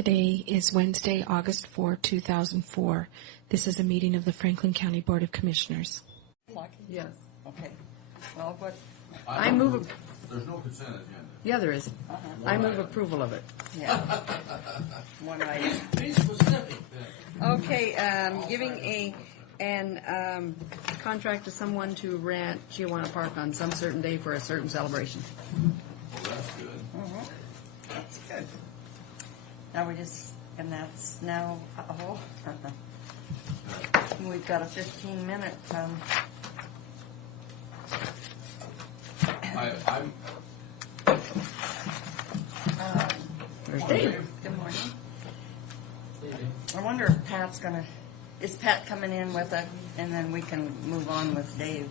Today is Wednesday, August 4, 2004. This is a meeting of the Franklin County Board of Commissioners. Yes. Okay. Well, what? I move. There's no consent agenda. Yeah, there is. I move approval of it. Yeah. One item. Be specific. Okay. Giving an contract to someone to rent Chiawana Park on some certain day for a certain celebration. Well, that's good. That's good. Now and that's now, we've got a 15-minute, I'm There's Dave. Good morning. I wonder if is Pat coming in with it, and then we can move on with Dave.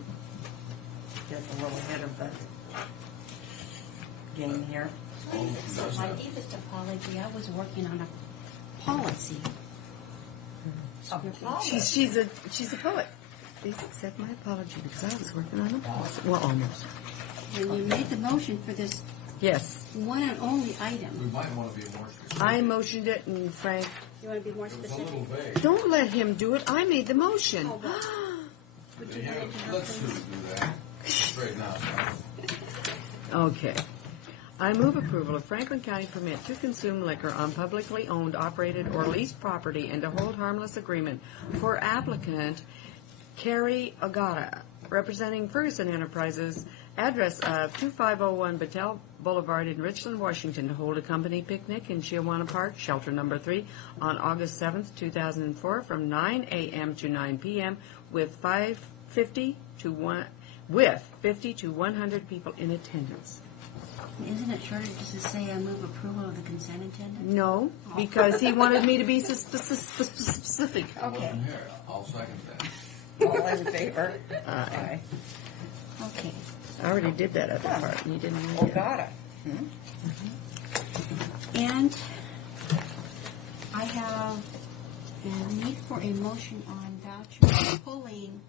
Get a little ahead of the game here. My deepest apology, I was working on a policy. She's a poet. Please accept my apology because I was working on a policy. Well, almost. And you made the motion for this Yes. one and only we item. might want to be more specific. I motioned it, and Frank, You want to be more It was a specific? little vague. don't let him do it. I made the motion. Oh, well. Would you Yeah, like to let's do that. Straighten out. Okay. I move approval of Franklin County permit to consume liquor on publicly owned, operated, or leased property and to hold harmless agreement for applicant Carrie Agata, representing Ferguson Enterprises, address of 2501 Battelle Boulevard in Richland, Washington, to hold a company picnic in Chiawana Park, shelter number 3, on August 7th, 2004, from 9 a.m. to 9 p.m. with 50 to 100 people in attendance. Isn't it shorter just to say I move approval of the consent agenda? No, because he wanted me to be specific. I wasn't here. I'll second that. All in favor? Aye. Okay. I already did that other part, and you didn't read it. Got it. And I have a need for a motion on voucher pulling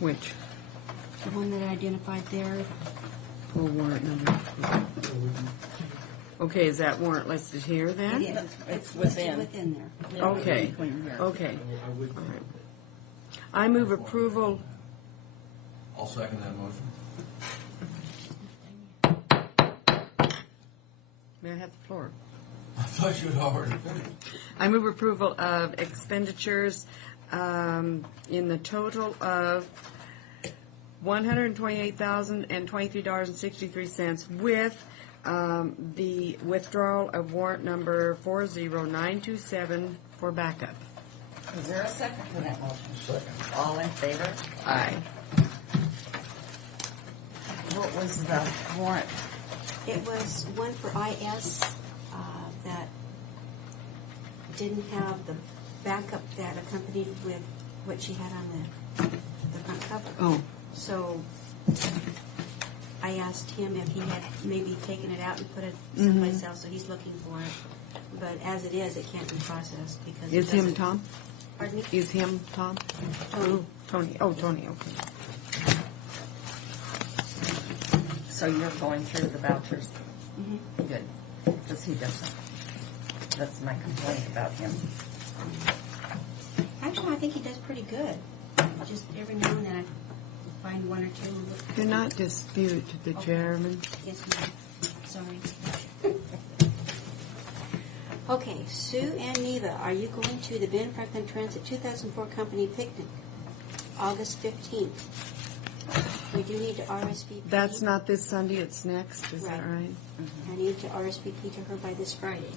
Which? the one that I identified there. Full warrant number. Okay, is that warrant listed here then? It is. It's listed within. within there. Okay, Between here. okay. All right. I move approval. I'll second that motion. May I have the floor? I thought you had already finished. I move approval of expenditures in the total of $128,023.63 with the withdrawal of warrant number 40927 for backup. Is there a second to that motion? Second. All in favor? Aye. What was the warrant? It was one for IS that didn't have the backup that accompanied with what she had on the front cover. Oh, So I asked him if he had maybe taken it out and put it someplace else, so he's looking for it. But as it is, it can't be processed because is it him doesn't- Tom? Pardon me? Is him Tom? Tony. Tony. Oh, Tony, okay. So you're going through the vouchers? Mhm. Good. Because he doesn't. That's my complaint about him. Actually, I think he does pretty good. Just every now and then I find one or two. Do not dispute the chairman. Yes, ma'am. Sorry. Okay, Sue and Neva, are you going to the Ben Franklin Transit 2004 Company Picnic, August 15th? We do need to RSVP. That's not this Sunday, it's next, is that Right. right? I need to RSVP to her by this Friday.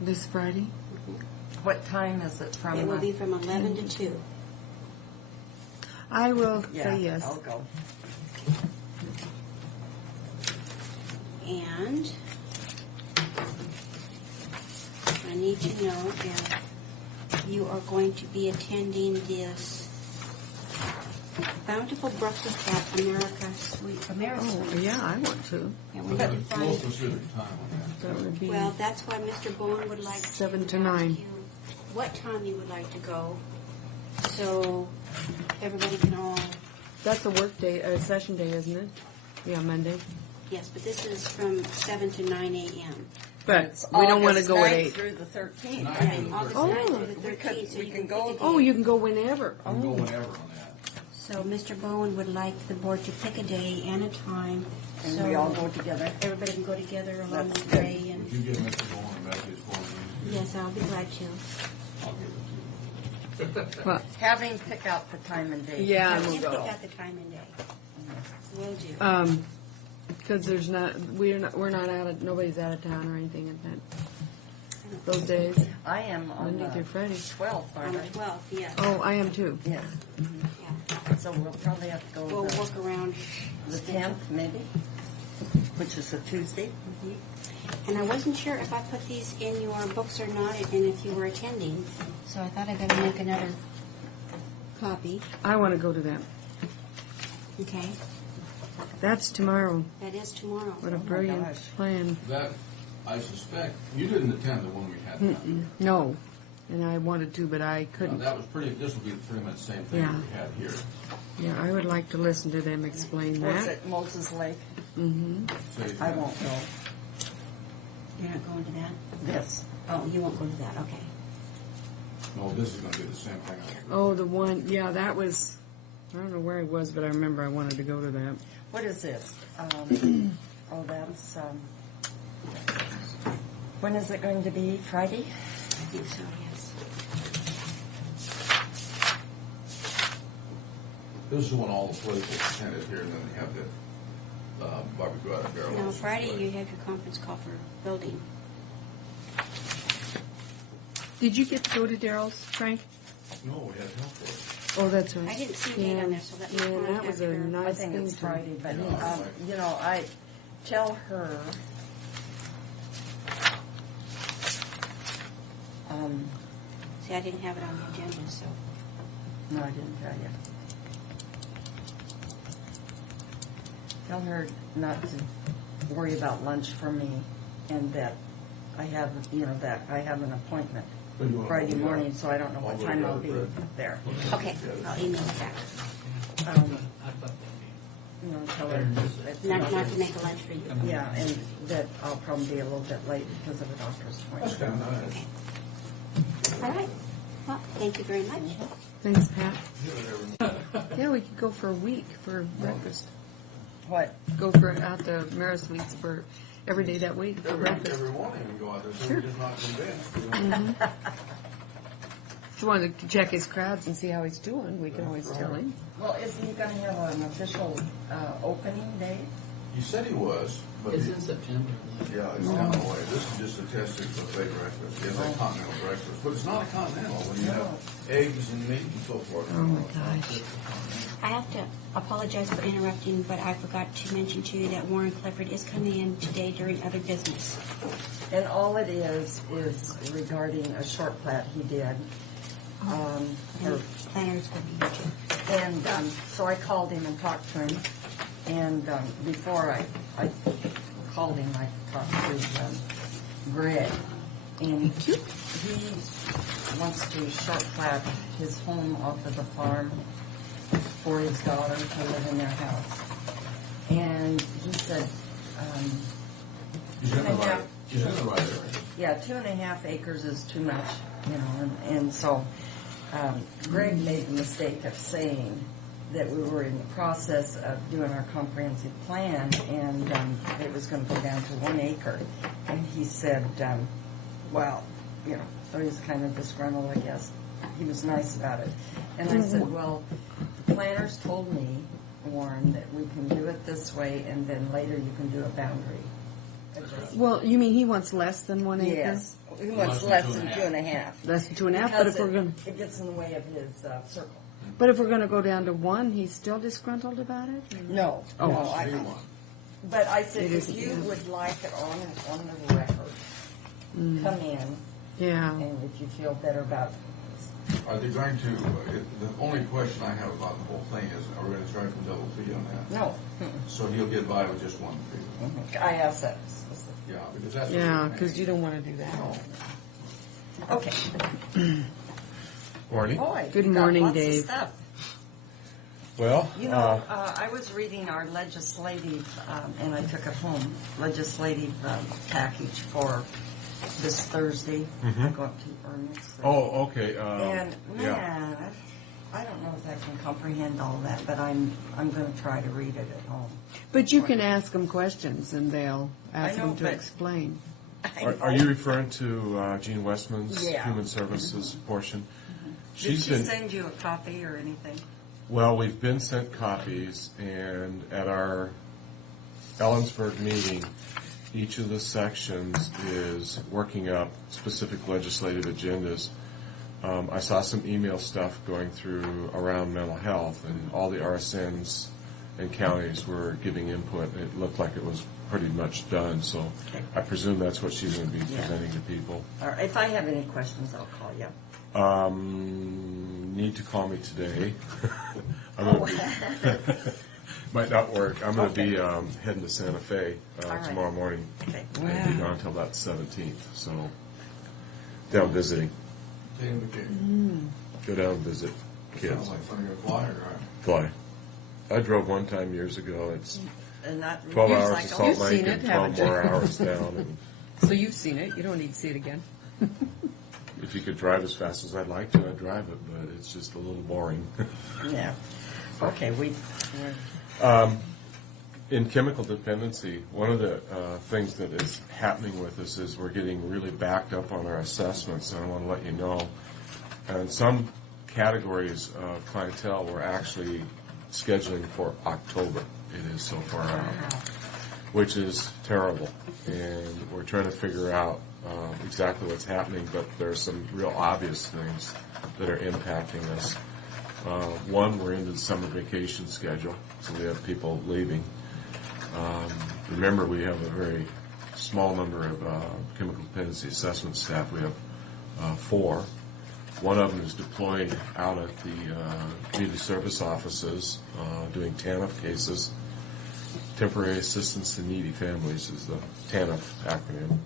This Friday? What time is it from? It will be from 11 to 2. I will Yeah, say yes. I'll go. And I need to know if you are going to be attending this Bountiful Breakfast at America Suite. America Oh, Suites. yeah, I want to. And we need to No find. specific time on That would be, Well, that's why Mr. Bowen would like 7 to ask 9. you what time you would like to go, so everybody can all. that's a work day, a session day, isn't it? Yeah, Monday. Yes, but this is from 7 to 9 a.m. But we don't want to August go at 9th 8. through the 13th. Nine. I mean, August Oh. 9th through the We could- 13th, so we you can can go- pick a Oh, day. you can go whenever. You can go Oh. whenever on that. So Mr. Bowen would like the board to pick a day and a time. and so we all go together. Everybody can go together along That's with good. Ray Would and, you give Mr. Bowen a message for me? yes, I'll be glad to. I'll give it to you. Well, Have him pick out the time and date. yeah, I we'll can go. pick out the time and day. Will do. Because there's we're not out of, nobody's out of town or anything at that, those days. I am on Monday through the Friday. 12th, On aren't the I? 12th, yes. Oh, I am too. Yes. Yeah. So we'll probably have to go We'll with work around. the 10th, maybe, which is a Tuesday. And I wasn't sure if I put these in your books or not, and if you were attending, so I thought I'd better make another copy. I want to go to that. Okay, That's tomorrow. that is tomorrow. What a my brilliant gosh. plan. That, I suspect, you didn't attend the one we had. No, and I wanted to, but I No, couldn't. that was this will be pretty much the same thing Yeah. that we had here. Yeah, I would like to listen to them explain Was that. it Moses Lake? Mm-hmm. Say I that. won't go. You're not going to that? This. Oh, you won't go to that, okay. No, this is gonna be the same thing. Oh, the one, yeah, that was, I don't know where it was, but I remember I wanted to go to that. What is this? Oh, that's, when is it going to be? Friday? I think so, yes. This is when all the political attended here, and then they have the barbecue out of barrel. No, Friday you have your conference call for building. Did you get to go to Daryl's, Frank? No, we had help for it. Oh, that's right. I didn't see a date on there, so let me Yeah, that contact was a her. I nice think thing it's to- Friday, but, Yeah, you know, I tell her, See, I didn't have it on the agenda, so. no, I didn't tell you. Tell her not to worry about lunch for me, and that I have, that I have an appointment So you wanna Friday go to morning, so I don't know I'll what go time to I'll be Fred. there. Okay, I'll email it back. Tell her it's Not to make a lunch for you. yeah, and that I'll probably be a little bit late because of a doctor's That's appointment. kind of nice. All right. Well, thank you very much. Thanks, Pat. Yeah, we could go for a week for breakfast. What? Go for out to Marisweets for every day that week for breakfast. Every morning we go out there, so we're just not convinced. If you wanted to check his crowds and see how he's doing, we can always tell him. Well, isn't he going to have an official opening day? He said he was, but It's in September. yeah, it's down the way. This is just a testing for fake breakfast. It's a continental breakfast, but it's not a continental when you have eggs and meat and so forth. Oh my gosh. I have to apologize for interrupting, but I forgot to mention to you that Warren Clifford is coming in today during other business. And all it is regarding a short plat he did. And planners will be here too. And so I called him and talked to him. And before I called him, I talked to Greg. And he wants to short plat his home off of the farm for his daughter to live in their house. And he said, He's in the right, he's in the right area. yeah, 2.5 acres is too much, and so Greg made the mistake of saying that we were in the process of doing our comprehensive plan, and it was going to go down to 1 acre. And he said, well, so he was kind of disgruntled, I guess. He was nice about it. And I said, well, the planners told me, Warren, that we can do it this way, and then later you can do a boundary adjustment. Well, you mean he wants less than 1 acre? Yes, he wants less than 2.5. Less than 2.5, but Because if we're going, it gets in the way of his circle. but if we're going to go down to 1, he's still disgruntled about it? No, Oh. no, Three one. but I said, It if isn't, you yeah. would like it on the record, come in, Yeah. and if you feel better about Are they going to, the only question I have about the whole thing is, are we going to charge him double fee on that? no. So he'll get by with just one fee? I asked that. Yeah, because that's. Yeah, because you don't want to do that. No. Okay. Morning. Boy, Good you got morning, lots of Dave. stuff. Well, You know, I was reading our legislative, and I took it home, legislative package for this Thursday. I go up to Ernest. oh, okay. And yeah. man, I don't know if I can comprehend all that, but I'm going to try to read it at home. But you can ask them questions and they'll ask I know, them to but- explain. Are you referring to Jean Westman's Yeah. Human Services portion? Did she send you a copy or anything? Well, we've been sent copies, and at our Ellensburg meeting, each of the sections is working up specific legislative agendas. I saw some email stuff going through around mental health, and all the RSNs and counties were giving input. It looked like it was pretty much done, so Okay. I presume that's what she's going to be Yeah. presenting to people. Or if I have any questions, I'll call you. Need to call me today. I'm gonna be, might not work. I'm going to be heading to Santa Fe All right. tomorrow morning. Okay. And be gone until about 17th. So down visiting. Taking vacation. Go down and visit kids. Sounds like fun to go fly, right? Fly. I drove one time years ago. It's And not 12 use hours like to a- Salt You've Lake seen and it, 12 haven't you? more hours down. And So you've seen it. You don't need to see it again. if you could drive as fast as I'd like to, I'd drive it, but it's just a little boring. Yeah. Okay, we're In chemical dependency, one of the things that is happening with us is we're getting really backed up on our assessments, and I want to let you know. And some categories of clientele we're actually scheduling for October. It is so far out, which is terrible. And we're trying to figure out exactly what's happening, but there are some real obvious things that are impacting us. One, we're into the summer vacation schedule, so we have people leaving. Remember, we have a very small number of chemical dependency assessment staff. We have 4. One of them is deployed out at the community service offices doing TANF cases. Temporary Assistance to Needy Families is the TANF acronym.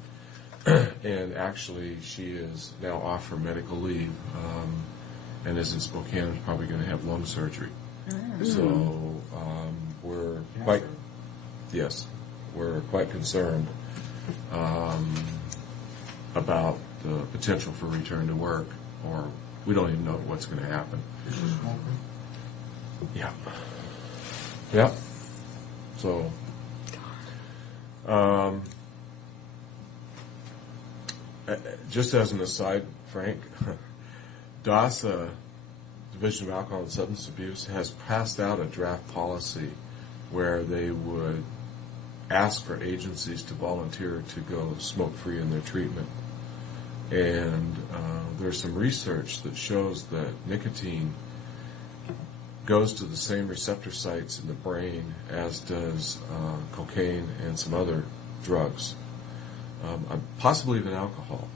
And actually, she is now off for medical leave and is in Spokane, probably going to have lung surgery. So we're quite... Yes, we're quite concerned about the potential for return to work, or we don't even know what's going to happen. Is she smoking? Yeah. Yeah. So, just as an aside, Frank, DASA, Division of Alcohol and Substance Abuse, has passed out a draft policy where they would ask for agencies to volunteer to go smoke-free in their treatment. And there's some research that shows that nicotine goes to the same receptor sites in the brain as does cocaine and some other drugs, possibly even alcohol.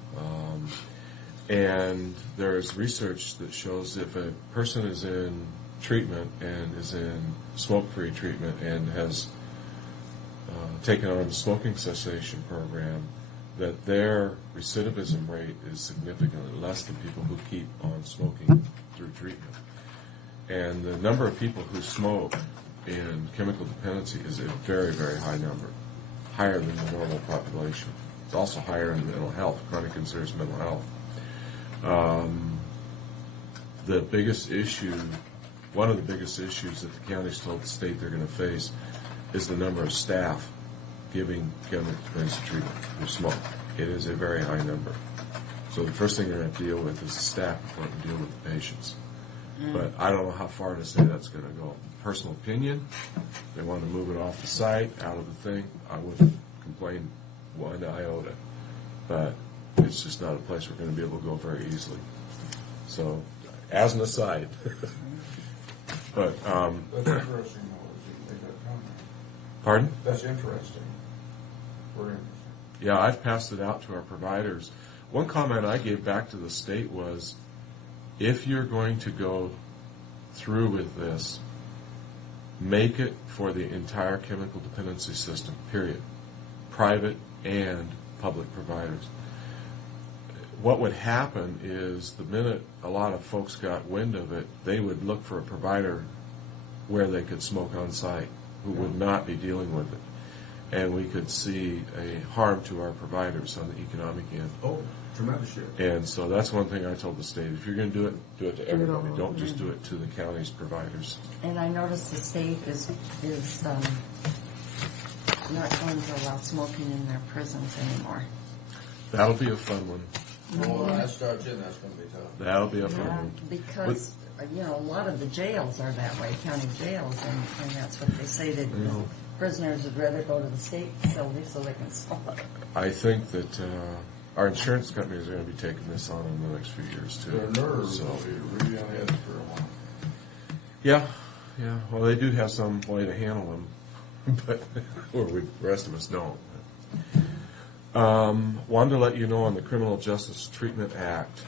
And there's research that shows if a person is in treatment and is in smoke-free treatment and has taken on a smoking cessation program, that their recidivism rate is significantly less than people who keep on smoking through treatment. And the number of people who smoke in chemical dependency is a very, very high number, higher than the normal population. It's also higher in mental health, chronic and serious mental health. The biggest issue, one of the biggest issues that the county's told the state they're going to face is the number of staff giving chemical dependency treatment through smoke. It is a very high number. So the first thing they're going to deal with is the staff before they can deal with the patients. But I don't know how far to say that's going to go. Personal opinion, they want to move it off the site, out of the thing. I wouldn't complain one iota. But it's just not a place we're going to be able to go very easily. So, as an aside. But, That's interesting, though, that you make that comment. pardon? That's interesting. Very interesting. Yeah, I've passed it out to our providers. One comment I gave back to the state was, if you're going to go through with this, make it for the entire chemical dependency system, period. Private and public providers. What would happen is the minute a lot of folks got wind of it, they would look for a provider where they could smoke on site, who would not be dealing with it. And we could see a harm to our providers on the economic end. Oh, tremendous shit. And so that's one thing I told the state. If you're going to do it to everybody. all. Don't just do it to the county's providers. And I noticed the state is not going to allow smoking in their prisons anymore. That'll be a fun one. Well, when that starts in, that's gonna be tough. That'll be a fun Yeah, one. because, a lot of the jails are that way, county jails, and that's what they say, that Yeah. prisoners would rather go to the state facility so they can smoke. I think that our insurance companies are going to be taking this on in the next few years, too. Their nerves So, will be really on edge for a while. yeah. Well, they do have some way to handle them, but the rest of us don't. Wanted to let you know on the Criminal Justice Treatment Act,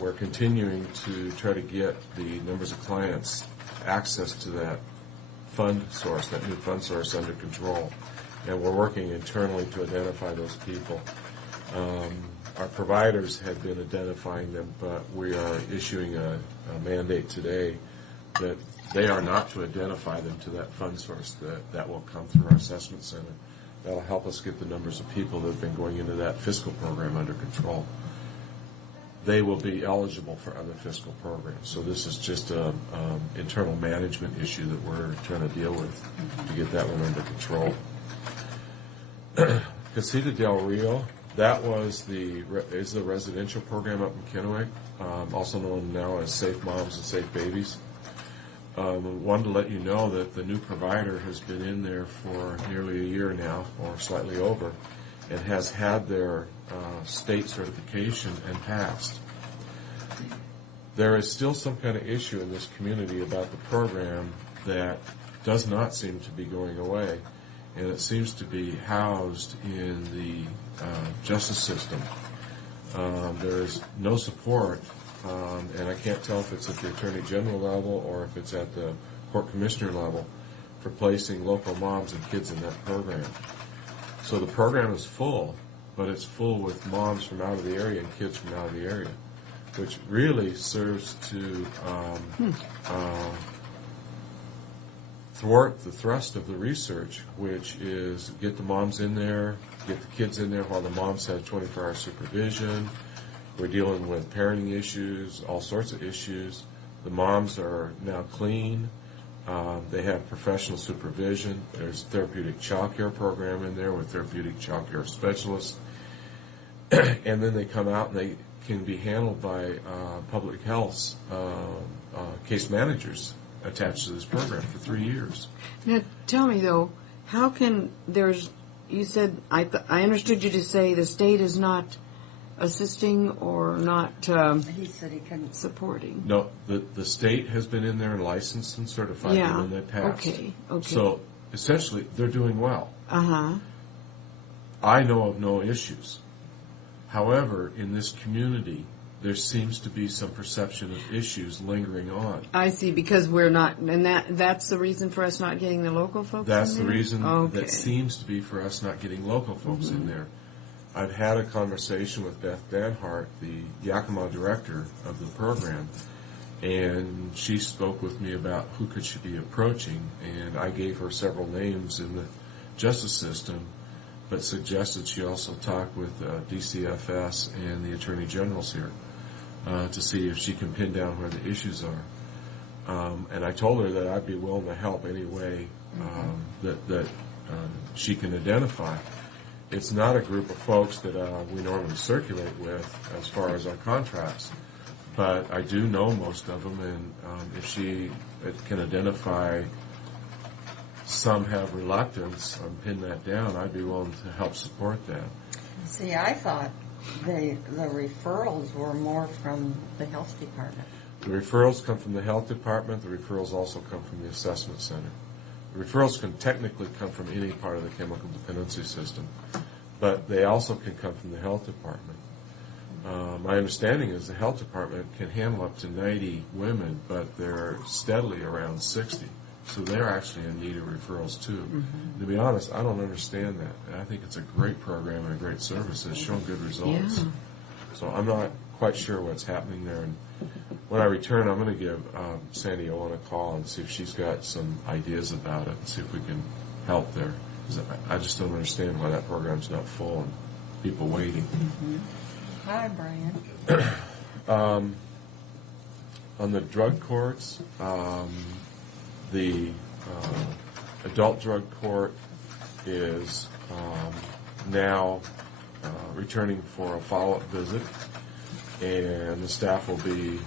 we're continuing to try to get the numbers of clients access to that fund source, that new fund source, under control. And we're working internally to identify those people. Our providers have been identifying them, but we are issuing a mandate today that they are not to identify them to that fund source. That will come through our assessment center. That'll help us get the numbers of people that have been going into that fiscal program under control. They will be eligible for other fiscal programs. So this is just an internal management issue that we're trying to deal with to get that one under control. Casita del Rio, that is the residential program up in Kennewick, also known now as Safe Moms and Safe Babies. Wanted to let you know that the new provider has been in there for nearly a year now, or slightly over, and has had their state certification and passed. There is still some kind of issue in this community about the program that does not seem to be going away, and it seems to be housed in the justice system. There is no support, and I can't tell if it's at the Attorney General level or if it's at the Court Commissioner level, for placing local moms and kids in that program. So the program is full, but it's full with moms from out of the area and kids from out of the area, which really serves to thwart the thrust of the research, which is get the moms in there, get the kids in there while the moms have 24-hour supervision. We're dealing with parenting issues, all sorts of issues. The moms are now clean. They have professional supervision. There's a therapeutic child care program in there with therapeutic child care specialists. And then they come out and they can be handled by public health case managers attached to this program for 3 years. Now, tell me though, how can you said, I understood you to say the state is not assisting or not He said he couldn't. supporting. No, the state has been in there and licensed and certified Yeah. them, and they passed. Okay. So essentially, they're doing well. Uh-huh. I know of no issues. However, in this community, there seems to be some perception of issues lingering on. I see, because we're not, and that's the reason for us not getting the local folks That's in the there? reason Okay. that seems to be for us not getting local folks in there. I've had a conversation with Beth Danhart, the Yakima director of the program, and she spoke with me about who could she be approaching, and I gave her several names in the justice system, but suggested she also talk with DCFS and the Attorney Generals here to see if she can pin down where the issues are. And I told her that I'd be willing to help any way that she can identify. It's not a group of folks that we normally circulate with as far as our contracts, but I do know most of them, and if she can identify some have reluctance on pinning that down, I'd be willing to help support that. See, I thought the referrals were more from the health department. The referrals come from the health department. The referrals also come from the assessment center. The referrals can technically come from any part of the chemical dependency system, but they also can come from the health department. My understanding is the health department can handle up to 90 women, but they're steadily around 60. So they're actually in need of referrals too. To be honest, I don't understand that. I think it's a great program and a great service. It's shown good results. Yeah. So I'm not quite sure what's happening there. And when I return, I'm going to give Sandy Owen a call and see if she's got some ideas about it and see if we can help there. 'Cause I just don't understand why that program's not full and people waiting. Hi, Brian. On the drug courts, the adult drug court is now returning for a follow-up visit, and the staff will be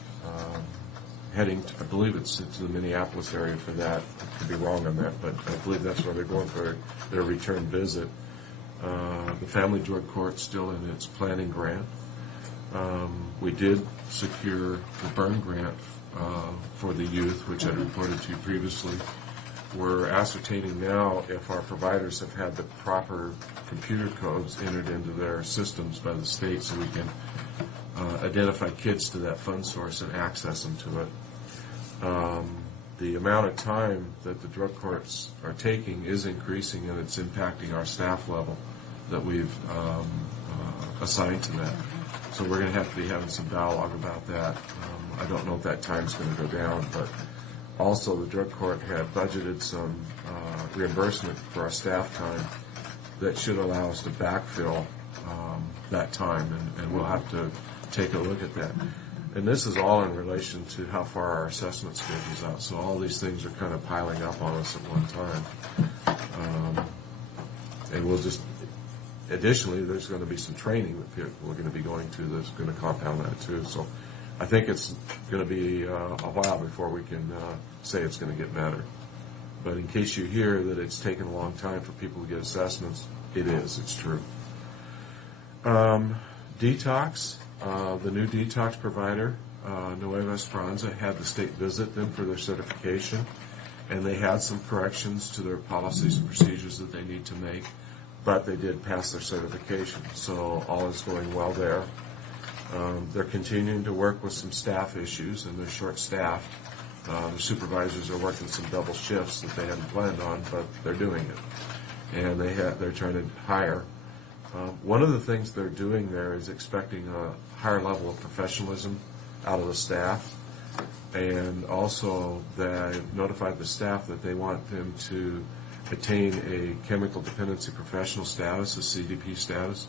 heading to, I believe it's to the Minneapolis area for that. I could be wrong on that, but I believe that's where they're going for their return visit. The family drug court's still in its planning grant. We did secure the burn grant for the youth, which I reported to you previously. We're ascertaining now if our providers have had the proper computer codes entered into their systems by the state so we can identify kids to that fund source and access them to it. The amount of time that the drug courts are taking is increasing, and it's impacting our staff level that we've assigned to that. So we're going to have to be having some dialogue about that. I don't know if that time's going to go down, but also the drug court had budgeted some reimbursement for our staff time that should allow us to backfill that time, and we'll have to take a look at that. And this is all in relation to how far our assessment schedule's out. So all these things are kind of piling up on us at one time. And we'll just, additionally, there's going to be some training that people are going to be going to that's going to compound that too. So I think it's going to be a while before we can say it's going to get better. But in case you hear that it's taken a long time for people to get assessments, it is. It's true. Detox. The new detox provider, Nueva Esperanza, had the state visit them for their certification, and they had some corrections to their policies and procedures that they need to make, but they did pass their certification, so all is going well there. They're continuing to work with some staff issues, and they're short-staffed. The supervisors are working some double shifts that they hadn't planned on, but they're doing it, and they're trying to hire. One of the things they're doing there is expecting a higher level of professionalism out of the staff, and also they've notified the staff that they want them to attain a chemical dependency professional status, a CDP status,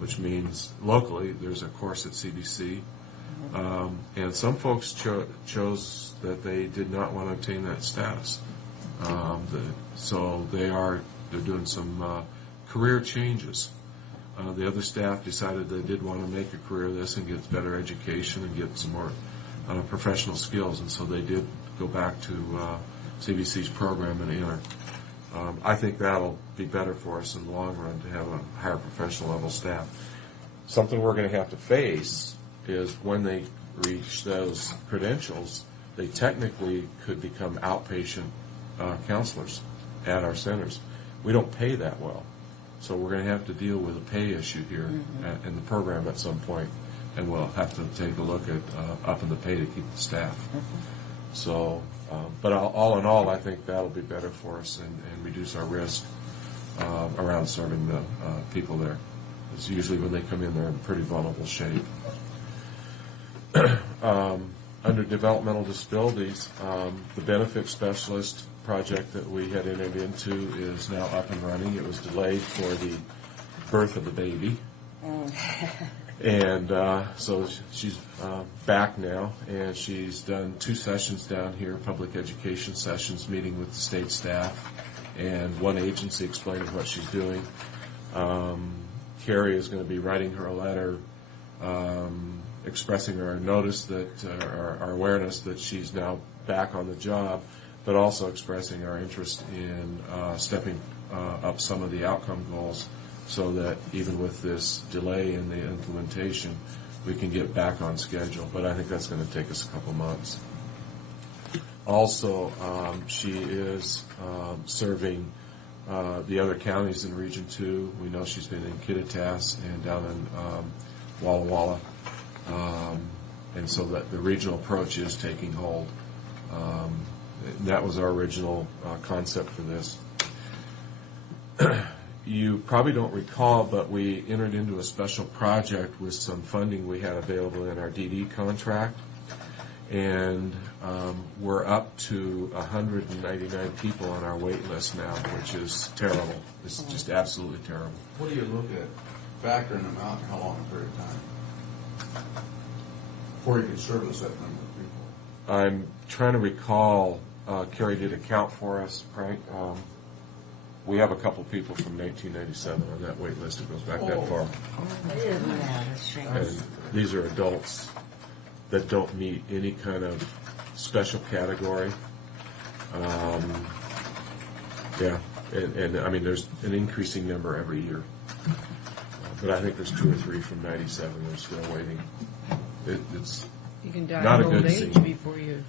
which means locally there's a course at CDC. And some folks chose that they did not want to obtain that status. So they're doing some career changes. The other staff decided they did want to make a career of this and get better education and get some more professional skills, and so they did go back to CBC's program and enter. I think that'll be better for us in the long run to have a higher professional level staff. Something we're going to have to face is when they reach those credentials, they technically could become outpatient counselors at our centers. We don't pay that well. So we're going to have to deal with a pay issue here in the program at some point, and we'll have to take a look at upping the pay to keep the staff. So, but all in all, I think that'll be better for us and reduce our risk around serving the people there. It's usually when they come in, they're in pretty vulnerable shape. Under developmental disabilities, the benefit specialist project that we had entered into is now up and running. It was delayed for the birth of the baby. And so she's back now, and she's done 2 sessions down here, public education sessions, meeting with the state staff and one agency explaining what she's doing. Carrie is going to be writing her a letter expressing our notice that our awareness that she's now back on the job, but also expressing our interest in stepping up some of the outcome goals so that even with this delay in the implementation, we can get back on schedule. But I think that's going to take us a couple months. Also, she is serving the other counties in Region 2. We know she's been in Kittitas and down in Walla Walla. And so that the regional approach is taking hold. That was our original concept for this. you probably don't recall, but we entered into a special project with some funding we had available in our DD contract, and we're up to 199 people on our wait list now, which is terrible. It's just absolutely terrible. What do you look at, factoring them out, and how long a period of time? Before you can service that number of people? I'm trying to recall, Carrie did a count for us, Frank. We have a couple people from 1997 on that wait list. It goes back that far. Isn't that a shame? And these are adults that don't meet any kind of special category. Yeah, and I mean, there's an increasing number every year. But I think there's 2 or 3 from 97 that are still waiting. It's You can die not of a old good age scene. before you.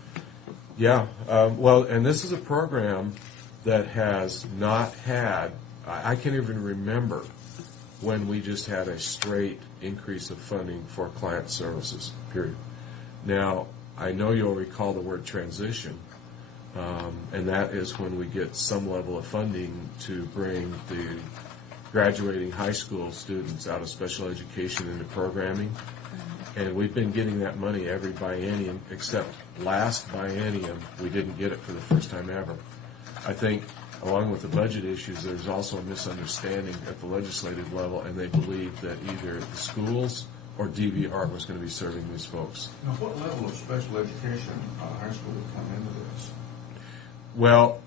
Yeah, well, and this is a program that has not had, I can't even remember when we just had a straight increase of funding for client services, period. Now, I know you'll recall the word transition, and that is when we get some level of funding to bring the graduating high school students out of special education into programming. And we've been getting that money every biennium, except last biennium, we didn't get it for the first time ever. I think, along with the budget issues, there's also a misunderstanding at the legislative level, and they believe that either the schools or DVR was going to be serving these folks. Now, what level of special education high school would come into this? Well,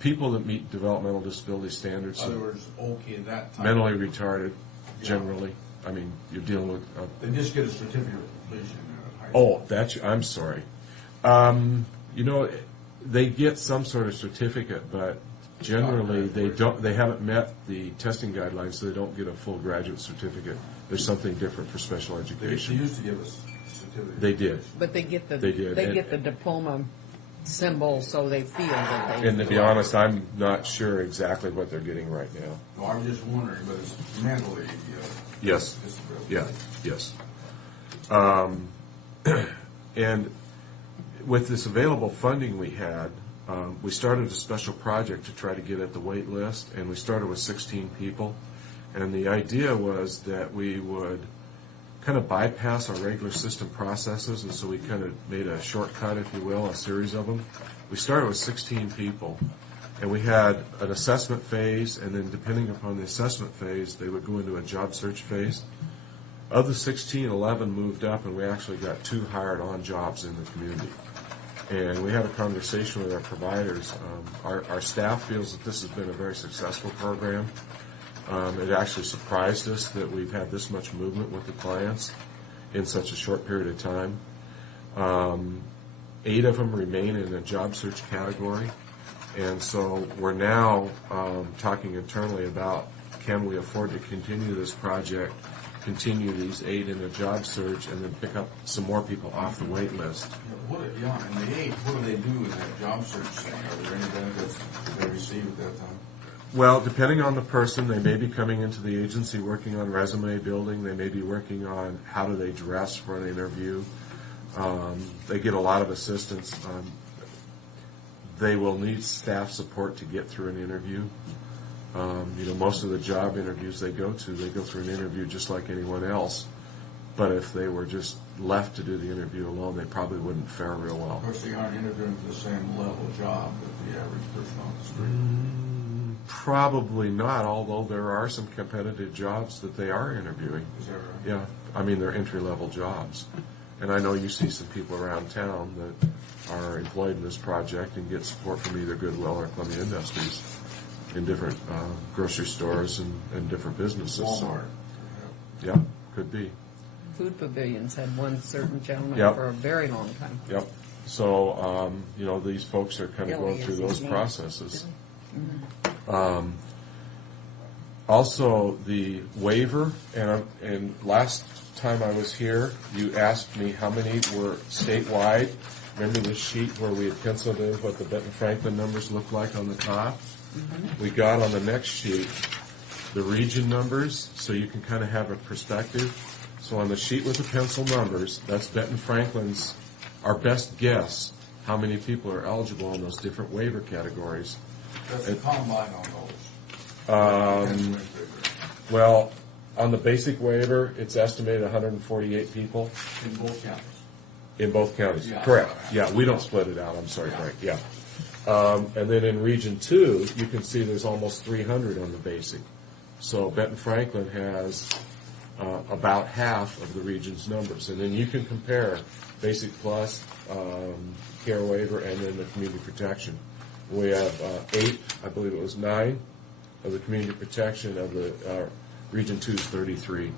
people that meet developmental disability standards, In other words, okay, that type. mentally retarded, generally. I mean, you're dealing with... They just get a certificate of completion at high school. Oh, I'm sorry. You know, they get some sort of certificate, but generally they haven't met the testing guidelines, so they don't get a full graduate certificate. There's something different for special They education. used to give us certificates. They did. But they get the They did. they And- get the diploma symbol, so they feel that they. And to be honest, I'm not sure exactly what they're getting right now. Well, I was just wondering, but it's mentally Yes. disability. Yeah, yes. And with this available funding we had, we started a special project to try to get at the wait list, and we started with 16 people. And the idea was that we would kind of bypass our regular system processes, and so we kind of made a shortcut, if you will, a series of them. We started with 16 people, and we had an assessment phase, and then depending upon the assessment phase, they would go into a job search phase. Of the 16, 11 moved up, and we actually got 2 hired on jobs in the community. And we had a conversation with our providers. Our staff feels that this has been a very successful program. It actually surprised us that we've had this much movement with the clients in such a short period of time. 8 of them remain in a job search category. And so we're now talking internally about, can we afford to continue this project, continue these 8 in a job search, and then pick up some more people off the wait list. And the 8, what do they do in that job search thing? Are there any benefits they receive at that time? Well, depending on the person, they may be coming into the agency working on resume building. They may be working on how do they dress for an interview. They get a lot of assistance. They will need staff support to get through an interview. Most of the job interviews they go through an interview just like anyone else. But if they were just left to do the interview alone, they probably wouldn't fare real well. Of course, they aren't interviewing for the same level of job that the average person on the street. Probably not, although there are some competitive jobs that they are interviewing. Is that right? Yeah, I mean, they're entry-level jobs. And I know you see some people around town that are employed in this project and get support from either Goodwill or Columbia Industries in different grocery stores and different businesses. Walmart. Yeah, could be. Food pavilions had one certain gentleman Yep. for a very long time. Yep. So, these folks are kind of going through those processes. Also, the waiver, and last time I was here, you asked me how many were statewide. Remember the sheet where we had penciled in what the Benton Franklin numbers looked like on the top? We got on the next sheet the region numbers, so you can kind of have a perspective. So on the sheet with the pencil numbers, that's Benton Franklin's, our best guess, how many people are eligible in those different waiver categories. That's the combine on those. Well, on the basic waiver, it's estimated 148 people In both counties. in both counties. Yeah. Correct. Yeah, we don't split it out. I'm sorry, Frank. Yeah. And then in Region 2, you can see there's almost 300 on the basic. So Benton Franklin has about half of the region's numbers. And then you can compare Basic Plus, Care Waiver, and then the Community Protection. We have 8, I believe it was 9, of the Community Protection. Of the Region 2 is 33.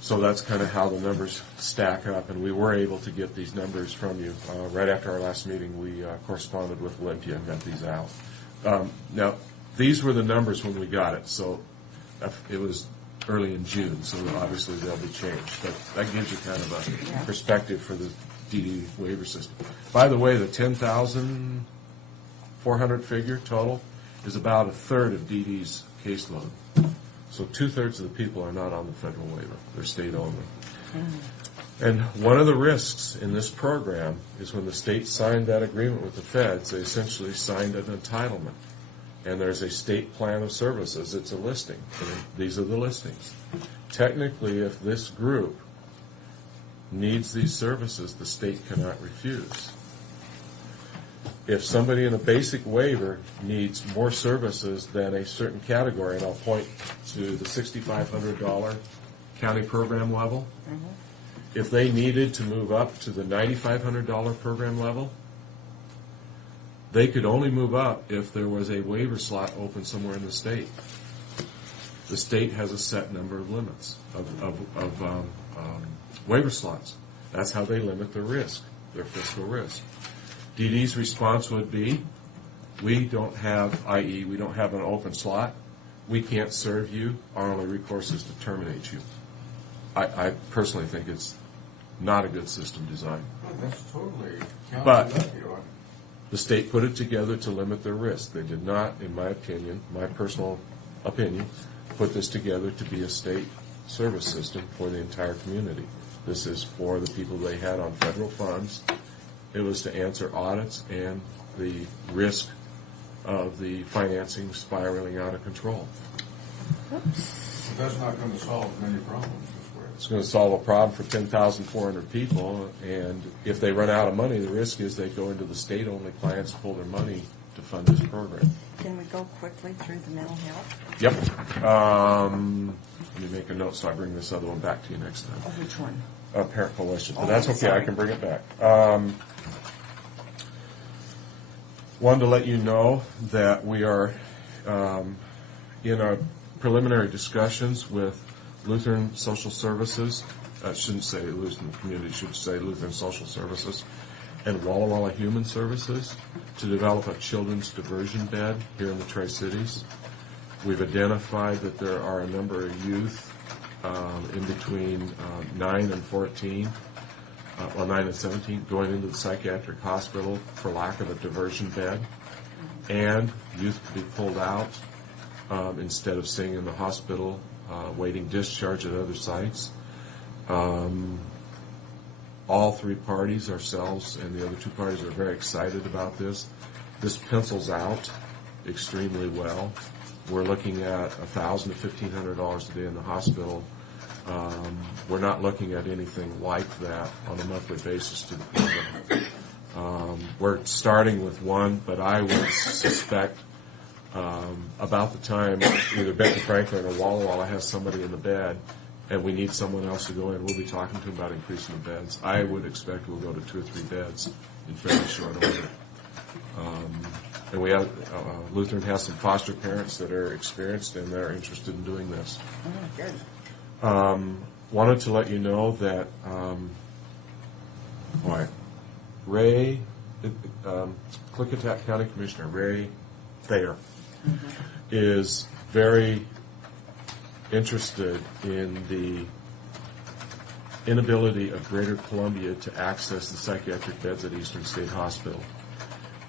So that's kind of how the numbers stack up, and we were able to get these numbers from you. Right after our last meeting, we corresponded with Olympia and got these out. Now, these were the numbers when we got it, so it was early in June, so obviously they'll be changed. But that gives you kind of a perspective for the DD waiver system. By the way, the 10,400 figure total is about a third of DD's caseload. So 2/3 of the people are not on the federal waiver. They're state only. And one of the risks in this program is when the state signed that agreement with the feds, they essentially signed an entitlement. And there's a state plan of services. It's a listing. And these are the listings. Technically, if this group needs these services, the state cannot refuse. If somebody in a basic waiver needs more services than a certain category, and I'll point to the $6,500 county program level, if they needed to move up to the $9,500 program level, they could only move up if there was a waiver slot open somewhere in the state. The state has a set number of limits of waiver slots. That's how they limit their risk, their fiscal risk. DD's response would be, we don't have, i.e., we don't have an open slot. We can't serve you. Our only recourse is to terminate you. I personally think it's not a good system design. That's totally But- counterproductive. The state put it together to limit their risk. They did not, in my opinion, my personal opinion, put this together to be a state service system for the entire community. This is for the people they had on federal funds. It was to answer audits and the risk of the financing spiraling out of control. But that's not going to solve many problems this way. It's going to solve a problem for 10,400 people, and if they run out of money, the risk is they go into the state-only plans, pull their money to fund this program. Can we go quickly through the mental health? Yep. Let me make a note so I bring this other one back to you next time. Oh, which one? Parent coalition, but Oh, that's okay, sorry. I can bring it back. Wanted to let you know that we are in our preliminary discussions with Lutheran Social Services, I shouldn't say Lutheran Community, should say Lutheran Social Services, and Walla Walla Human Services to develop a children's diversion bed here in the Tri-Cities. We've identified that there are a number of youth in between 9 and 14, 9 and 17, going into the psychiatric hospital for lack of a diversion bed, and youth could be pulled out instead of staying in the hospital, waiting discharge at other sites. All three parties, ourselves and the other two parties, are very excited about this. This pencils out extremely well. We're looking at $1,000 to $1,500 a day in the hospital. We're not looking at anything like that on a monthly basis to the program. We're starting with one, but I would suspect about the time either Benton Franklin or Walla Walla has somebody in the bed and we need someone else to go in, we'll be talking to them about increasing the beds. I would expect we'll go to 2 or 3 beds in fairly short order. And we have, Lutheran has some foster parents that are experienced and they're interested in doing this. Oh, good. Wanted to let you know that Ray, Klickitat County Commissioner Ray Thayer, is very interested in the inability of Greater Columbia to access the psychiatric beds at Eastern State Hospital.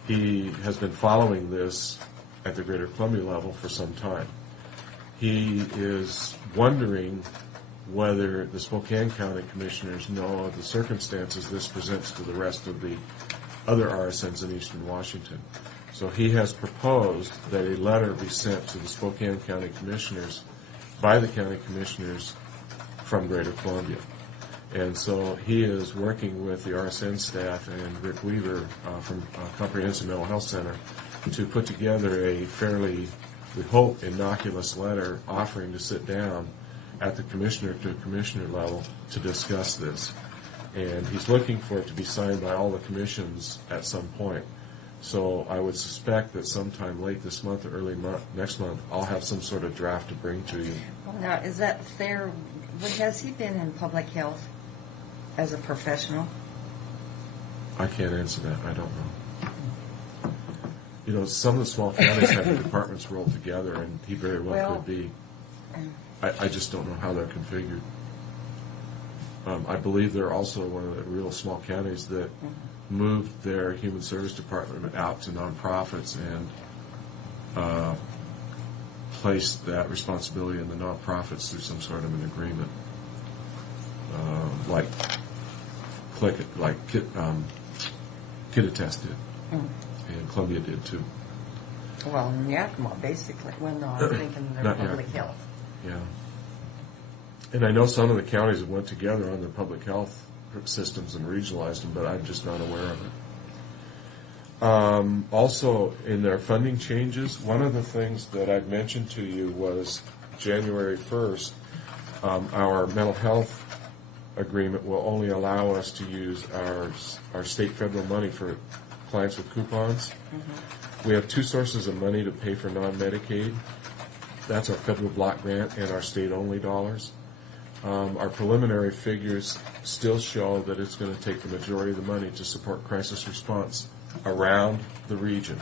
He has been following this at the Greater Columbia level for some time. He is wondering whether the Spokane County Commissioners know of the circumstances this presents to the rest of the other RSNs in Eastern Washington. So he has proposed that a letter be sent to the Spokane County Commissioners by the county commissioners from Greater Columbia. And so he is working with the RSN staff and Rick Weaver from Comprehensive Mental Health Center to put together a fairly, we hope, innocuous letter offering to sit down at the commissioner-to-commissioner level to discuss this. And he's looking for it to be signed by all the commissions at some point. So I would suspect that sometime late this month or early next month, I'll have some sort of draft to bring to you. Well, now, is that fair? Has he been in public health as a professional? I can't answer that. I don't know. You know, some of the small counties have the departments rolled together, and he very well could be. I just don't know how they're configured. I believe they're also one of the real small counties that moved their human service department out to nonprofits and placed that responsibility in the nonprofits through some sort of an agreement, like Kittitas did, and Columbia did too. Well, in Yakima, basically. Well, no, I'm thinking they're Not public Yakima. health. Yeah. And I know some of the counties have went together on their public health systems and regionalized them, but I'm just not aware of it. Also, in their funding changes, one of the things that I'd mentioned to you was January 1st, our mental health agreement will only allow us to use our state federal money for clients with coupons. We have two sources of money to pay for non-Medicaid. That's our federal block grant and our state-only dollars. Our preliminary figures still show that it's going to take the majority of the money to support crisis response around the region.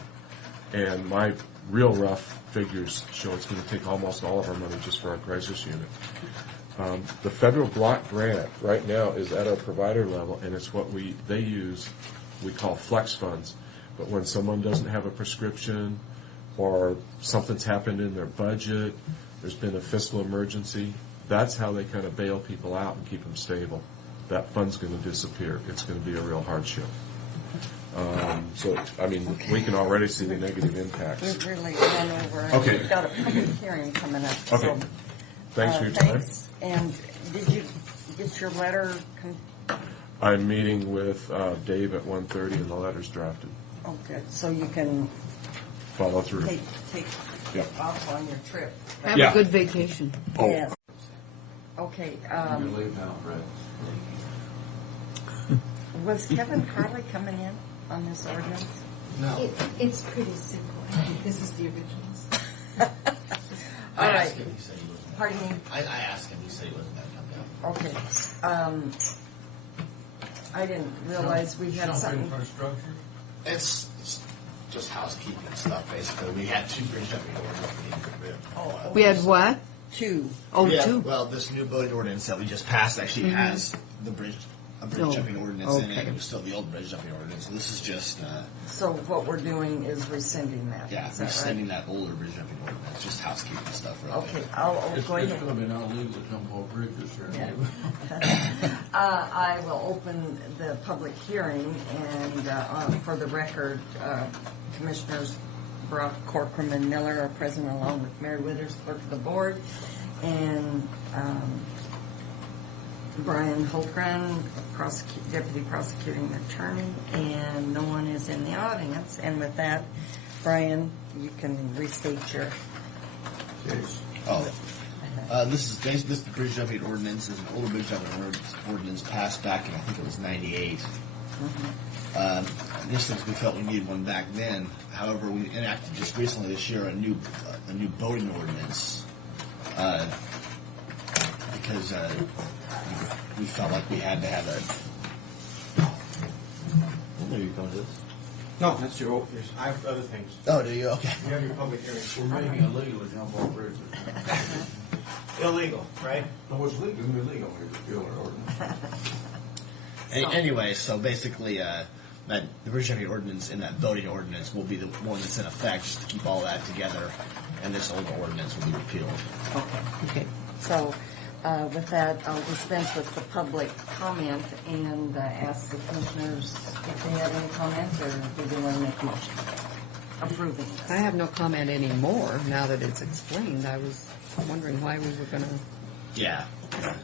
And my real rough figures show it's going to take almost all of our money just for our crisis unit. The federal block grant right now is at our provider level, and it's what they use, we call flex funds. But when someone doesn't have a prescription or something's happened in their budget, there's been a fiscal emergency, that's how they kind of bail people out and keep them stable. That fund's going to disappear. It's going to be a real hardship. So, I mean, we can already see the negative impacts. We've really gone over. Okay. We've got a public hearing coming up. Okay. So, Thanks for your time. thanks. And did you get your letter? I'm meeting with Dave at 1:30 and the letter's drafted. Oh, good. So you can Follow through. take Yep. off on your trip. Have Yeah. a good vacation. Oh. Yes. Okay. You leave now, Fred. Was Kevin Carley coming in on this ordinance? No. It's pretty simple. I think this is the originals. All right. He said he wasn't. Pardon me? I asked him. He said he wasn't going to come down. Okay. I didn't realize we had something. It's just housekeeping stuff, basically. We had two bridge jumping ordinances we needed to get rid of. We had what? Two. Oh, Yeah, two. well, this new boating ordinance that we just passed actually has a bridge Oh, jumping ordinance in it. okay. It was still the old bridge jumping ordinance. So this is just, So what we're doing is rescinding that. yeah, Is that rescinding that older bridge jumping ordinance. Just housekeeping stuff, really. right? Okay, I'll It's go going ahead. to be not illegal to jump over bridges here. Yeah. I will open the public hearing, and for the record, Commissioners Brock, Corcoran, and Miller are present, along with Mary Withers, clerk of the board, and Brian Holtgren, deputy prosecuting attorney, and no one is in the audience. And with that, Brian, you can restate your. Oh. This bridge jumping ordinance is an older bridge jumping ordinance passed back in, I think it was 98. Initially, we felt we needed one back then. However, we enacted just recently this year a new boating ordinance because we felt like we had to have a. There you go, this. No, that's your, I have other things. Oh, do you? Okay. You have your public hearings. We're making it illegal to jump over bridges. Illegal, right? No, it's legal, it's illegal, we repeal our ordinance. Anyway, so basically, the bridge jumping ordinance and that boating ordinance will be the one that's in effect just to keep all that together, and this older ordinance will be repealed. Okay. So with that, I'll dispense with the public comment and ask the commissioners if they have any comments or do they want to make a motion. approving I this. have no comment anymore now that it's explained. I was wondering why we were gonna. Yeah.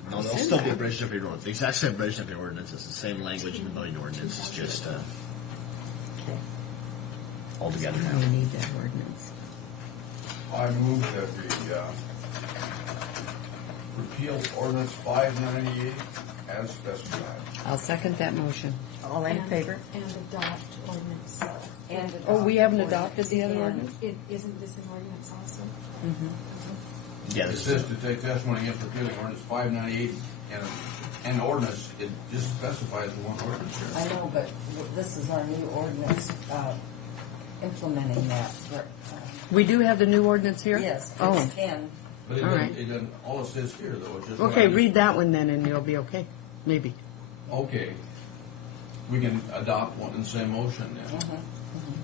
No, there'll still be a bridge jumping ordinance. The exact same bridge jumping ordinance. It's the same language in the voting ordinance. It's just all together now. We need that ordinance. I move that we repeal ordinance 598 as specified. I'll second that motion. All in favor? And adopt ordinance. And Oh, we haven't adopt adopted the other And- ordinance? Isn't this an ordinance also? Yeah, It this says is to take testimony against repealing ordinance 598 and the ordinance, it just specifies the one ordinance I here. know, but this is our new ordinance implementing that. We do have the new ordinance here? Yes, Oh, it's 10. But it All doesn't, right. it doesn't, all it says here though, is just. okay, read that one then and you'll be okay. Maybe. Okay. We can adopt one in the same motion then.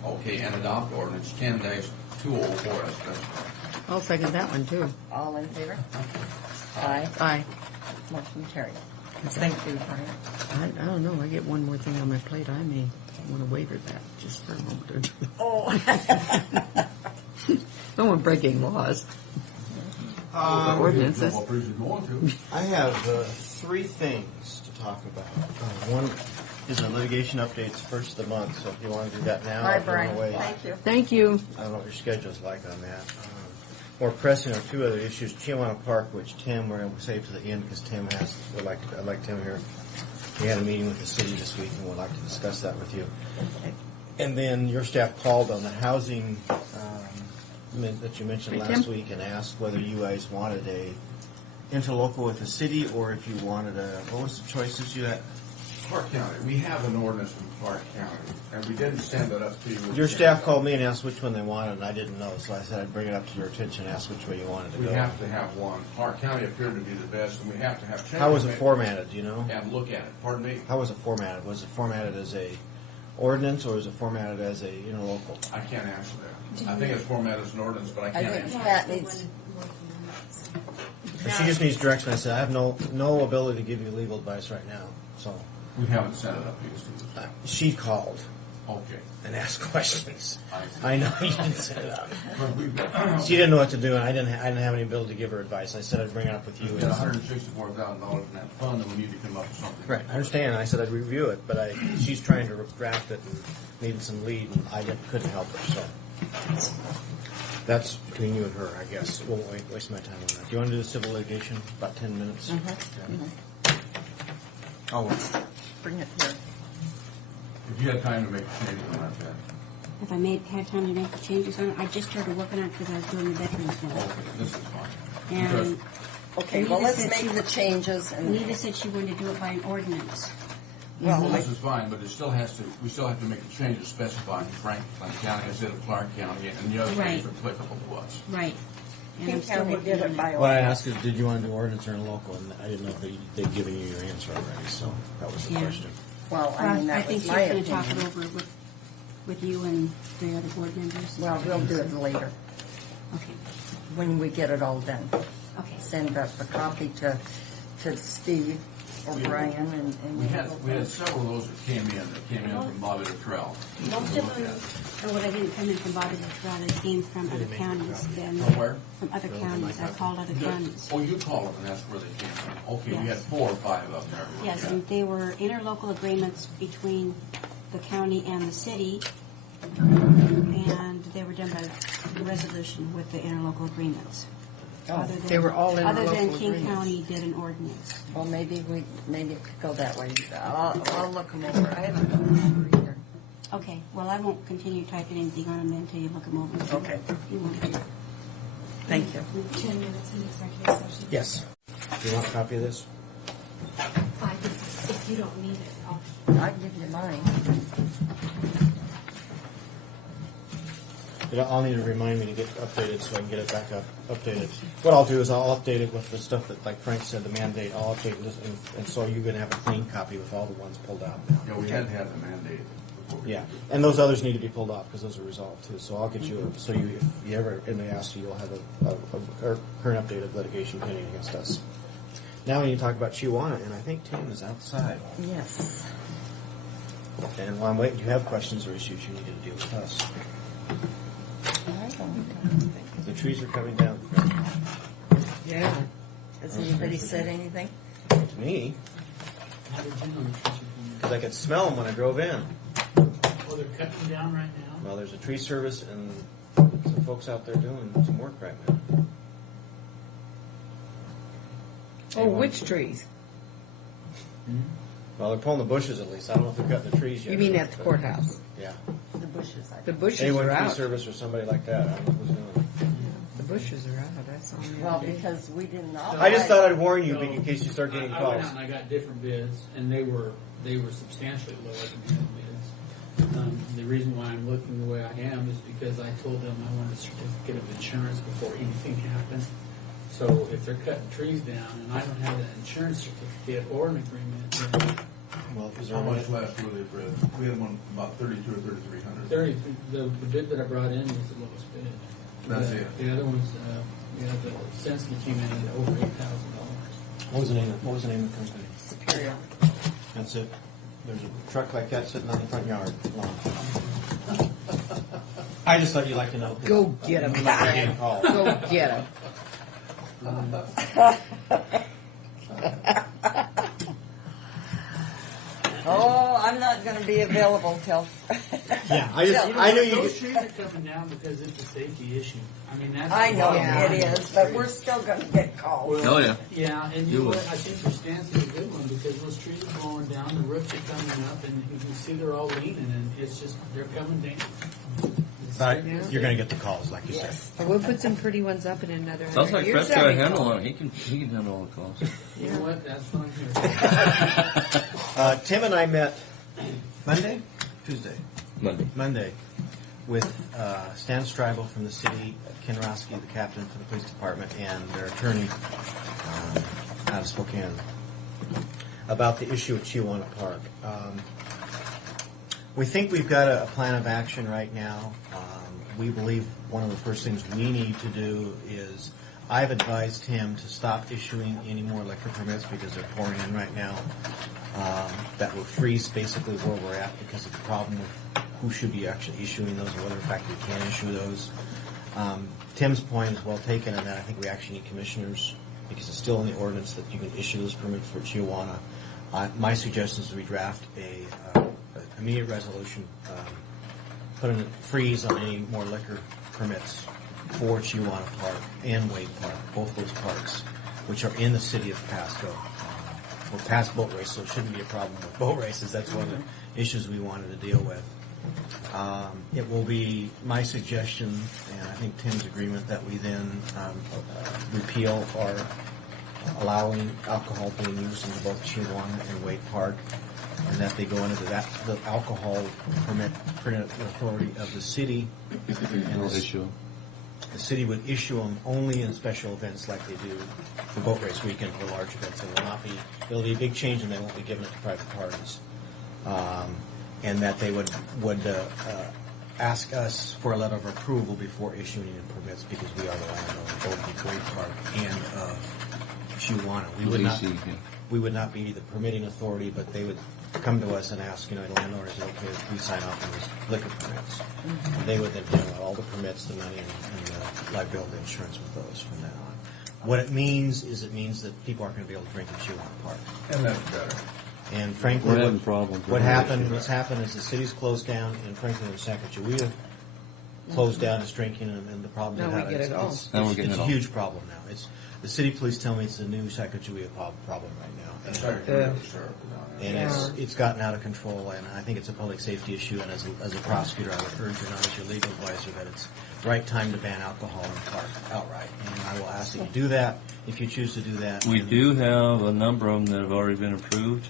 Okay, and adopt ordinance 10-204 as specified. I'll second that one too. All in favor? Aye. Aye. Motion carried. Thank you, Brian. I don't know, I get one more thing on my plate. I may want to waiver that just for a moment or two. Oh. No one breaking laws. Ordinances. What bridge you're going to. I have three things to talk about. One is our litigation updates first of the month, so if you want to do that now, Bye, if you want Brian. to wait. Thank you. Thank you. I don't know what your schedule's like on that. More pressing are two other issues. Chihuahua Park, which Tim, we're going to save to the end because Tim has, I'd like Tim here. We had a meeting with the city this week and would like to discuss that with you. And then your staff called on the housing that you mentioned Hey, last Tim. week and asked whether you guys wanted a interlocal with the city or if you wanted a, what was the choices you had? Clark County, we have an ordinance in Clark County, and we didn't send it up to you. Your staff called me and asked which one they wanted, and I didn't know, so I said I'd bring it up to your attention and ask which way you wanted to We go. have to have one. Clark County appeared to be the best, and we have to have. How was it changes formatted, do you know? and look at it. Pardon me? How was it formatted? Was it formatted as a ordinance or was it formatted as a interlocal? I can't answer that. I think it's formatted as an ordinance, but I can't think answer. Pat needs. She just needs direction. I said, I have no ability to give you legal advice right now. So We haven't sent it up to you, Steve. she called Okay. and asked questions. I I know you didn't set it up. But we've She didn't know what to do, and I didn't have any ability to give her advice. I said I'd bring it up with you. got $164,000 in that fund, and we need to come up with something. Right, I understand. I said I'd review it, but she's trying to draft it and needed some lead, and I couldn't help her. So that's between you and her, I guess. Won't waste my time on that. Do you want to do the civil litigation? About 10 minutes. Oh, bring it here. If you had time to make a change on that, then. If I had time to make the changes on it, I just started working on it because I was doing the veterans bill. Okay, this is fine. And Okay, well, let's make the changes and. Anita said she wanted to do it by an ordinance. Well, This is fine, but it still has to, we still have to make the changes specifying Franklin County instead of Clark County, and the other things are applicable to us. Right. And I'm King still County working did on it by What I ordinance. asked is, did you want to do ordinance or local? And I didn't know if they'd given you your answer already, so that was the Yeah. question. Well, I mean, I that think was she's my going to talk it opinion. over with you and the other board members. Well, we'll do it later, Okay. when we get it all done. Okay. Send up a copy to Steve or Brian and. We had several of those that came in from Bobby Luttrell. Most of them, or what I didn't come in from Bobby Luttrell, they came from other counties. Then From where? From other counties. I called other counties. Oh, you called them, and that's where they came from. Okay, we had Yes. 4 or 5 of them. Yes, and they were interlocal agreements between the county and the city, and they were done by resolution with the interlocal agreements. Other than- They were all Other than interlocal King agreements. County did an ordinance. Well, maybe it could go that way. I'll look them over. I haven't done them over either. Okay, well, I won't continue typing anything on them until you look them over. and see Okay. what you want to do. Thank you. 10 minutes in executive session. Yes. Do you want a copy of this? If you don't need it, I'll I'll give you mine. I'll need to remind me to get updated so I can get it back updated. What I'll do is I'll update it with the stuff that, like Frank said, the mandate. I'll update this, and so you're going to have a clean copy with all the ones pulled out. Yeah, we had to have the mandate before we Yeah, could do and those others need to be pulled off because those are resolved too. So I'll get you, so you, if you ever, and they ask you, you'll have a current update of litigation pending against us. Now we need to talk about Chihuahua, and I think Tim is outside. Yes. And while I'm waiting, do you have questions or issues you need to deal with us? trees are coming down. Yeah. Has anybody said anything? To me, How did you know the trees are coming because I could smell them when I drove in. down? Oh, they're cutting down right now? Well, there's a tree service and some folks out there doing some work right now. Oh, which trees? Well, they're pulling the bushes at least. I don't know if they're cutting the trees yet. You mean at the courthouse? Yeah. The bushes. The bushes A1 are tree out. service or somebody like that. I don't know who's doing it. The bushes are out. I saw them the Well, other day. because we didn't know. I just thought I'd warn you in case you start getting I calls. went out and I got different bids, and they were substantially lower than the other bids. The reason why I'm looking the way I am is because I told them I wanted a certificate of insurance before anything happened. So if they're cutting trees down and I don't have an insurance certificate or an agreement, then Well, is there How one? much last were they, Fred? We had one about 32 or 3,300. 30, the bid that I brought in was the lowest bid. That's it. The other ones, the Sensley came in at over $8,000. What was the name of the company? Superior. That's it. There's a truck like that sitting on the front yard. I just thought you'd like to know. Go get 'em, You might be man. getting calls. Go get them. Oh, I'm not going to be available till. Yeah, I knew you. Those trees are coming down because it's a safety issue. I mean, that's. I know Yeah. it is, but we're still going to get calls. Well, Oh, yeah. Yeah, and you know what? I think your stance is a good one because those trees are blowing down, the roofs are coming up, and you can see they're all leaning, and it's just, they're coming down. But you're going to get the calls, like you said. Well, we'll put some pretty ones up in another 100 Sounds like years. Fred's got a that'd be handle cool. on it. He can handle all the calls. You know what? That's what I'm here. Tim and I met Monday. Monday, with Stan Stribel from the city, Ken Roski, the captain for the police department, and their attorney out of Spokane about the issue of Chihuahua Park. We think we've got a plan of action right now. We believe one of the first things we need to do is, I've advised him to stop issuing any more liquor permits because they're pouring in right now. That will freeze basically where we're at because of the problem with who should be actually issuing those and whether in fact we can issue those. Tim's point is well taken in that I think we actually need commissioners because it's still in the ordinance that you can issue those permits for Chihuahua. My suggestion is we draft a immediate resolution, put in a freeze on any more liquor permits for Chihuahua Park and Wade Park, both those parks, which are in the city of Pasco. We're past boat race, so it shouldn't be a problem with boat races. That's one of the issues we wanted to deal with. It will be my suggestion, and I think Tim's agreement, that we then repeal or allowing alcohol being used in both Chihuahua and Wade Park, and that they go into the alcohol permit authority of the city. And the city would issue them only in special events like they do the boat race weekend for large events. It'll be a big change, and they won't be given it to private parties. And that they would ask us for a letter of approval before issuing any permits because we are the landowner, both of Wade Park and Chihuahua. We would not be the permitting authority, but they would come to us and ask, the landowner, is it okay if we sign off on these liquor permits? And they would then handle all the permits, the money, and the liability insurance with those from then on. What it means is that people aren't going to be able to drink in Chihuahua Park. And that's better. And frankly, We're having problems. what's happened is the city's closed down, and frankly, in Sacagawea closed down is drinking, and the problem Now we we have get is it all. it's getting a it all. huge problem now. The city police tell me it's a new Sacagawea problem right now. That's right. Sure. And it's gotten out of control, and I think it's a public safety issue. And as a prosecutor, I would urge you, not as your legal advisor, that it's the right time to ban alcohol in the park outright. And I will ask that you do that if you choose to do that. We do have a number of them that have already been approved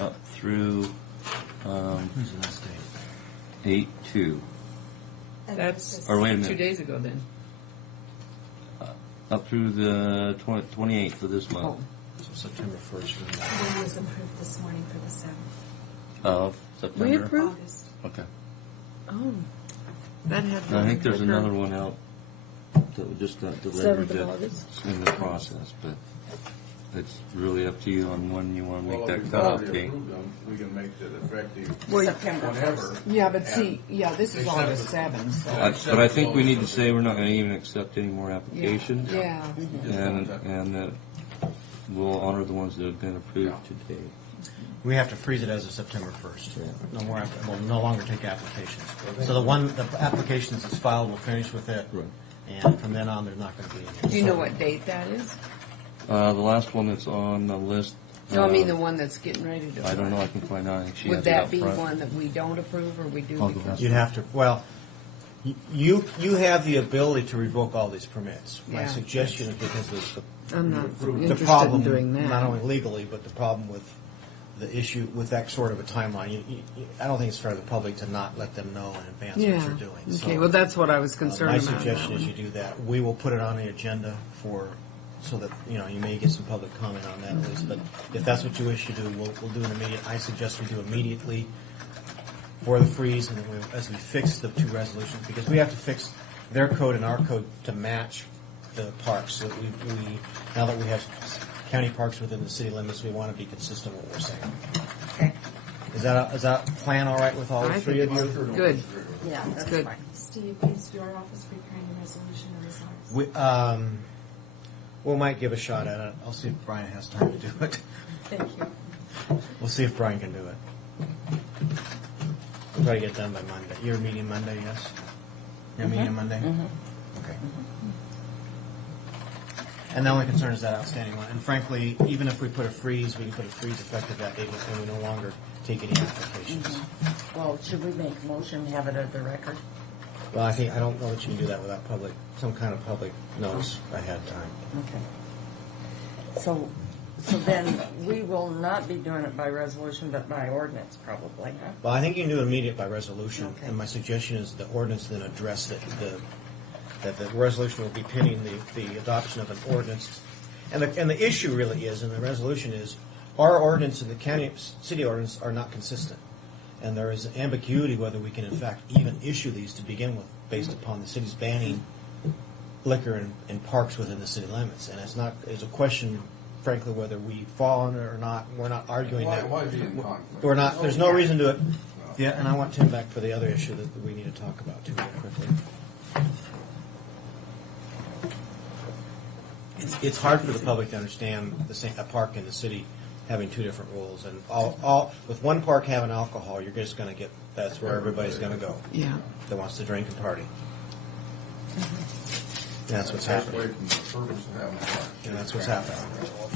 up through Who's the last date? 8/2. That's Or wait a 2 minute. days ago then. Up through the 28th of this month So September 1st. One was approved this morning for the 7th. of September. We approved? August. Okay. Oh. That had I think there's liquor. another one out that just got delivered 7th of that August. in the process, but it's really up to you on when you want to make Well, that if we've cutoff already date. approved them, we can make it effective September whenever. Yeah, but see, yeah, this is Except August for- 7th, so. But I think we need to say we're not going to even accept any more applications. Yeah. And that we'll honor the ones that have been approved today. We have to freeze it as of September 1st. No more, we'll no longer take applications. So the applications that's filed, we'll finish with it. Right. And from then on, there's not going to be any. Do you know what date that is? The last one that's on the list. No, I mean the one that's getting ready to. I don't know. I can find out. I think she has Would it that up be front. one that we don't approve or we do? I'll go because- back. You'd have to, well, you have the ability to revoke all these permits. My Yeah. suggestion is because of I'm not the interested in problem, doing not that. only legally, but the problem with the issue with that sort of a timeline. I don't think it's fair to the public to not let them know in advance Yeah. what you're doing. Okay, So, well, that's what I was concerned my about. suggestion is you do that. We will put it on the agenda so that, you may get some public comment on that at least. But if that's what you wish to do, we'll do an immediate, I suggest we do immediately for the freeze, and then as we fix the two resolutions, because we have to fix their code and our code to match the parks. So we now that we have county parks within the city limits, we want to be consistent with what we're saying. Okay. Is that plan all right with all I three of think you? it's good. Yeah, that's good. fine. Steve, is your office preparing the resolution or is ours? We might give a shot at it. I'll see if Brian has time to do it. Thank you. We'll see if Brian can do it. We'll try to get it done by Monday. You're meeting Monday, yes? You're meeting Monday? Okay. And the only concern is that outstanding one. And frankly, even if we put a freeze, we can put a freeze effective that date and we no longer take any applications. Well, should we make a motion, have it at the record? Well, I don't know that you can do that without some kind of public notice ahead of time. Okay. So then we will not be doing it by resolution, but by ordinance probably, huh? Well, I think you can do it immediate by resolution, Okay. and my suggestion is the ordinance then address that the resolution will be pending the adoption of an ordinance. And the issue really is, and the resolution is, our ordinance and the county city ordinance are not consistent. And there is an ambiguity whether we can in fact even issue these to begin with, based upon the city's banning liquor in parks within the city limits. And it's a question, frankly, whether we fall under it or not. We're not arguing that. Why be in conflict? We're not. There's no reason to it. Yeah, and I want Tim back for the other issue that we need to talk about too, real quickly. It's hard for the public to understand a park in the city having two different rules, and all with one park having alcohol, you're just going to get that's where everybody's going to go Yeah. that wants to drink and party. And that's what's happening. Away from the purpose of having a park. And that's what's happening.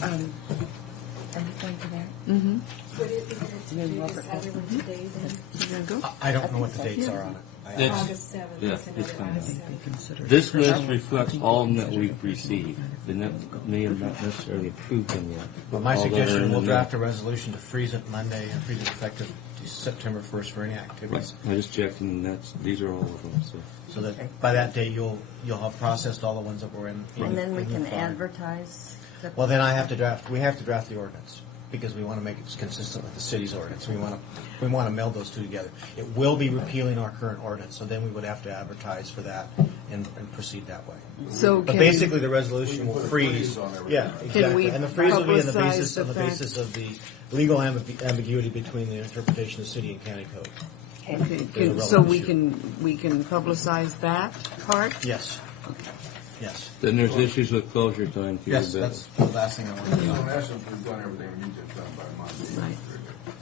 Are you going to that? Mm-hmm. Would it be good to do this everyone today then? You gonna go? I don't know what the dates are on it. It's- August 7th. yeah, It's another it's coming. August 7th. This list reflects all of them that we've received. They may have not necessarily approved them yet. But my All that are suggestion, in we'll the draft a resolution to freeze it Monday and freeze it effective September 1st for any activities. Right. I just checked, and these are all of them. So that by that date, you'll have processed all the ones that were in. And then we in the can file. advertise. Well, then we have to draft the ordinance because we want to make it consistent with the city's ordinance. We want to meld those two together. It will be repealing our current ordinance, so then we would have to advertise for that and proceed that way. So But can basically, the resolution will put a freeze. freeze on everything. Yeah, exactly. we And the freeze will be on the publicize basis the basis of the legal ambiguity between the interpretation of city and county code. Okay, so we can publicize that part? Yes. Yes. Then there's issues with closure time too. Yes, but- that's the last thing I want to So do. in essence, we've done everything we need to have done by Monday. Right.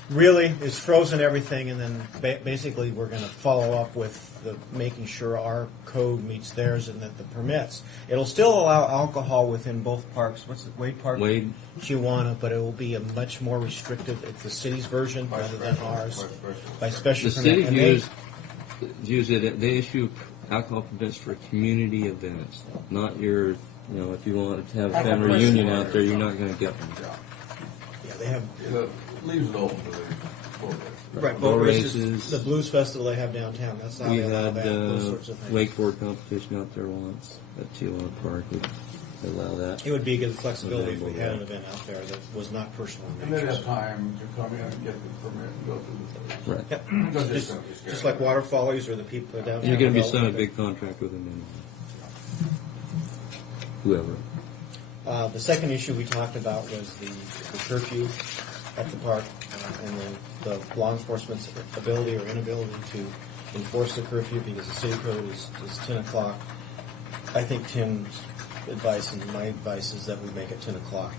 Really, it's frozen everything, and then basically we're going to follow up with making sure our code meets theirs and that the permits. It'll still allow alcohol within both parks. What's it, Wade Park? Wade. Chihuahua, but it will be a much more restrictive. It's the city's version By rather than special- ours. by special. By special The permit. city And they- views it. They issue alcohol permits for community events, not your. If you want to have a Like a family personal reunion out there, you're not going to get them. Yeah, they have It leaves it open to the board. right, Boat boat races, races. the blues festival they have downtown. That's how We they allow had that. Those sorts of things. wakeboard competition out there once at Chihuahua Park. We allow that. It would be a good flexibility if we had an event out there that was not personal in And they'd nature. have time to come in and get the permit and go through the phase. Right. Yep. Because it's Just, gonna be scary. just like water follies or the people downtown. You're going to be signing a development. big contract with them, and whoever. The second issue we talked about was the curfew at the park, and then the law enforcement's ability or inability to enforce the curfew because the city code is 10 o'clock. I think Tim's advice and my advice is that we make it 10 o'clock.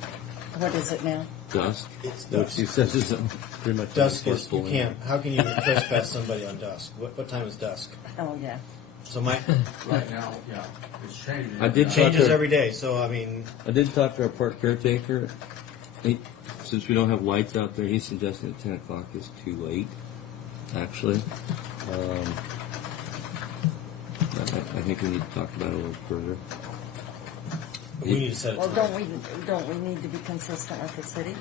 What is it now? Dusk. It's Which dusk. he says is pretty much Dusk is, you unenforceable. can't, how can you trespass somebody on dusk? What time is dusk? Oh, yeah. So my, Right now, yeah, it's changing. I did changes talk to- every day, so I mean, I did talk to our park caretaker. Since we don't have lights out there, he's suggesting that 10 o'clock is too late, actually. I think we need to talk about it a little further. we need to set it. Well, don't we need to be consistent with the city?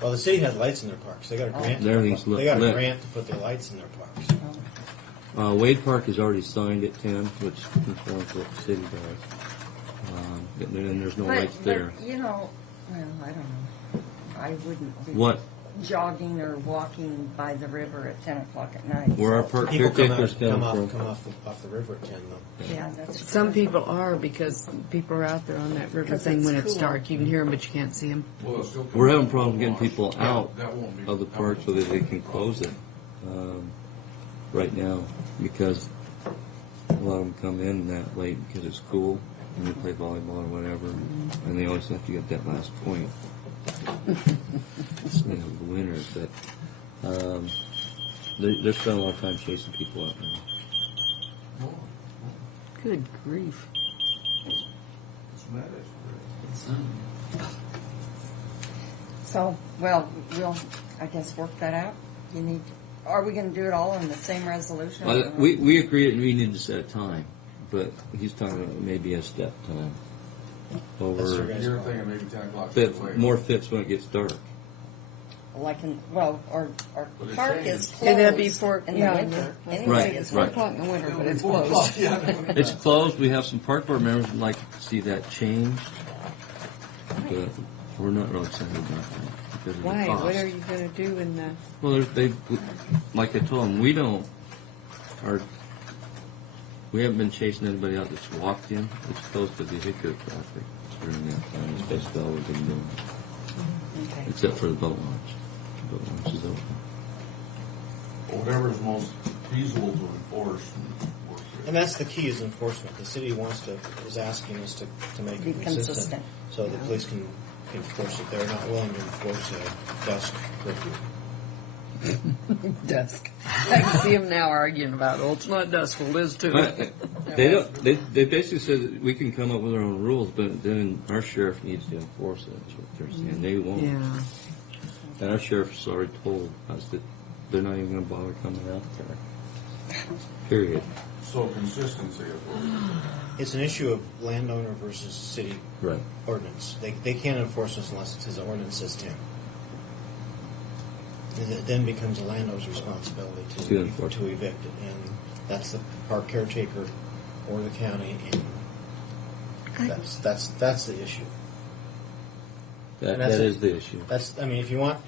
Well, the city has lights in their parks. They got a grant. Everything's They got a lit. grant to put their lights in their parks. Wade Park is already signed at 10, which conforms to what the city does. And there's no lights there. But, you know, well, I don't know. I wouldn't be What? jogging or walking by the river at 10 o'clock at night. Where our park People caretakers come come from. off the river at 10 though. Yeah, that's true. Some people are because people are out there on that river Because thing it's when it's cool. dark. You can hear them, but you can't see them. Well, it'll still come We're having out. problems getting people Yeah, out that won't be- of the that park won't so that be they can a problem. close it right now because a lot of them come in that late because it's cool and they play volleyball or whatever, and they always have to get that last point. It's the winner, but they're spending a lot of time chasing people out now. Good grief. It's mad, it's great. So, well, we'll, I guess, work that out. Are we going to do it all in the same resolution? We agreed we need to set a time, but he's talking about maybe a step time. That's your Over guys' You're call. thinking maybe 10 o'clock. that more fits when it gets dark. Our But it's park changing. is closed Yeah, that'd be for- in yeah, the winter. yeah. Anyway, Right, it's right. 4 o'clock in the winter, but it's 4 closed. o'clock, yeah. It's closed. We have some park board members who'd like to see that changed, but we're not real excited about that because of Why? the cost. What are you going to do in the... Well, like I told them, we haven't been chasing anybody out that's walked in. It's closed to vehicular traffic during that time. It's basically all we've been doing, Okay. except for the boat launch. The boat launch is open. Whatever is most feasible to enforce. And that's the key is enforcement. The city is asking us to make Be it consistent. consistent. So the police can enforce it. They're not willing to enforce a dusk curfew. Dusk. I can see them now arguing about, oh, it's not dusk, well, it is too. They don't. They basically said that we can come up with our own rules, but then our sheriff needs to enforce it. That's what they're saying. They won't. Yeah. And our sheriff's already told us that they're not even going to bother coming out there. Period. So consistency is what It's an issue of landowner versus city Right. ordinance. They can't enforce this unless the ordinance says 10. And it then becomes a landowner's responsibility To enforce to evict it, and that's the park caretaker or the county, and that's the issue. That And that's is the issue. That's if you want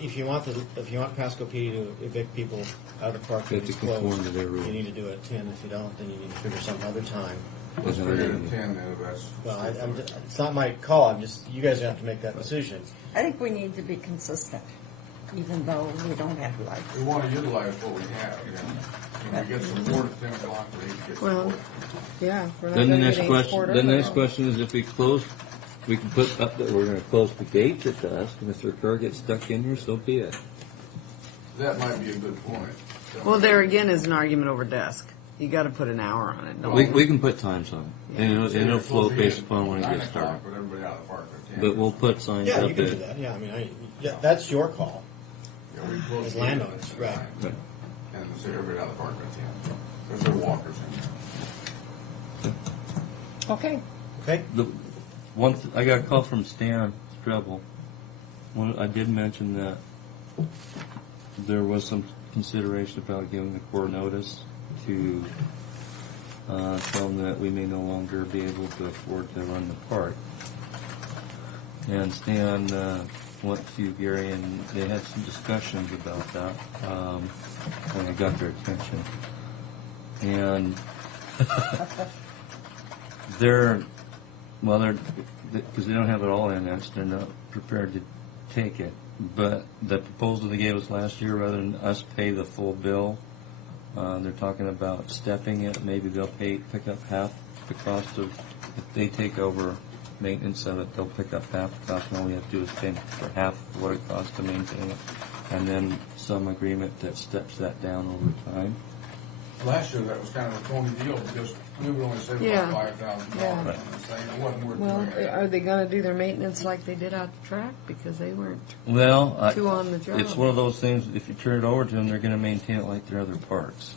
Pasco PD to evict people out of the park You when have to it's closed, conform to their rules. you need to do it at 10. If you don't, then you need to figure some other time. Let's figure it at 10 then, if that's. Well, it's not my call. You guys have to make that decision. I think we need to be consistent, even though we don't have lights. We want to utilize what we have, you know. When we get support at 10 o'clock, we need to get Well, support. yeah, we're not Then the going to next get any question. support Then the over next it. question is if we close, we can put up that we're going to close the gates at dusk, and if their car gets stuck in here, so be it. That might be a good point. Well, there again is an argument over dusk. You got to put an hour on it. Don't you? We can put times on it, and So it'll you're flow supposed to be based at upon when it 9 gets o'clock, dark. Put everybody out of the park at 10. But we'll put signs Yeah, up you can do that. that. Yeah, that's your call. Yeah, we close As the landowners, gates at right. 9, Right. And say everybody out of the park at 10. Because there are walkers in there. Okay. Okay. I got a call from Stan Strebel. I did mention that there was some consideration about giving the Corps notice to tell them that we may no longer be able to afford to run the park. And Stan went to Gary and they had some discussions about that when I got their attention. And Well, because they don't have it all annexed, they're not prepared to take it. But the proposal they gave us last year, rather than us pay the full bill, they're talking about stepping it. Maybe they'll pick up half the cost of, if they take over maintenance of it, they'll pick up half the cost, and all we have to do is pay for half of what it costs to maintain it. And then some agreement that steps that down over time. Last year, that was kind of a phony deal, because we would only save Yeah. about $5,000 Yeah. on this thing. It wasn't worth Well, doing it. are they going to do their maintenance like they did out the track? Because they weren't Well, too on the job. it's one of those things, if you turn it over to them, they're going to maintain it like their other parks.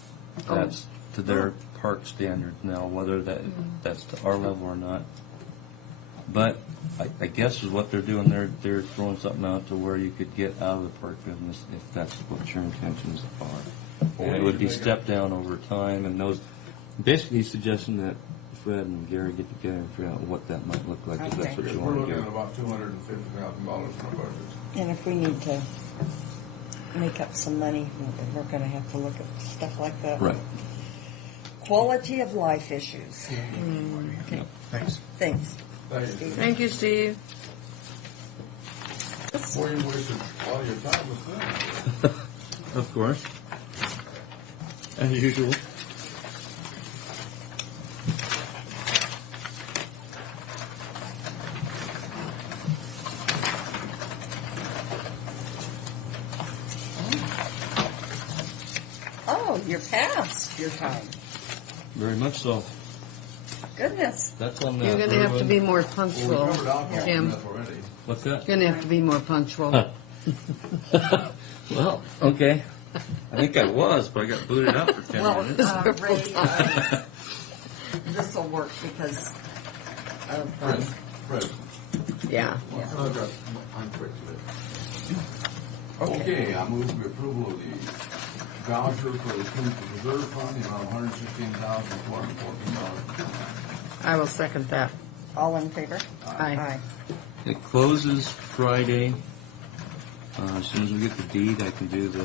Oh. That's to their park standards now, whether that's to our level or not. But I guess is what they're doing, they're throwing something out to where you could get out of the park business if that's what your intentions are. And it would be stepped down over time, and those, basically he's suggesting that Fred and Gary get together and figure out what that might look like, if that's what Because you we're want looking to at do. about $250,000 in our budget. And if we need to make up some money, we're going to have to look at stuff like that. Right. Quality of life issues. Okay. Thanks. Thanks. Thank you, Steve. Boy, you wasted a lot of your time with that. Of course. As usual. Oh, you're past your time. Very much so. Goodness. That's on the. You're going to have to be more Well, we punctual, covered alcohol Tim. enough already. What's that? You're going to have to be more punctual. Well, okay. I think I was, but I got booted out for 10 Well, minutes. Ray, this will work because of Fred. Yeah. I'm quick today. Okay, I move the approval of the voucher for the Food Reserve Fund, the amount of $116,414. I will second that. all in favor? Aye. It closes Friday. As soon as we get the deed, I can do the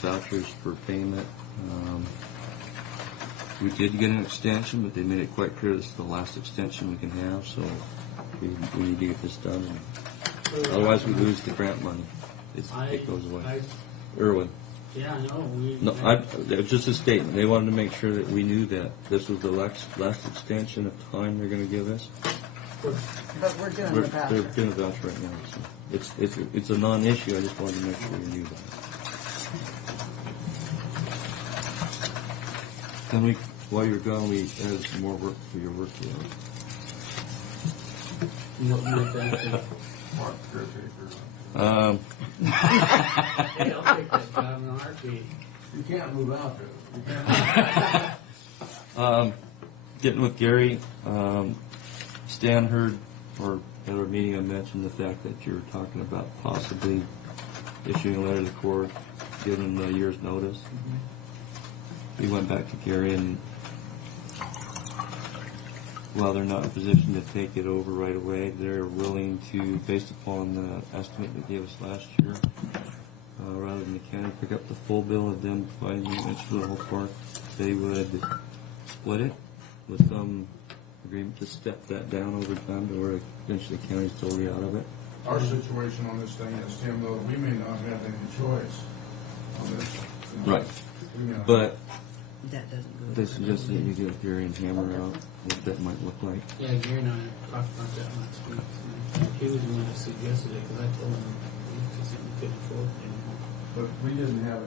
vouchers for payment. We did get an extension, but they made it quite clear this is the last extension we can have, so we need to get this done. Otherwise, we lose the grant money. It goes away. Irwin. Yeah, I know. No, it was just a statement. They wanted to make sure that we knew that this was the last extension of time they're going to give us. But we're doing the They're voucher. doing the voucher right now. So it's a non-issue. I just wanted to make sure you knew that. Then while you're gone, we added some more work for your workload. Mark, caretaker. Hey, I'll take that job in a heartbeat. You can't move out there. You can't. Getting with Gary, Stan heard, or at our meeting I mentioned the fact that you were talking about possibly issuing a letter to the court, giving them a year's notice. We went back to Gary, and while they're not in a position to take it over right away, they're willing to, based upon the estimate they gave us last year, rather than the county pick up the full bill of them providing maintenance for the whole park, they would split it with some agreement to step that down over time to where eventually the county's totally out of it. Our situation on this thing is, Tim, though, we may not have any choice on this. Right. We may not. But That doesn't go. they suggested you get with Gary and hammer out what that might look like. Yeah, Gary and I talked about that last week. And he was the one that suggested it, because I told him we couldn't afford it anymore. But we didn't have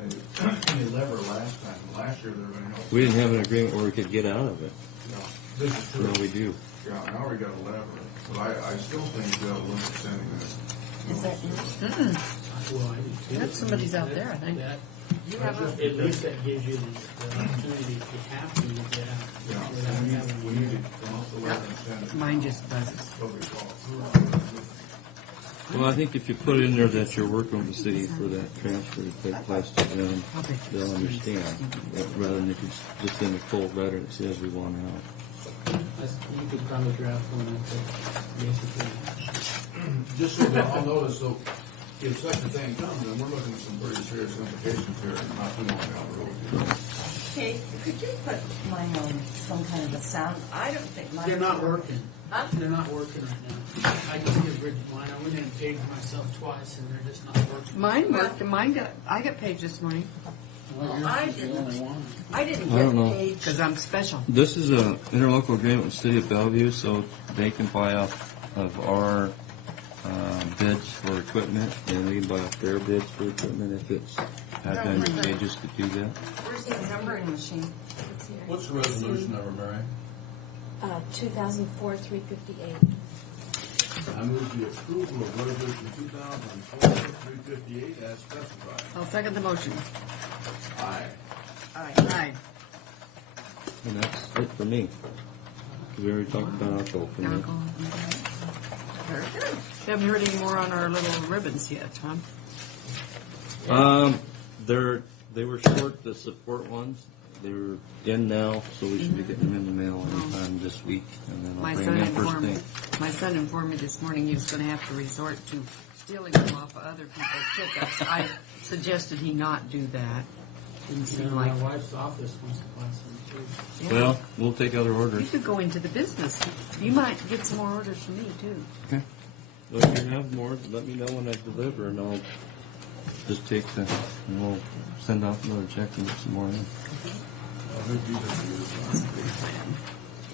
any lever last time. Last year, they were going to help. We didn't have an agreement where we could get out of it. No, this is true. Now we do. Yeah, now we got a lever. But I still think they'll look at sending this. Is that you? Well, I do too. That's somebody's out there, I think. That- You have a, At least that gives you the opportunity, if you have to, to get out. Yeah, without we having- need to come up with a lever and send it. Mine just buzzes. What we call it. Well, I think if you put in there that you're working with the city for that transfer to take place to them, they'll understand, rather than if you just send a cold letter that says we want out. You could probably draft one that basically, Just so that I'll notice, so if such a thing comes, then we're looking at some pretty serious implications here, not too long down the road. Kate, could you put mine on some kind of a sound? I don't think mine. they're not working. They're not working right now. I just give Bridget mine. I went in and paid myself twice, and they're just not working. Mine worked. I got paid this morning Well, yours I is the only one. didn't I don't know. get paid. because I'm special. This is a interlocal agreement with the City of Bellevue, so they can buy off of our bids for equipment, and we can buy off their bids for equipment if it's advantageous to do that. Where's the numbering machine? What's the resolution number, Mary? 2004-358. I move the approval of resolution 2004-358 as specified. I'll second the motion. Aye. Aye. And that's it for me. We already talked about alcohol for me. Alcohol. Very good. Haven't heard any more on our little ribbons yet, huh? They were short the support ones. They're in now, so we should be getting them in the mail anytime this week, and then I'll bring them in first thing. My son informed me this morning he was going to have to resort to stealing them off of other people's pickups. I suggested he not do that. Didn't You seem know, like my wife's office wants to buy some too. Well, we'll take other you orders. could go into the business. You might get some more orders from me too. Okay. Well, if you have more, let me know when I deliver, and I'll just take and we'll send off another check and get some more in.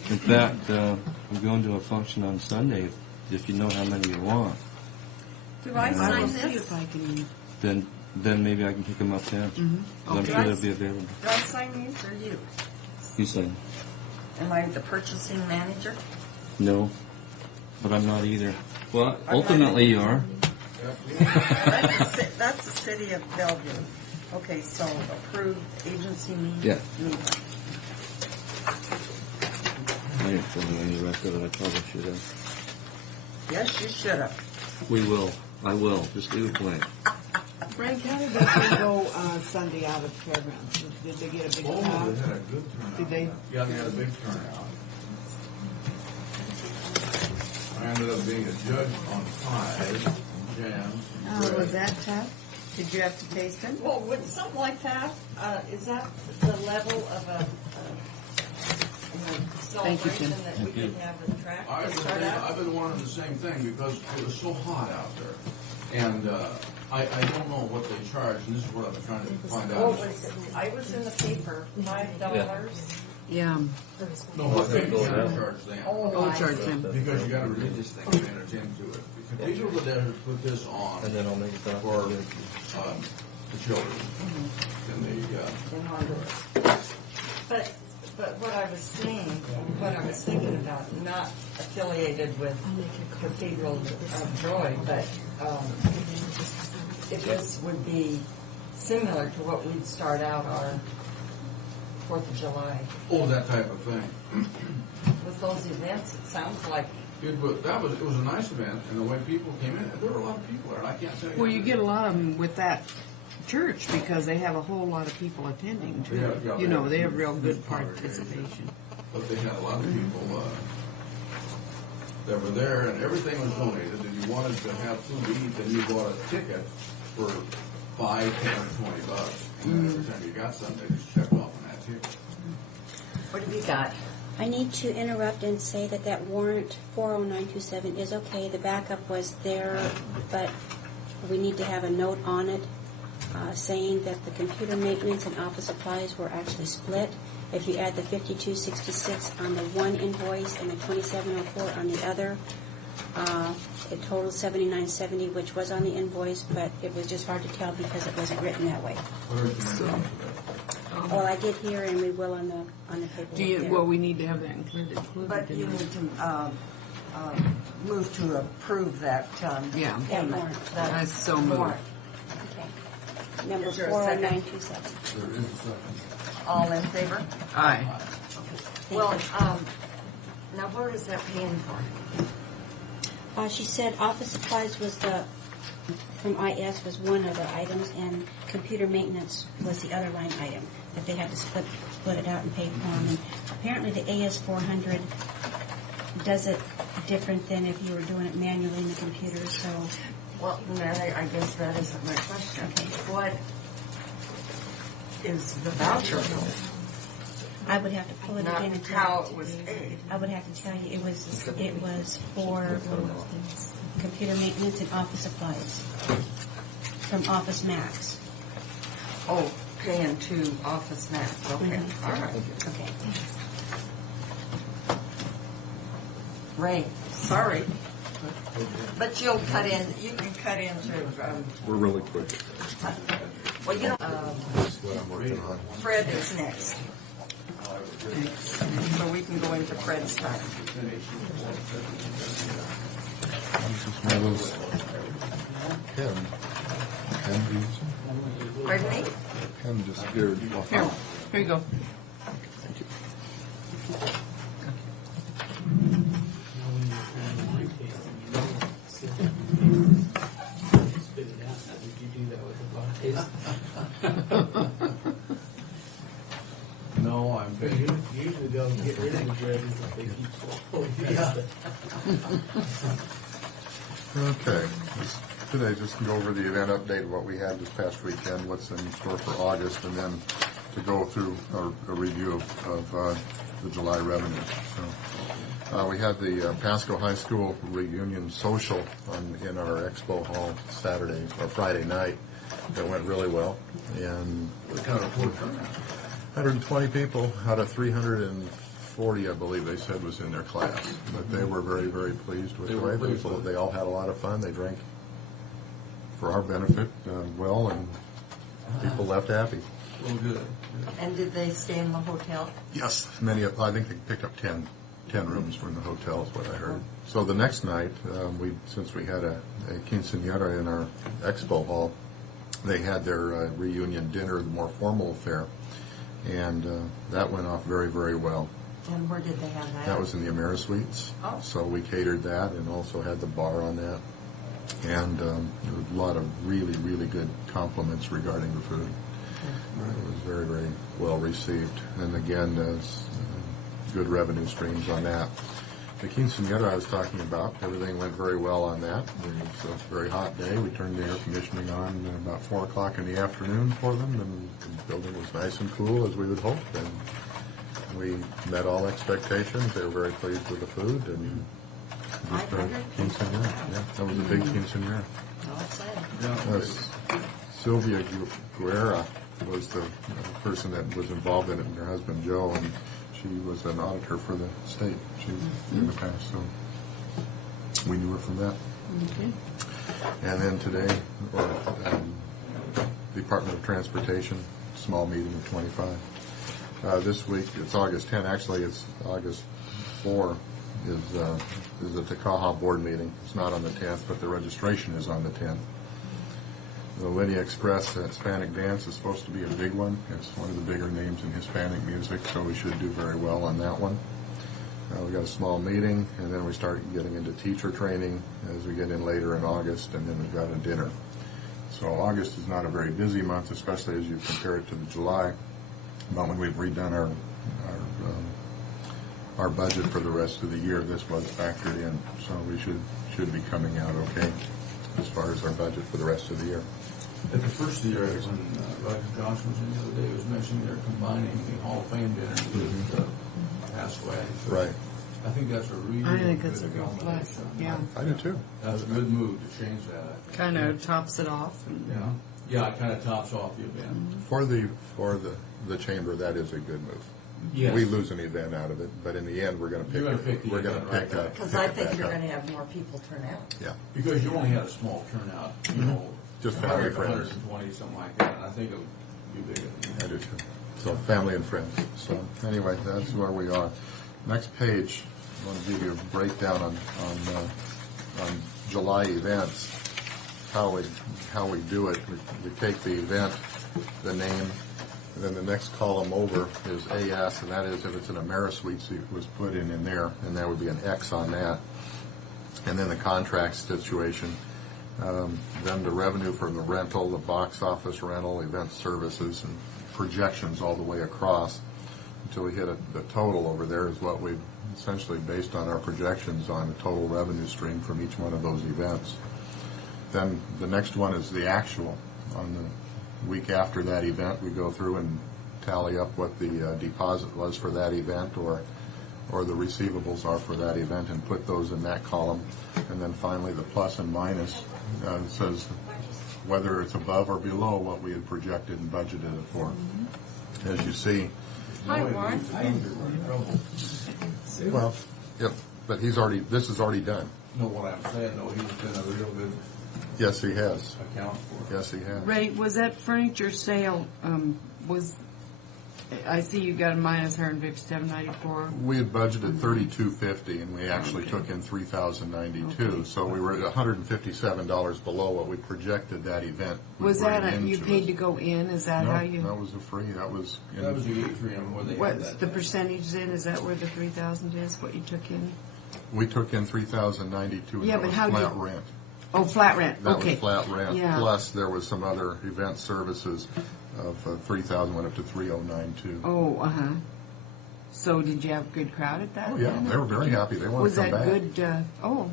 In fact, I'm going to a function on Sunday. If you know how many you want, Do I I sign will see this? if I can. then maybe I can pick them up then. I'm Okay. sure they'll be available. Do I sign these or you? You say Am I the purchasing manager? no, but I'm not either. Well, ultimately you are. That's the city of Bellevue. Okay, so approved agency meeting? Yeah. Meeting. I didn't fill in any rest of it. I probably should have. Yes, you should have. We will. I will. Just leave it blank. Frank, how did they go Sunday out at the fairgrounds? Did they get a big Oh, crowd? they had a good turnout. Did they? Yeah, they had a big turnout. I ended up being a judge on pies, jams, Oh, bread. was that tough? Did you have to taste them? Well, with something like that, is that the level of a celebration that we could have at the track to start out? I've been wanting the same thing because it was so hot out there. And I don't know what they charge, and this is what I've been trying to find What out. was it? I was in the paper, $5. Yeah. No, what they charge them. Oh, charge them. Because you gotta read this thing and enter into it. The Cathedral of the Desert put this on And then I'll make it for the children in the In Honduras. But what I was saying, what I was thinking about, not affiliated with Cathedral of Joy, but if this would be similar to what we'd start out our 4th of July. oh, that type of thing. With those events, it sounds like It was a nice event, and the way people came in, there were a lot of people there, and I can't tell you. Well, you get a lot of them with that church because they have a whole lot of people attending too. Yeah, You know, they have real good participation. But they had a lot of people that were there, and everything was donated. If you wanted to have food to eat, then you bought a ticket for $5, $10, or $20. And every time you got something, they just checked off on that ticket. what have you got? I need to interrupt and say that warrant 40927 is okay. The backup was there, but we need to have a note on it saying that the computer maintenance and office supplies were actually split. If you add the 5266 on the one invoice and the 2704 on the other, it totals 7970, which was on the invoice, but it was just hard to tell because it wasn't written that way. Well, I did here, and we will on the paperwork. Well, we need to have that included. But you need to move to approve that. Yeah. Payment. warrant. That's so moved. warrant. Okay. Number Is there a second? 40927. There is a second. All in favor? Aye. Well, now where is that paying for? She said office supplies was from IS was one of the items, and computer maintenance was the other line item, that they had to split it out and pay for them. And apparently the AS400 does it different than if you were doing it manually in the computer, so... Well, Mary, I guess that isn't my question. Okay. What is the voucher for? I would have to pull it Not again and how tell it was paid. I would have to tell you, it was for computer maintenance and office supplies from Office Max. Oh, paying to Office Max, okay, Mhm. all right. Okay. Ray, sorry. But you'll cut in, you can cut into, We're really quick. well, you know, That's what I'm working on. Fred is next. So we can go into Fred's time. This is one of those pen deals. Pardon me? Pen disappeared. Here you go. Spit it out. Now, did you do that with the bodies? No, I'm big. Usually they'll get rid of the dredges if they keep swallowing. Okay. Today, just to go over the event update of what we had this past weekend, what's in store for August, and then to go through a review of the July revenue. So, we had the Pasco High School reunion social in our expo hall Saturday or Friday night. That went really well, and What kind of poor turnout? 120 people out of 340, I believe they said, was in their class. But they were very, very pleased with They the were way pleased with it. they all had a lot of fun. They drank for our benefit well, and people left happy. Well, good. And did they stay in the hotel? Yes, I think they picked up 10 rooms from the hotel is what I heard. So the next night, since we had a quinceañera in our expo hall, they had their reunion dinner, the more formal affair, and that went off very, very well. And where did they have that? That was in the Amerisuites. Oh. So we catered that and also had the bar on that. And there were a lot of really, really good compliments regarding the food. It was very, very well received. And again, good revenue streams on that. The quinceañera I was talking about, everything went very well on that. It was a very hot day. We turned the air conditioning on about 4 o'clock in the afternoon for them, and the building was nice and cool, as we would hope. And we met all expectations. They were very pleased with the food. And just a quinceañera. Yeah, that was a big quinceañera. Sylvia Guerra was the person that was involved in it, and her husband Joe, and she was an auditor for the state. She in the past, so we knew her from that. Okay. And then today, Department of Transportation, small meeting of 25. This week, it's August 10. Actually, it's August 4 is the Takaha board meeting. It's not on the 10th, but the registration is on the 10th. The Lydia Express Hispanic Dance is supposed to be a big one. It's one of the bigger names in Hispanic music, so we should do very well on that one. We got a small meeting, and then we start getting into teacher training as we get in later in August, and then we've got a dinner. So August is not a very busy month, especially as you compare it to the July. But when we've redone our budget for the rest of the year, this was factored in, so we should be coming out okay as far as our budget for the rest of the year. At the first of the year, when Roger Johnson was in the other day, he was mentioning they're combining the Hall of Fame dinner with Pasco. Right. I think that's a really I think it's a good good plus. combination. Yeah. I do too. That's a good move to change that. Kind of tops it off. And Yeah, it kind of tops off the event. For the chamber, that is a good move. Yes. We lose an event out of it, but in the end, we're going to pick. You're gonna pick the we're going to event pick right up. Because I think you're going to have more people turn out. Yeah. Because you only had a small turnout, you know. Just family, 100, friends. 120, something like that, and I think it would be bigger. I do too. So family and friends. So anyway, that's where we are. Next page, I want to give you a breakdown on July events. How we do it. We take the event, the name, and then the next column over is AS, and that is if it's an Amerisuite, it was put in there, and there would be an X on that. And then the contract situation. Then the revenue from the rental, the box office rental, event services, and projections all the way across until we hit the total over there is what we've essentially based on our projections on the total revenue stream from each one of those events. Then the next one is the actual. On the week after that event, we go through and tally up what the deposit was for that event or the receivables are for that event and put those in that column. And then finally, the plus and minus says whether it's above or below what we had projected and budgeted it for. As you see. Hi, Warren. Well, yep, but this is already done. No, what I'm saying, though, he's been a real good Yes, he has. account for it. Yes, he has. Ray, was that furniture sale, I see you got a minus $157.94. We had budgeted $3,250, and we actually took in $3,092. So we were at $157 below what we projected that event would Was that bring you into paid us. to go in? Is that No, how you? that was a free. That was The atrium where they had What's that. the percentage then? Is that where the 3,000 is? What you took in? we took in $3,092, and Yeah, that but was how flat did- rent. Oh, flat rent. That Okay. was flat rent. Yeah. Plus, there was some other event services of $3,000 went up to $3,092. Oh, So did you have a good crowd at that? Oh, yeah, then? they were very happy. They wanted Was to come that back. good? Okay. Oh,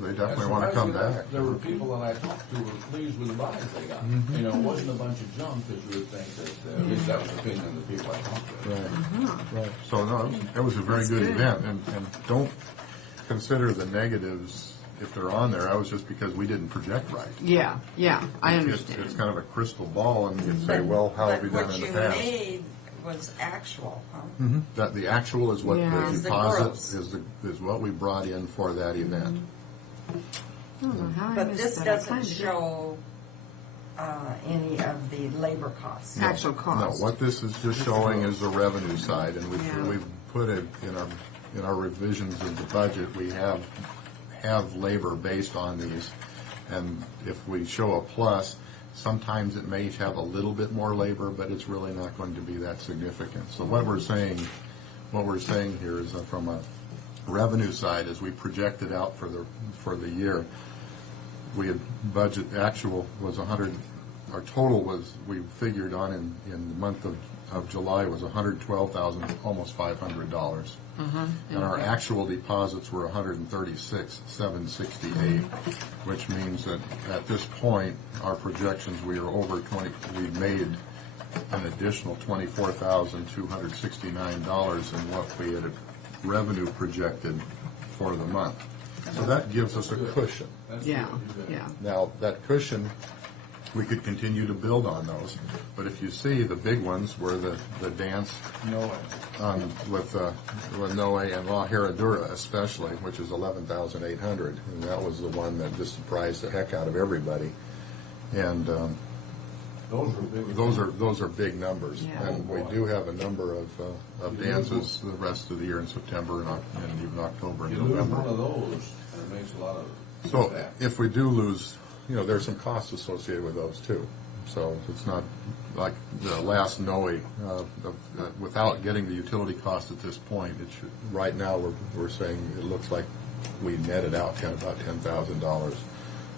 they definitely want to come back. There were people that I talked to who were pleased with the buys they got. Mm-hmm. You know, it wasn't a bunch of junk, as you would think that, at least that was the opinion of the people I talked to. Right. So, no, it was a very good event, and don't consider the negatives if they're on there. That was just because we didn't project right. Yeah, I It's understand. kind of a crystal ball, and you say, well, how have we done in the But what past? you made was actual, huh? That the actual is what Yeah. the Is the deposit gross. is what we brought in for that event. I don't know how I But missed this that. I doesn't planned to go. show any of the labor costs. Actual No, cost. what this is just showing is the revenue side, and Yeah. we've put it in our revisions of the budget. We have labor based on these, and if we show a plus, sometimes it may have a little bit more labor, but it's really not going to be that significant. So what we're saying here is from a revenue side, as we projected out for the year, we had budget actual was 100. Our total was we figured on in the month of July was $112,000, almost $500. And our actual deposits were $136,768, which means that at this point, our projections, we are over 20, we made an additional $24,269 in what we had revenue projected for the month. So that gives us a cushion. Yeah. Now, that cushion, we could continue to build on those, but if you see, the big ones were the dance with Noe and La Herradura especially, which is $11,800, and that was the one that just surprised the heck out of everybody. And those are big numbers, Yeah. and we do have a number of dances the rest of the year in September and even October and You lose November. one of those, and it makes a lot of So impact. if we do lose, there's some costs associated with those too. So it's not like the last NOE, without getting the utility cost at this point, right now we're saying it looks like we netted out about $10,000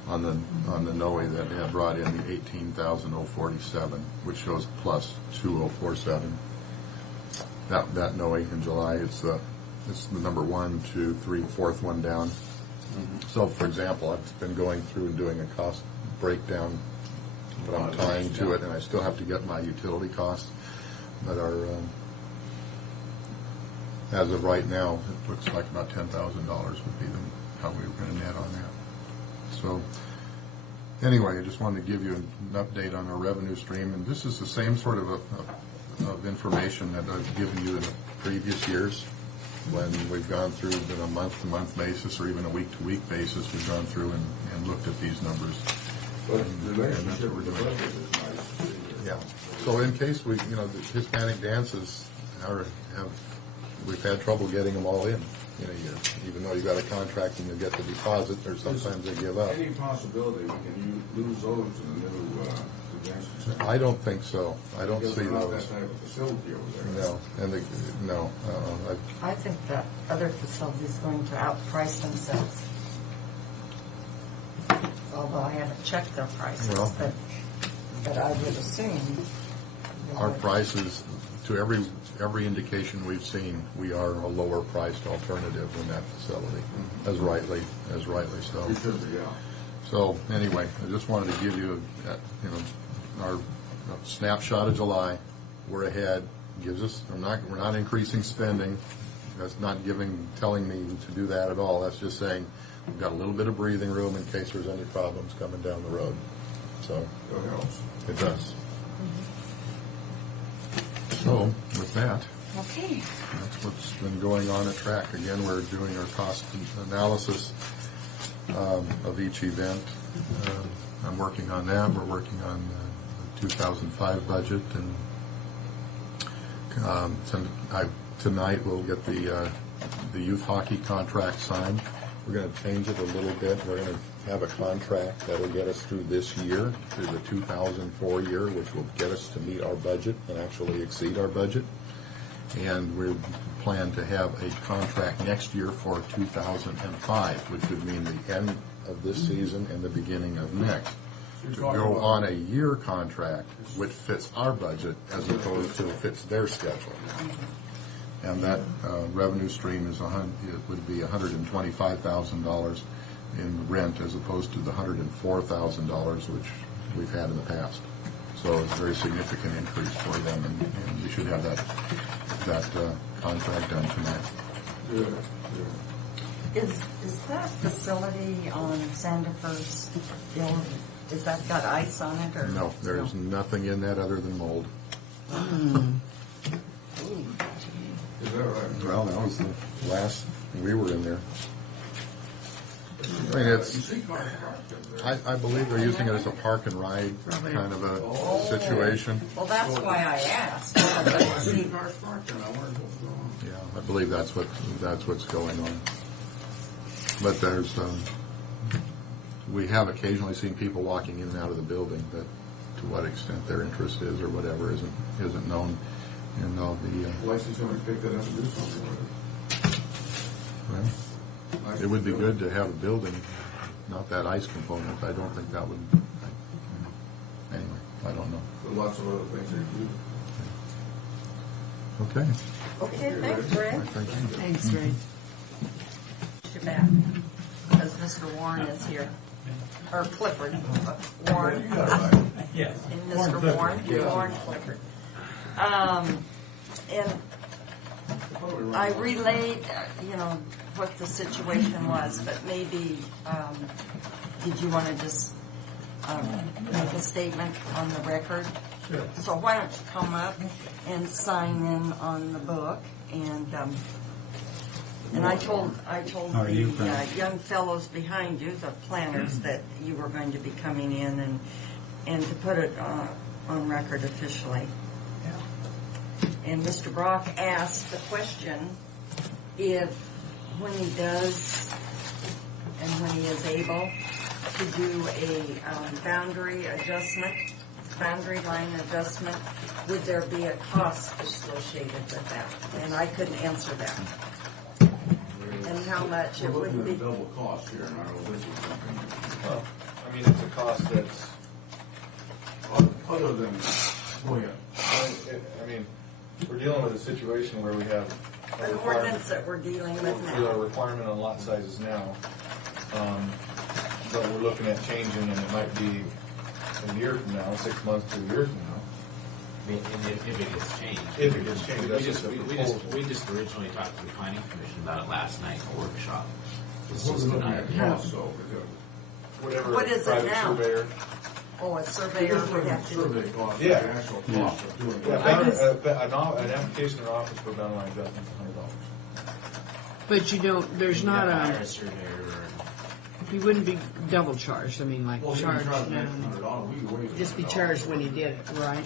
on the NOE that had brought in the $18,047, which shows plus 2,047. That NOE in July, it's the number 1, 2, 3, fourth one down. So, for example, I've been going through and doing a cost breakdown, but I'm tying to it, and I still have to get my utility costs that are, as of right now, it looks like about $10,000 would be how we were going to net on that. So, anyway, I just wanted to give you an update on our revenue stream, and this is the same sort of information that I've given you in the previous years. When we've gone through on a month-to-month basis or even a week-to-week basis, we've gone through and looked at these numbers. But And the that's relationship what with we're the doing. budget is nice. Yeah. So in case the Hispanic dances we've had trouble getting them all in a year. Even though you got a contract and you get the deposit, or sometimes they give up. Any possibility we can lose those in the new convention center? I don't think so. I don't Because see they're not those. that type of facility over there. No, no. I think that other facilities going to outprice themselves. Although I haven't checked their prices, Well. but I would assume. Our prices, to every indication we've seen, we are a lower priced alternative in that facility, as rightly so. You should be, yeah. So anyway, I just wanted to give you, our snapshot of July, we're ahead, gives us, we're not increasing spending. That's not telling me to do that at all. That's just saying we've got a little bit of breathing room in case there's any problems coming down the road. So It helps. it does. So with that, Okay. that's what's been going on at TRAC. Again, we're doing our cost analysis of each event. I'm working on that. We're working on the 2005 budget, and tonight we'll get the youth hockey contract signed. We're going to change it a little bit. We're going to have a contract that will get us through this year, through the 2004 year, which will get us to meet our budget and actually exceed our budget. And we plan to have a contract next year for 2005, which would mean the end of this season and the beginning of next. To go on a year contract which fits our budget as opposed to fits their schedule. And that revenue stream would be $125,000 in rent as opposed to the $104,000 which we've had in the past. So it's a very significant increase for them, and we should have that contract done tonight. Good. Is that facility on Sandifer's building, is that got ice on it, or? No, there's nothing in that other than mold. Is that right? Well, that was the last we were in there. I mean, it's, I believe they're using it as a park and ride kind of a situation. Well, that's why I asked. See, Yeah, I believe that's what's going on. But there's, we have occasionally seen people walking in and out of the building, but to what extent their interest is or whatever isn't known. And all the Why should somebody pick that up and do something with it? well, it would be good to have a building, not that ice component. I don't think that would. Anyway, I don't know. But lots of other things they do. Okay. okay, thanks, Rick. Thank you. Thanks, Ray. You're back, because Mr. Warren is here. Or Clifford. Warren. Yes. And Mr. Warren. Warren Clifford. And I relayed, what the situation was, but maybe, did you want to just make a statement on the record? Sure. So why don't you come up and sign in on the book, and I told the young fellows behind you, the planners, that you were going to be coming in and to put it on record officially. And Mr. Brock asked the question if, when he does and when he is able to do a boundary line adjustment, would there be a cost associated with that? And I couldn't answer that. And how much it would be. Double cost here, and I know this is something. Well, I mean, it's a cost that's, Other than, go ahead. I mean, we're dealing with a situation where we have An ordinance that we're dealing with with a now. requirement on lot sizes now, but we're looking at changing, and it might be a year from now, 6 months to a year from now. I mean, if it gets changed. If it gets changed, that's just a We just originally talked to the planning commission about it last night in a workshop. It's What just we're looking denied. at cost, so, whatever. What is it private now? Surveyor. Oh, a surveyor would have to. survey cost, the Yeah. actual cost of doing Yeah, an application or office for boundary line adjustment is $100. But you don't, there's You not have to hire a, a surveyor he wouldn't be double charged, I mean, like Well, you can charged, charge an extra $100, we can waive just be $100. charged when he did it, right?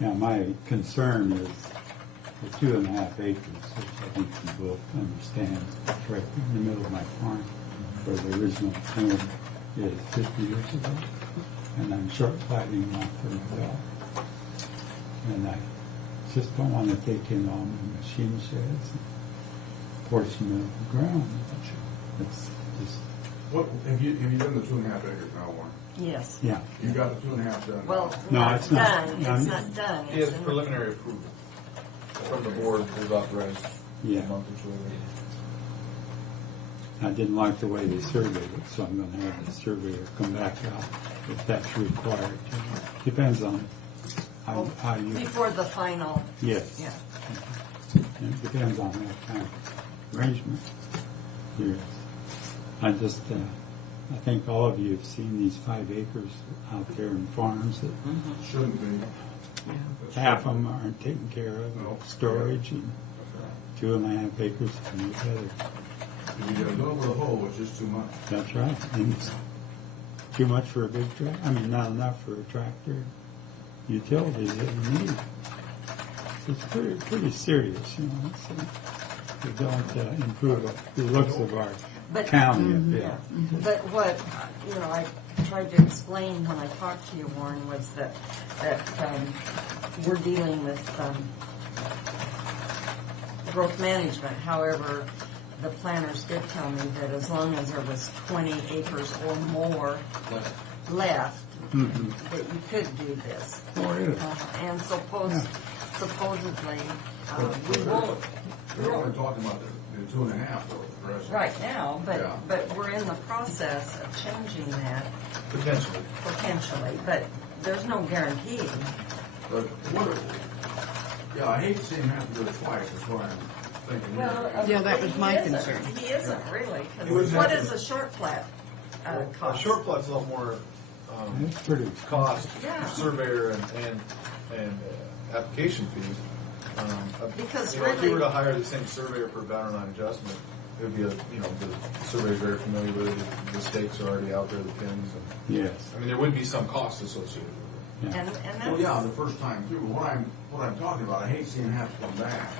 Yeah, my concern is the 2.5 acres, which I think you both understand, it's right in the middle of my farm, where the original home is 50 years ago, and I'm short platting off for my dog. And I just don't want to take in all my machine sheds, and portion of the ground. It's just, What, have you done the 2.5 acres now, Warren? Yes. yeah. You got the 2.5 done? Well, No, not it's not. done. It's not done. He has It's in- preliminary approval from the board, who's authorized Yeah. a month or so ago. I didn't like the way they surveyed it, so I'm gonna have the surveyor come back out if that's required. Depends on how you, Before the final. yes. Yeah. It depends on that kind of arrangement. Yes. I think all of you have seen these 5 acres out there in farms that Shouldn't be. half of them aren't taken care of, No. storage, and 2.5 acres in the other. You get a little bit of hole, which is too much. That's right. And it's too much for a big tractor. I mean, not enough for a tractor. Utilities that you need. It's pretty serious, you know. We don't improve the looks of our county a bit. Yeah. But what, I tried to explain when I talked to you, Warren, was that we're dealing with growth management. However, the planners did tell me that as long as there was 20 acres or more left, that you could do this. Oh, yeah. And supposedly, we won't. We're only talking about the 2.5 for the rest. Right now, Yeah. but we're in the process of changing that Potentially. but there's no guarantee. But yeah, I hate to see him have to do it twice, that's what I'm thinking. Yeah, that was my he isn't. concern. He isn't really, He wouldn't because what have is to- a short plat A cost? short plat's a lot more It's pretty. cost, Yeah. surveyor and application fees. Because if you really- were to hire the same surveyor for boundary line adjustment, it would be the surveyor's very familiar with it, the stakes are already out there, the pins. Yes. I mean, there would be some costs associated with And Well, that's, yeah, the first time through, what I'm talking about, I hate seeing him have to come back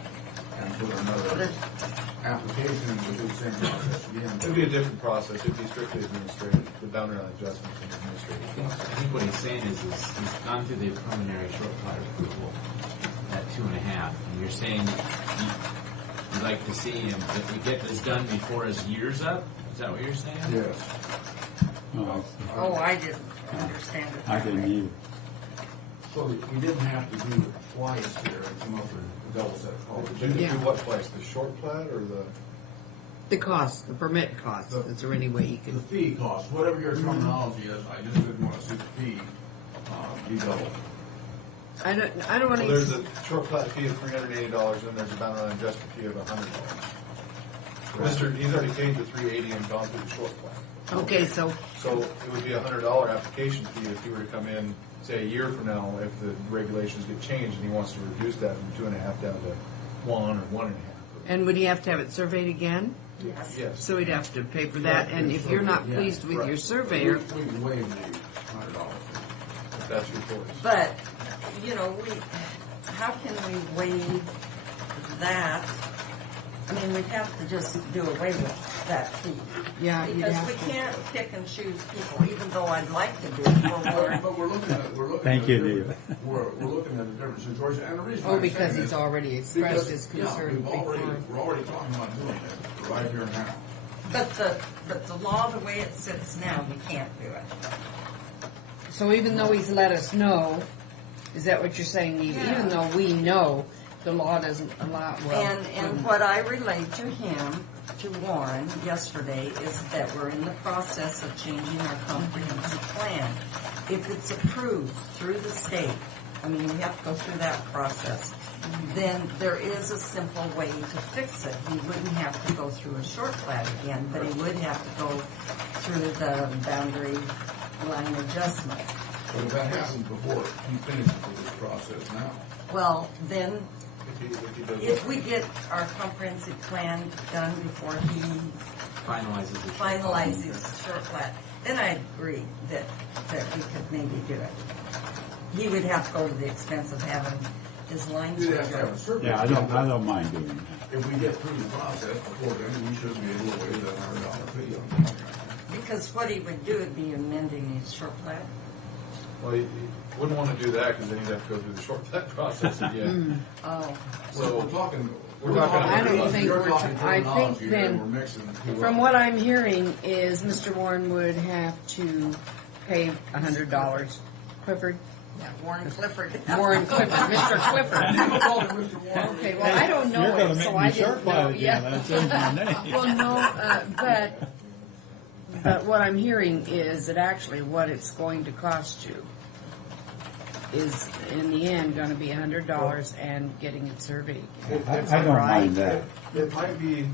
and put another application and do the same process it. again. It'd be a different process, it'd be strictly administrative, the boundary line adjustment and administrative I process. think what he's saying is he's gone through the preliminary short plat approval at 2.5, and you're saying you'd like to see him, if we get this done before his year's up? Is that what you're saying? Yes. Oh, I didn't understand it. I didn't either. So we didn't have to do it twice here and come up with a double set of costs. Did you Yeah. do what place, the short plat or the? The cost, the permit cost, is there any way you The can? fee cost, whatever your terminology is, I just didn't want to see the fee be doubled. I don't want Well, to. there's a short plat fee of $380, and there's a boundary line adjustment fee of $100. He's already paid the $380 and gone through the short plat. Okay, so So it would be a $100 application fee if he were to come in, say, a year from now, if the regulations get changed and he wants to reduce that from 2.5 down to 1 or 1.5. and would he have to have it surveyed again? Yes. So he'd have to pay for that, and if you're not pleased with your surveyor, We can waive the $100. If that's your choice. But, how can we waive that? I mean, we'd have to just do away with that fee. yeah, you'd Because have we to. can't pick and choose people, even though I'd like to do it for more. But we're looking at. Thank you, David. We're looking at a different situation, and the reason Oh, I'm because saying he's is already expressed because, his concern yeah, before. we're already talking about doing it right here and now. But the law, the way it sits now, we can't do it. So even though he's let us know, is that what you're saying? Even though we know the law doesn't allow, And what I relayed to him, to Warren, yesterday, is that we're in the process of changing our comprehensive plan. If it's approved through the state, I mean, we have to go through that process, then there is a simple way to fix it. He wouldn't have to go through a short plat again, but he would have to go through the boundary line adjustment. But if that happens before he finishes with this process now, Well, then, If he does if we get our comprehensive plan done before he finalizes his short plat, then I agree that we could maybe do it. He would have to go to the expense of having his lines you'd have to have a redone. survey. Yeah, I don't mind doing that. If we get through the process before then, we should be able to waive that $100 fee on that. Because what he would do would be amending his short plat. Well, you wouldn't want to do that because then you'd have to go through the short plat process again. Oh. So We're talking. I don't think you're we're talking I think terminology here, then, we're mixing the two from up. what I'm hearing is Mr. Warren would have to pay $100. Clifford? Yeah, Warren Clifford. Warren Clifford, Mr. Clifford. You called him Mr. Warren. Okay, well, I don't know You're gonna him, make so me I Short didn't File know, again, yeah. that's in my name. Well, no, but what I'm hearing is that actually what it's going to cost you is in the end going to be $100 and getting it surveyed. I don't mind that. It might be,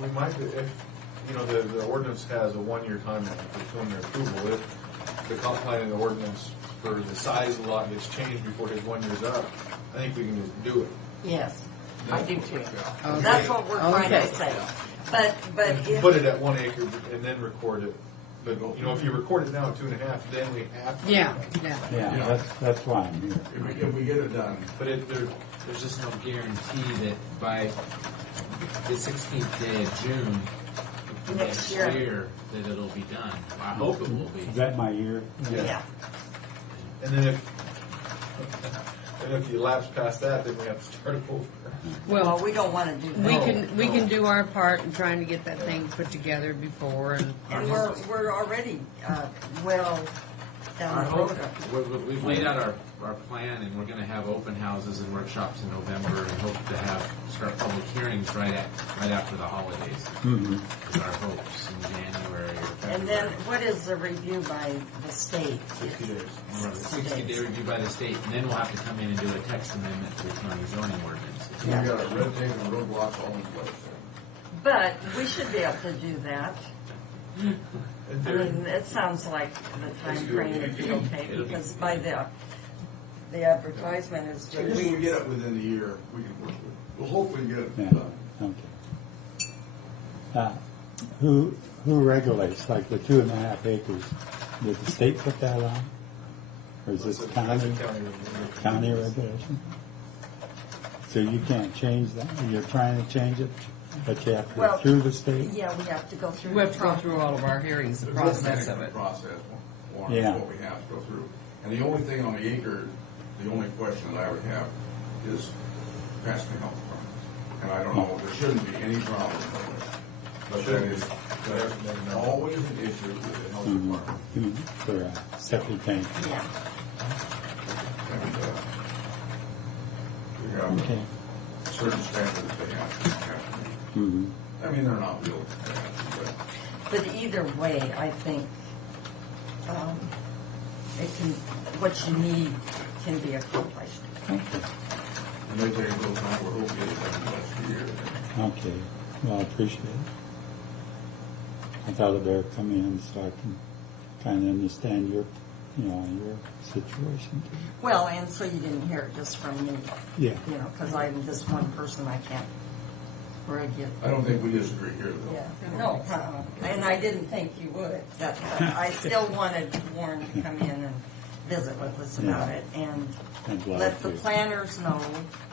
we might, if, you know, the ordinance has a 1-year timeline for preliminary approval. If the comp plan in the ordinance for the size of the lot gets changed before his 1 year's up, I think we can just do it. Yes, I do too. Okay. That's what we're trying Okay. to say. But if. Put it at 1 acre and then record it. But, you know, if you record it now at 2.5, then we have to. Yeah. Yeah, that's why I'm here. If we get it done. But there's just no guarantee that by the 16th day of June next year that it'll be done. I hope it will be. Is that my year? Yeah. And then if you lapse past that, then we have to start over. Well, we don't want to do that. We can do our part in trying to get that thing put together before And we're already well down Our the hope, road. we've laid out our plan, and we're going to have open houses and workshops in November, and hope to start public hearings right after the holidays. Mm-hmm. Is our hopes in January or February. And then what is the review by the state? 60 days. We'll have a 60-day review by the state, and then we'll have to come in and do a text amendment to the county zoning ordinance. We got a red tape and roadblocks all in place. But we should be able to do that. I mean, it sounds like the time frame would be okay, because by the advertisement is 2 I guess weeks. if we get it within the year, we can work with it. We'll hopefully get it Yeah, done. okay. Who regulates, like the 2.5 acres? Did the state put that on? Or is this county regulation? So you can't change that? You're trying to change it, but you have to go through the state? Yeah, we have to go through. we have to go through all of our hearings, the process of it. Process, Warren, Yeah. is what we have to go through. And the only thing on the acre, the only question that I would have is passing the health department. And I don't know, there shouldn't be any problem with it. But that is always an issue with the health department. Mhm. For a septic tank. Yeah. And, we have Okay. certain standards they have to meet. Mhm. I mean, they're not real bad, but But either way, I think it can. What you need can be accomplished. it may take a little time, we're hoping to get it done in the next few years. Okay, well, I appreciate it. I thought it better come in so I can kind of understand your situation. Well, and so you didn't hear it just from me. Yeah. You know, because I'm just one person. I can't regulate. I don't think we disagree here, though. Yeah. No, and I didn't think you would. I still wanted Warren to come in and visit with us about it and I'd love let the to. planners know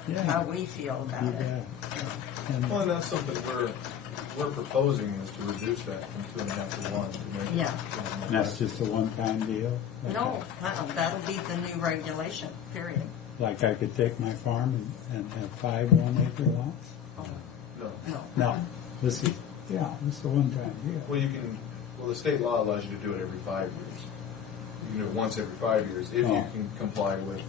Yeah. how we feel about You it. bet. Well, and that's something we're proposing is to reduce that from 2.5 to 1. To make Yeah. And that's just a one-time deal? No, that'll be the new regulation, period. Like I could take my farm and have 5 1-acre lots? No. No. No, this is a one-time deal. Well, the state law allows you to do it every 5 years. You can do it once every 5 years if you Oh. can comply with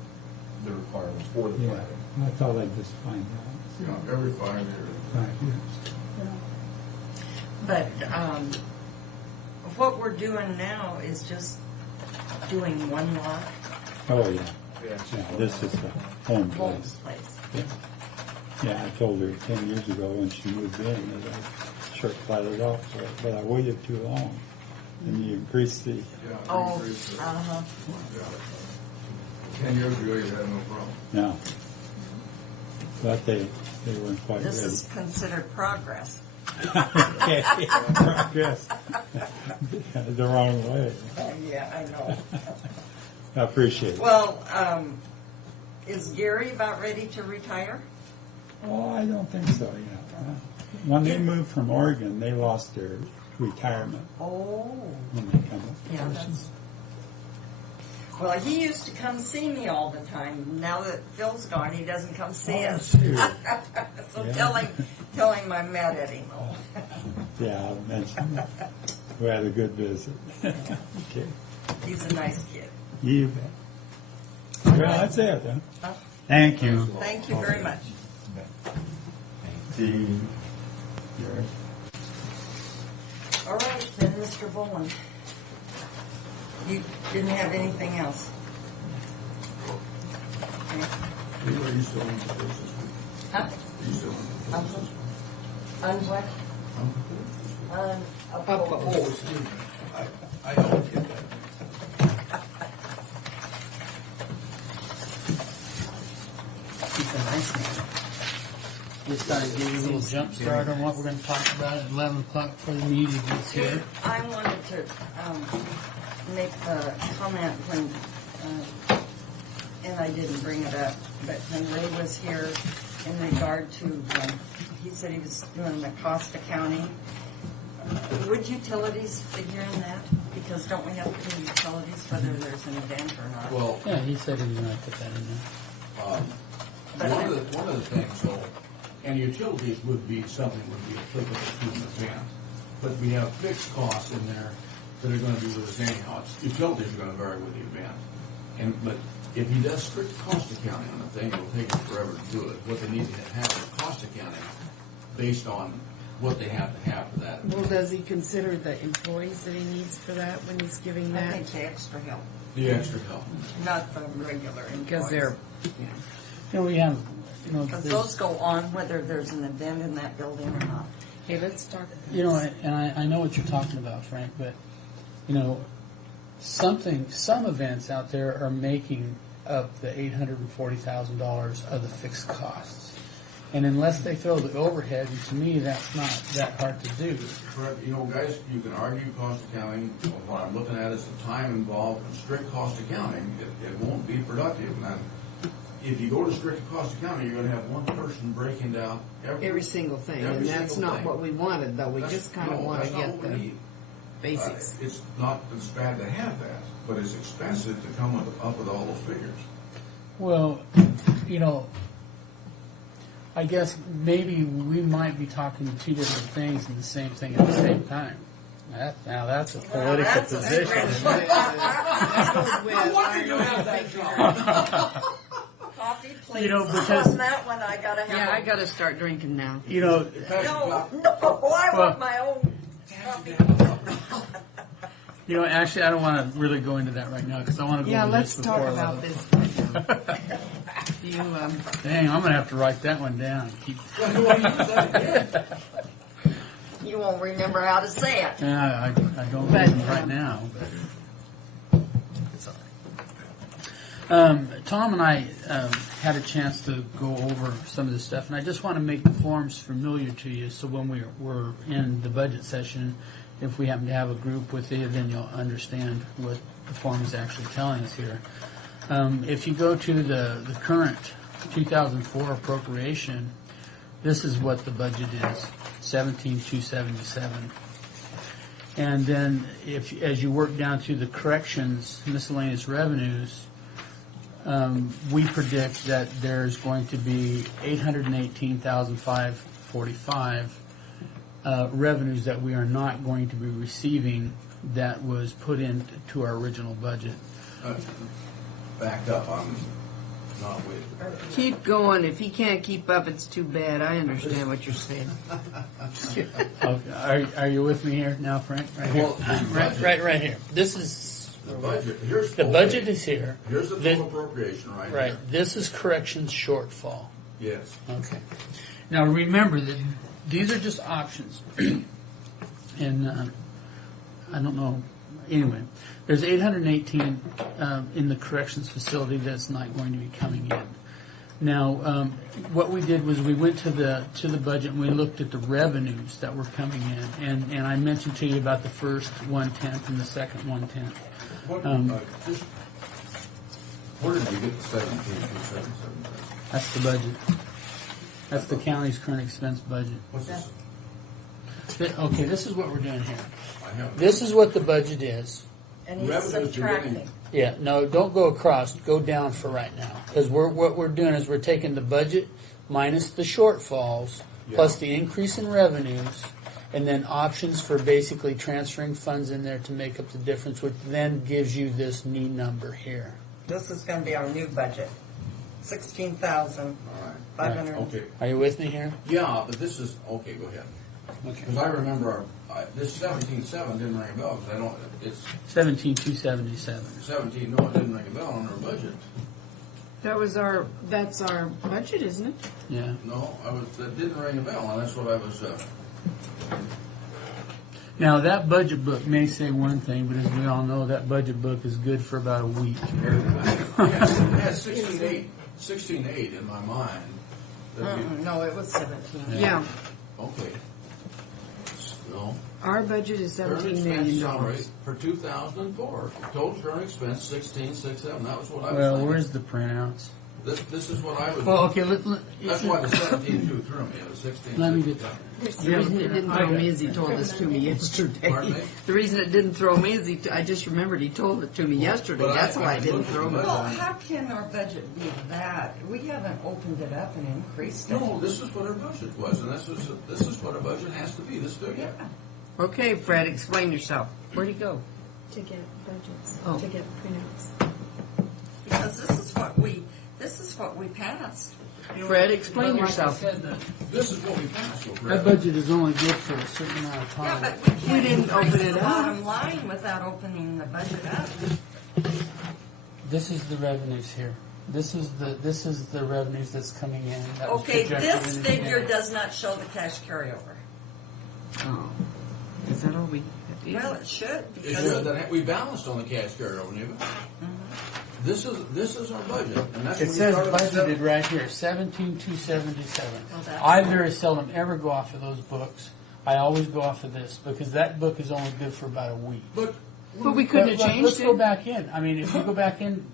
the requirements for the Yeah, planning. I thought I'd just find out. You know, every 5 years. 5 years. But what we're doing now is just doing one lot, Oh, yeah. Yeah. Yeah, this is the home Holmes place. place. Yeah, I told her 10 years ago when she moved in that I short platted off for it, but I waited too long. And you increased the, Oh, increase the- uh-huh. yeah. 10 years ago, you had no problem. no. But they weren't quite This ready. is considered progress. Okay, progress. The wrong way. Yeah, I know. I appreciate it. Well, is Gary about ready to retire? Oh, I don't think so, yeah. When they moved from Oregon, they lost their retirement Oh. when they come up. Yeah, well, he used to come see me all the time. Now that Phil's gone, he doesn't come see Oh, us. shoot. So Yeah. tell him I met at him. Yeah, I'll mention that. We had a good visit. Okay. He's a nice kid. You bet. Well, that's it, huh? Thank you. Thank you very much. see Gary. All right, then, Mr. Boland. You didn't have anything else? Okay. Are you still in the business? Huh? Are you still in the business? On what? Oh, excuse me. I don't get that. Keep a nice name. Just thought I'd give you a little jump start on what we're going to talk about at 11 o'clock before the meeting gets here. I wanted to make a comment when, and I didn't bring it up, but when Ray was here in regard to, he said he was doing the cost accounting. Would utilities figure in that? Because don't we have to do utilities whether there's an event or not? Well, Yeah, he said he was going to put that in there. one of the things, though, and utilities would be something would be applicable to an event, but we have fixed costs in there that are going to be with us anyhow. Utilities are going to vary with the event, but if he does strict cost accounting on a thing, it'll take him forever to do it. What they need to have is cost accounting based on what they have to have for that. Well, does he consider the employees that he needs for that when he's giving I that? think the extra help, The extra help. not the regular employees. Because they're, We have, Because those go on whether there's an event in that building or not. okay, let's talk. and I know what you're talking about, Frank, but, some events out there are making up the $840,000 of the fixed costs. And unless they throw the overhead, and to me, that's not that hard to do. Correct. Guys, you can argue cost accounting. What I'm looking at is the time involved in strict cost accounting. It won't be productive. And if you go to strict cost accounting, you're going to have one person breaking down Every single thing, and that's not what we wanted, though. We just kind of want to get the basics. It's bad to have that, but it's expensive to come up with all those figures. Well, I guess maybe we might be talking two different things and the same thing at the same time. Now that's a political position. No wonder you have that job. Coffee, please. Because on that one, I gotta have. Yeah, I got to start drinking now. No, I want my own coffee. Actually, I don't want to really go into that right now because I want to go Yeah, over let's this talk before about 11. this right now. Dang, I'm going to have to write that one down. You won't remember how to say it. Yeah, I don't remember right now. But it's all right. Tom and I had a chance to go over some of this stuff, and I just want to make the forms familiar to you so when we're in the budget session, if we happen to have a group with you, then you'll understand what the form is actually telling us here. If you go to the current 2004 appropriation, this is what the budget is, $17,277. And then as you work down to the corrections, miscellaneous revenues, we predict that there's going to be $818,545 revenues that we are not going to be receiving that was put into our original budget. Backed up, I'm not with it. Keep going. If he can't keep up, it's too bad. I understand what you're saying. Okay. Are you with me here now, Frank? Right here. Right here. This is The budget. the budget is here. Here's the total appropriation right Right. here. This is corrections shortfall. Yes. Okay. Now remember that these are just options, and I don't know. Anyway, there's 818 in the corrections facility that's not going to be coming in. Now, what we did was we went to the budget and we looked at the revenues that were coming in, and I mentioned to you about the first 1/10 and the second 1/10. Where did you get the 17,277? That's the budget. That's the county's current expense budget. What's this? Okay, this is what we're doing here. I have This is what the budget is. And he's Revenues are subtracting. getting- Yeah, no, don't go across. Go down for right now, because what we're doing is we're taking the budget minus the shortfalls plus the increase in revenues, and then options for basically transferring funds in there to make up the difference, which then gives you this new number here. This is going to be our new budget, 16,000. All right. 500. Okay. Are you with me here? Yeah, but this is, okay, go ahead. Okay. Because I remember this 17.7 didn't ring a bell, because I don't, it's 17,277. 17, no, it didn't ring a bell on our budget. That's our budget, isn't it? Yeah. No, that didn't ring a bell, and that's what I was, Now, that budget book may say one thing, but as we all know, that budget book is good for about a week. I had 16.8 in my mind. No, it was 17. Yeah. Okay. Still. Our budget is Current $17 expense million. summary for 2004. Total current expense 16.67. That was what I was Well, thinking. where's the printouts? This is what I was. Well, okay, That's why the 17.2 threw me. It was 16. Let me get The reason it didn't throw me is he told this to me yesterday. Pardon me? The reason it didn't throw me is I just remembered he told it to me yesterday. But That's I why it didn't looked at throw the me. Well, how can our budget be that? We haven't opened it up and increased it. No, this is what our budget was, and this is what a budget has to be. This figure. Okay, Fred, explain yourself. Where'd he go? To get budgets, Oh. to get printouts. Because this is what we passed. Fred, explain yourself. This is what we passed. So That budget is only good for a certain amount of Yeah, time. but we can't didn't increase open it the up. bottom line without opening the budget up. This is the revenues here. This is the revenues that's coming in. That was Okay, projected this in the figure beginning. does not show the cash carryover. Oh. Is that all we Well, it should, It because should. That we balanced on the cash carryover, Neva. This is our budget, and that's It when says you started with budgeted right here, 17,277. Well, that's- I very seldom ever go off of those books. I always go off of this because that book is only good for about a week. But But we couldn't have changed Let's go it. back in. I mean, if you go back in,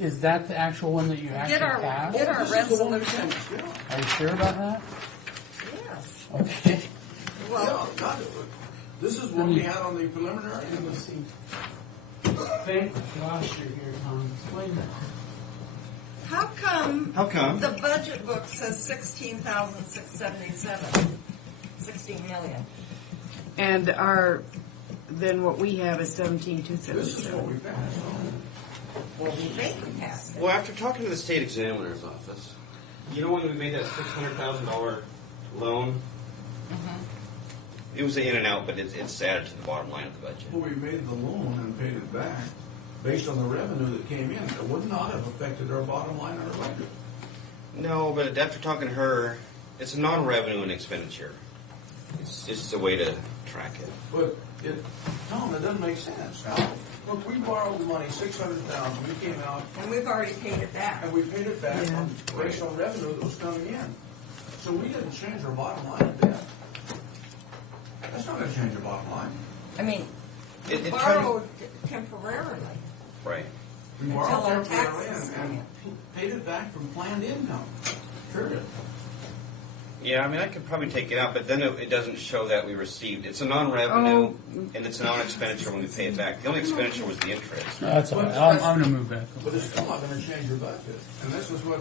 is that the actual one that you actually passed? get our this is the one we resolution. passed, yeah. Are you sure about that? Yes. Okay. Well, Yeah, got it. This is what we had on the preliminary. Let me see. Thank gosh you're here, Tom. Explain that. how come How come? the budget book says 16,677? 16 million. And then what we have is 17,277. This is what we passed on. Well, we think we passed it. Well, after talking to the state examiner's office, you know when we made that $600,000 loan? It was an in and out, but it's added to the bottom line of the budget. Well, we made the loan and paid it back based on the revenue that came in. It would not have affected our bottom line or our budget. No, but after talking to her, it's a non-revenue and expenditure. It's just a way to track it. But Tom, it doesn't make sense. Now, look, we borrowed the money, $600,000. We came out And we've already paid it back. and we paid it back based on revenue that was coming in. So we didn't change our bottom line a bit. That's not going to change our bottom line. I mean, we It borrowed temporarily. Right. We Until borrowed our temporarily taxes come and paid it back from planned income. Period. Yeah, I mean, I could probably take it out, but then it doesn't show that we received. It's a non-revenue, and it's a non-expenditure when we pay it back. The only expenditure was the interest. No, that's all right. I'm going to move back. But it's still not going to change your budget. And this is what,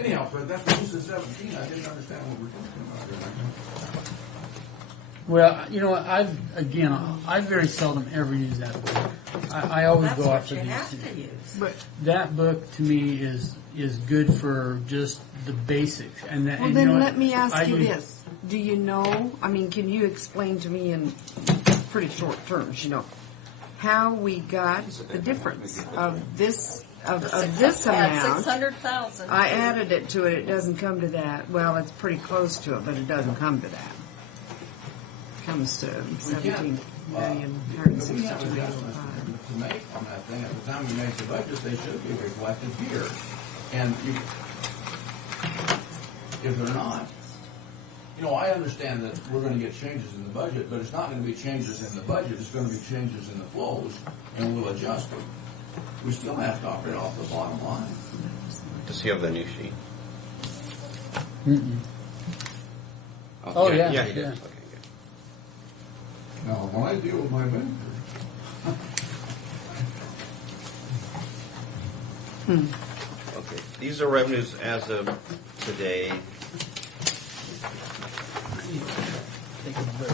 anyhow, Fred, that's what you said 17. I didn't understand what we're talking about here. Well, you know what? I very seldom ever use that book. I always That's go what off you of have these. to use. But That book to me is good for just the basics. And that, well, and you know then what? let me ask I you do- this: do you know? I mean, can you explain to me in pretty short terms? You know, how we got the difference of this of this amount? 600,000. I added it to it. It doesn't come to that. Well, it's pretty close to it, but it doesn't come to that. It comes to We 17,162,005. have adjustments to make on that thing. At the time we make the budget, they should be reflected here. And if they're not, you know, I understand that we're going to get changes in the budget, but it's not going to be changes in the budget. It's going to be changes in the flows, and we'll adjust them. We still have to operate off the bottom line. Does he have the new sheet? Mm-mm. Oh, yeah, Yeah, he did. yeah. Okay, good. Now, when I deal with my vendors, Okay, these are revenues as of today. Take a break.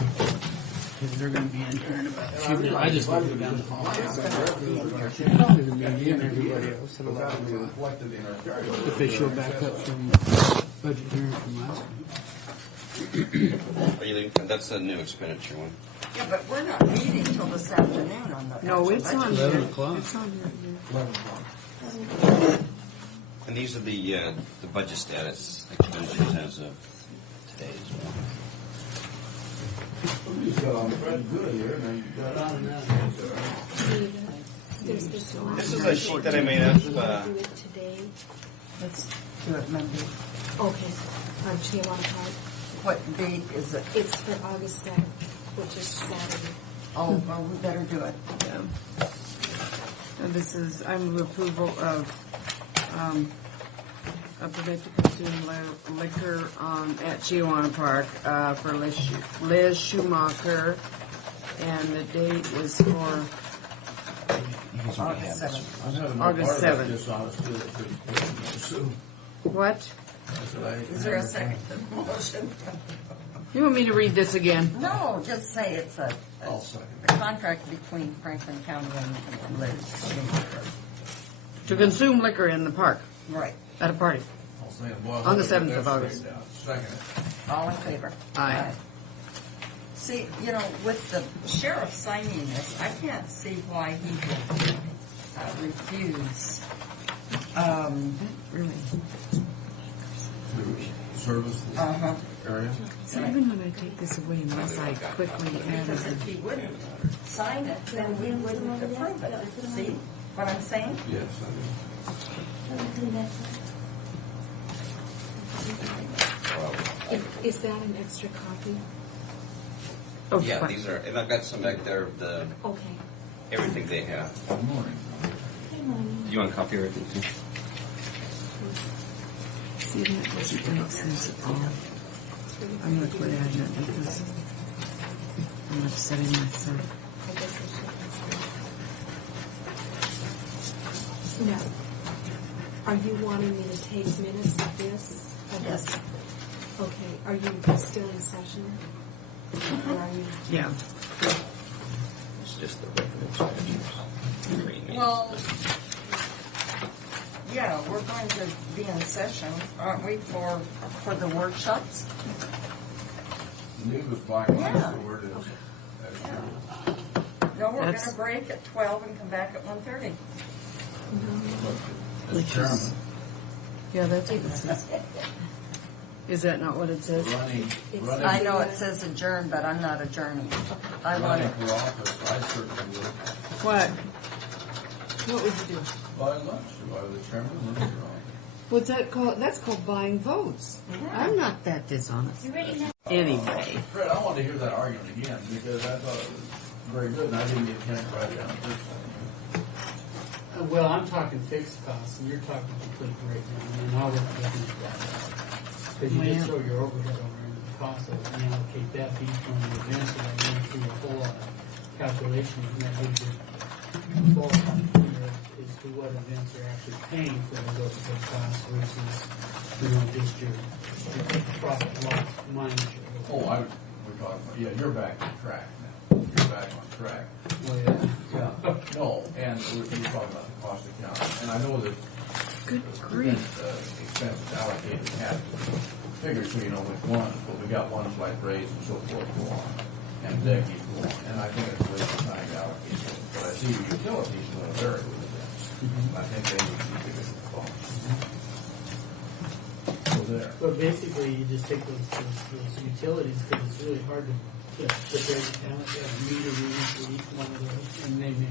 Because they're going to be in here in about a few minutes. I just want to go down to Probably the media and everybody else. reflected in our carryover. If they show back up from budget hearing from last week. Are you leaving? That's a new expenditure one. Yeah, but we're not meeting till this afternoon on the. No, actual it's budget. on 11 here. o'clock. It's on here. 11 o'clock. And these are the budget status expenditures as of today as well. You got on Fred good here, and you got on that. There's this one. This is a sheet that I made up. Do it today. Let's do it Monday. Okay, on Chihuahua Park. What date is it? It's for August 2nd, which is Saturday. Oh, well, we better do it. Yeah. And this is, I move approval of a permit to consume liquor at Chihuahua Park for Liz Schumacher, and the date is for August 7th. I'm having no August part of that 7th. dishonesty that could sue. What? That's what I- Is there a second to the motion? You want me to read this again? No, just say it's a I'll second. contract between Franklin County and Liz Schumacher. To consume liquor in the park Right. at a party. I'll say it, boy, On the I'll 7th get of that August. straightened out. Second. All in favor? Aye. See, you know, with the sheriff signing this, I can't see why he would refuse. Really? Service Uh-huh. area. So even when I take this away, unless I quickly add Because it. if he wouldn't sign it, then we wouldn't approve it. See what I'm saying? Yes, I Is that an extra copy? Oh, Yeah, fine. these are, and I've got some back there of the, Okay. everything they have. do. Good morning. Do you want a copy of everything too? See, that doesn't make sense at all. I'm gonna quit adding it because I'm upsetting myself. No. Are you wanting me to take minutes of this? Yes. Okay, are you still in session? Or are you? Yeah. It's just the regular expenditures. Well, yeah, we're going to be in session, aren't we, for the workshops? Needless was buying Yeah. last, the word is. That's true. No, we're That's- gonna break at 12 and come back at 1:30. As chairman, Yeah, that's what it says. Is that not what it says? running, I know it says adjourn, but I'm not adjourning. I want running it. for office, I certainly would. What? What would you do? Buy lunch if I was the chairman, running for office. What's that called? That's called buying votes. I'm not that dishonest. Anyway. Fred, I wanted to hear that argument again, because I thought it was very good, and I didn't get a chance to write it down the first time. Well, I'm talking fixed costs, and you're talking complete breakdown, and I'll look at that. Because you just throw your overhead over into the cost of it, and allocate that to each one of the events, and I went through a whole lot of calculations, and that gives you a ballpark figure as to what events are actually paying for those overhead costs versus, just your profit loss minus your Oh, we're talking about, yeah, you're back on track now. You're back on track. Oh, yeah. Yeah, no, and we're talking about the cost account, and I know that Good grief, expenses allocated have figure so you know which ones, but we got ones like raise and so forth go on, and Deckies go on, and I think it's a waste of time to allocate those. But I see your utilities doing very good with this. I think they need to be bigger than the phones. So there. But basically, you just take those utilities, because it's really hard to put their account, have a meter reading for each one of those, and they may.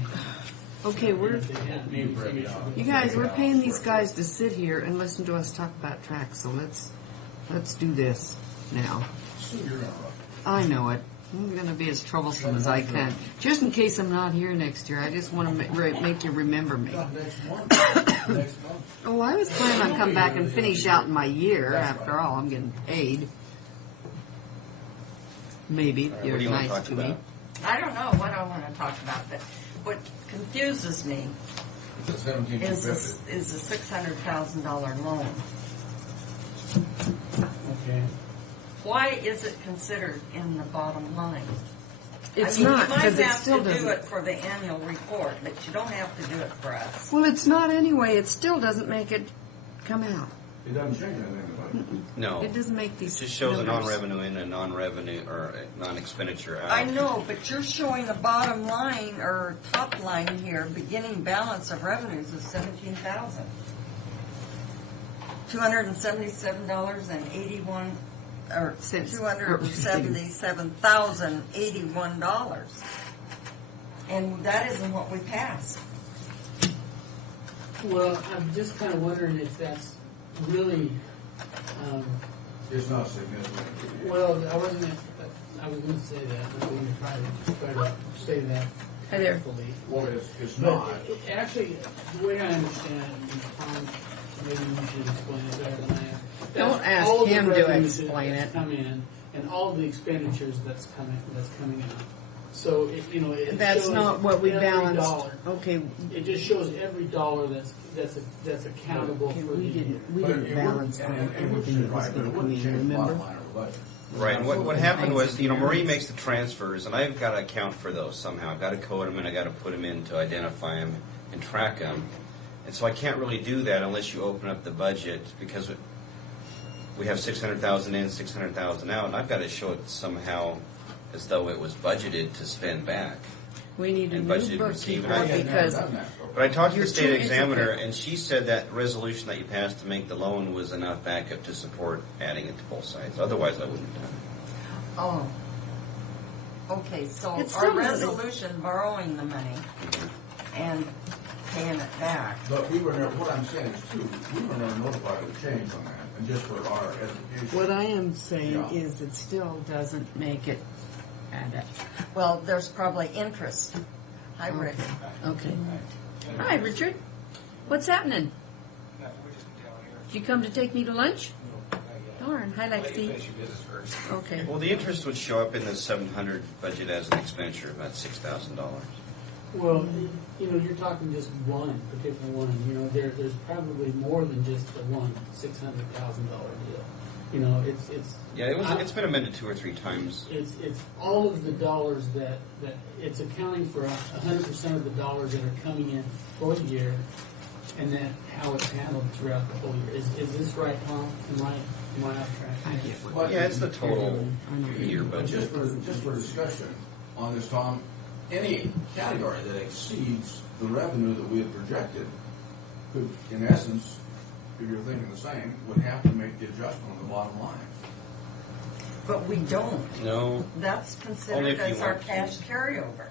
Okay, we're, If they had, maybe figure you guys, we're paying these guys to sit here and listen to us talk about tracks, so let's do this now. Sue, you're interrupting. I know it. I'm gonna be as troublesome as I can. Just in case I'm not here next year, I just wanna make you remember me. Next month, next month. Oh, I was planning on coming back and finish out my year. After all, I'm getting paid. Maybe, if What you're do you want to nice talk to me. about? I don't know what I want to talk about, but what confuses me It's a 1750. is the $600,000 loan. Okay. Why is it considered in the bottom line? It's I mean, not, because you it might still have to do doesn't. it for the annual report, but you don't have to do it for us. Well, it's not anyway. It still doesn't make it come out. It doesn't change anything in the budget. No. It doesn't make these. It just shows a numbers. non-revenue in, a non-revenue, or a non-expenditure out. I know, but you're showing the bottom line or top line here, beginning balance of revenues of $17,000. $277.81, or $277,081. And that isn't what we passed. Well, I'm just kind of wondering if that's really, It's not significant. well, I was going to say that, I'm going to try to say that Hi there. carefully. Well, it's But not. actually, the way I understand it, and Tom, maybe you should explain it better than I am. Don't That's ask all the him to revenues explain that's it. Come in, and all the expenditures that's coming out. So, it That's shows not what we every balanced. dollar. Okay, It just shows every dollar that's accountable for the year. we But didn't it balance wouldn't- out and it everything wouldn't- that was right, but going it to come wouldn't in, change the remember? bottom line of the budget. Right, and what happened was, Marie makes the transfers, and I've got to account for those somehow. I've got to code them, and I've got to put them in to identify them and track them. And so I can't really do that unless you open up the budget, because we have 600,000 in, 600,000 out, and I've got to show it somehow as though it was budgeted to spend back. We need a And new budgeted receive, and bookkeeper I- because But I talked to You're the state too examiner, intricate. and she said that resolution that you passed to make the loan was enough backup to support adding it to both sides. Otherwise, I wouldn't have done it. Oh. Okay, so It's our still really- resolution borrowing the money and paying it back. But we were never, what I'm saying is too, we were never notified of the change on that, and just for our education. what I am saying Yeah. is it still doesn't make it add up. Well, there's probably interest. Hi, Rick. Okay. Hi, Richard. What's happening? Did you come to take me to lunch? Darn. Hi, Lexi. Okay. Well, the interest would show up in the 700 budget as an expenditure, about $6,000. Well, you're talking just one particular one. There's probably more than just the one $600,000 deal. It's Yeah, it's been amended 2 or 3 times. it's all of the dollars that it's accounting for 100% of the dollars that are coming in for the year, and then how it's handled throughout the whole year. Is this right, Tom? Am I off track? But- Yeah, it's the total year budget. Just for discussion on this, Tom, any category that exceeds the revenue that we had projected could, in essence, if you're thinking the same, would have to make the adjustment on the bottom line. But we don't. No, That's Only considered if you as our want to. cash carryover.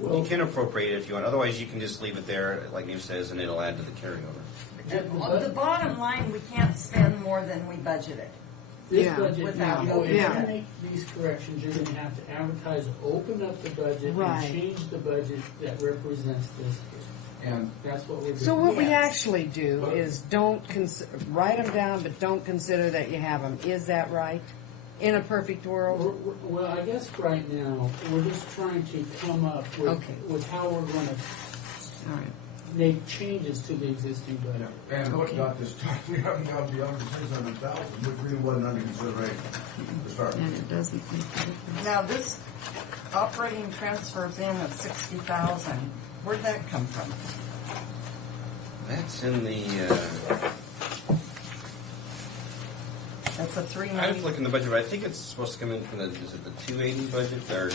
you can appropriate it if you want. Otherwise, you can just leave it there, like Neve says, and it'll add to the carryover. The bottom line, we can't spend more than we budgeted. This Yeah. budget, Without if opening you it. make these corrections, you're going to have to advertise, open up the budget, Right. and change the budget that represents this year. And That's what we're doing. So what we Yes. actually do is write them down, but don't consider that you have them. Is that right? In a perfect world? Well, I guess right now, we're just trying to come up with, Okay. with how we're going to All right. make changes to the existing budget. And what got this started, we haven't got beyond the 600,000, which really wasn't under consideration to start And with. it doesn't make a difference. Now, this operating transfers in of 60,000, where'd that come from? That's in the. That's a I have to 390. look in the budget, but I think it's supposed to come in from is it the 280 budget or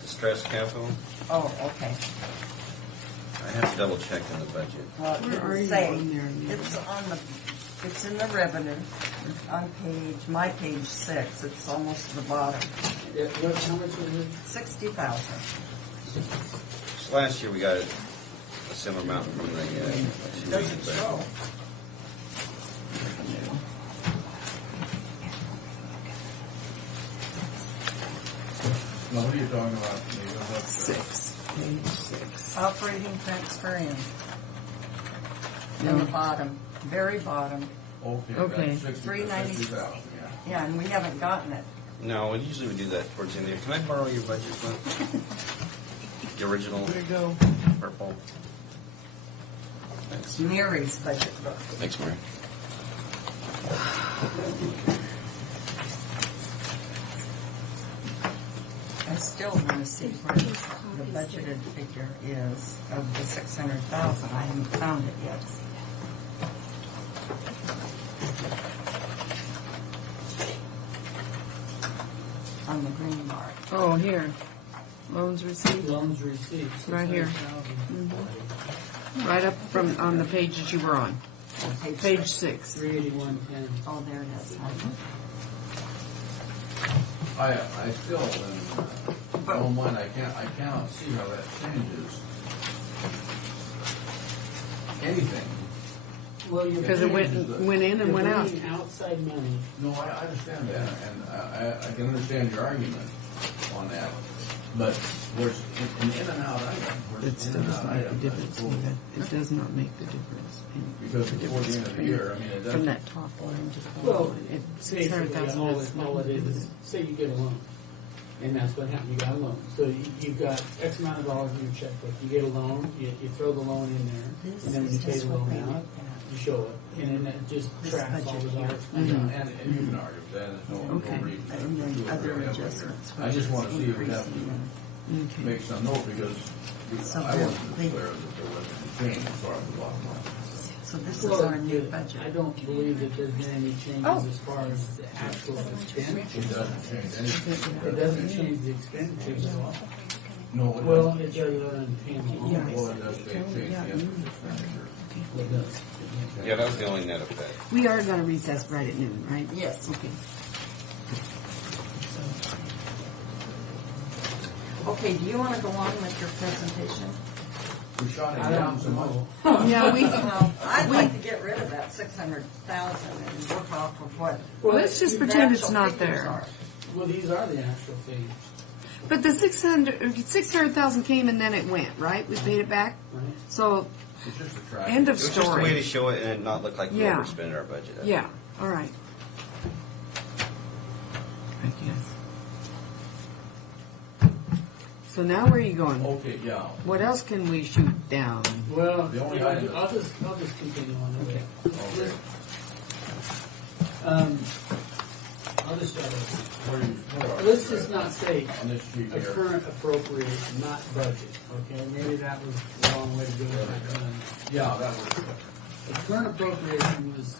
distress capital? Oh, okay. I have to double check in the budget. Well, it Where are didn't you say. on there, Neil? It's in the revenue, on my page 6. It's almost to the bottom. How much was it? 60,000. So last year we got a similar amount from the 280 Doesn't budget. show. Now, what are you talking about? Nate? What's that? 6. Page 6. Operating transfer in. In the bottom, very bottom. Okay. That's 60, 390. 60,000, yeah. Yeah, and we haven't gotten it. No, usually we do that towards the end of the year. Can I borrow your budget book? The original There you go. purple. It's Mary's budget book. Thanks, Mary. I still want to see where the budgeted figure is of the 600,000. I haven't found it yet. on the green bar. Oh, here. Loans received. Loans received. Right here. 600,000. Right up from, on the page that you were on. Page 6. 38110. Oh, there it is. I still, in my own mind, I cannot see how that changes anything. Well, you're Because it went in and went out. bringing outside money. No, I understand that, and I can understand your argument on that. But where's an in and out item? Where's It still in and doesn't out make a item? difference. It does not make the difference. Because before the end of the year, I mean, it From doesn't. that top line to the bottom Well, line. basically, 600,000 all it is, say you get a loan. And that's what happened, you got a loan. So you've got X amount of dollars in your checkbook. You get a loan, you throw the loan in there, and then when you pay the loan out, you show it. And then it just tracks all the dollars. And you can argue with that, there's no reason to do it Other really. adjustments. I just want to see if we have to make some note, because So I wasn't they- clear that there wasn't a change as far as the bottom line. So this is our new budget. I don't believe that there's been any changes as far as the actual expenditures. It doesn't change anything. It doesn't change the expenditures at all. No, it Well, doesn't. it does on tangible. Well, it does change the interest expenditure. It does. Yeah, that was the only net effect. We are going to recess right at noon, right? Yes. Okay. Okay, do you want to go on with your presentation? We shot it I down don't so much. know. Yeah, we. Well, I'd like to get rid of that 600,000 and work off of what. Well, Let's just the pretend it's actual not figures there. are. Well, these are the actual figures, But the 600,000 came and then it went, right? We paid it back. right? So, It's just a track. end It of was just a way to story. show it and not look like we Yeah. overspent our budget. Yeah, all right. I guess. So now where are you going? Okay, yeah. What else can we shoot down? Well, The only I'll item- just continue on. Okay. Okay. I'll just start over. Where are Let's you? just not say On this sheet a here. current appropriation, not budget, okay? Maybe that was the wrong way to do it. Yeah, that was, The current appropriation was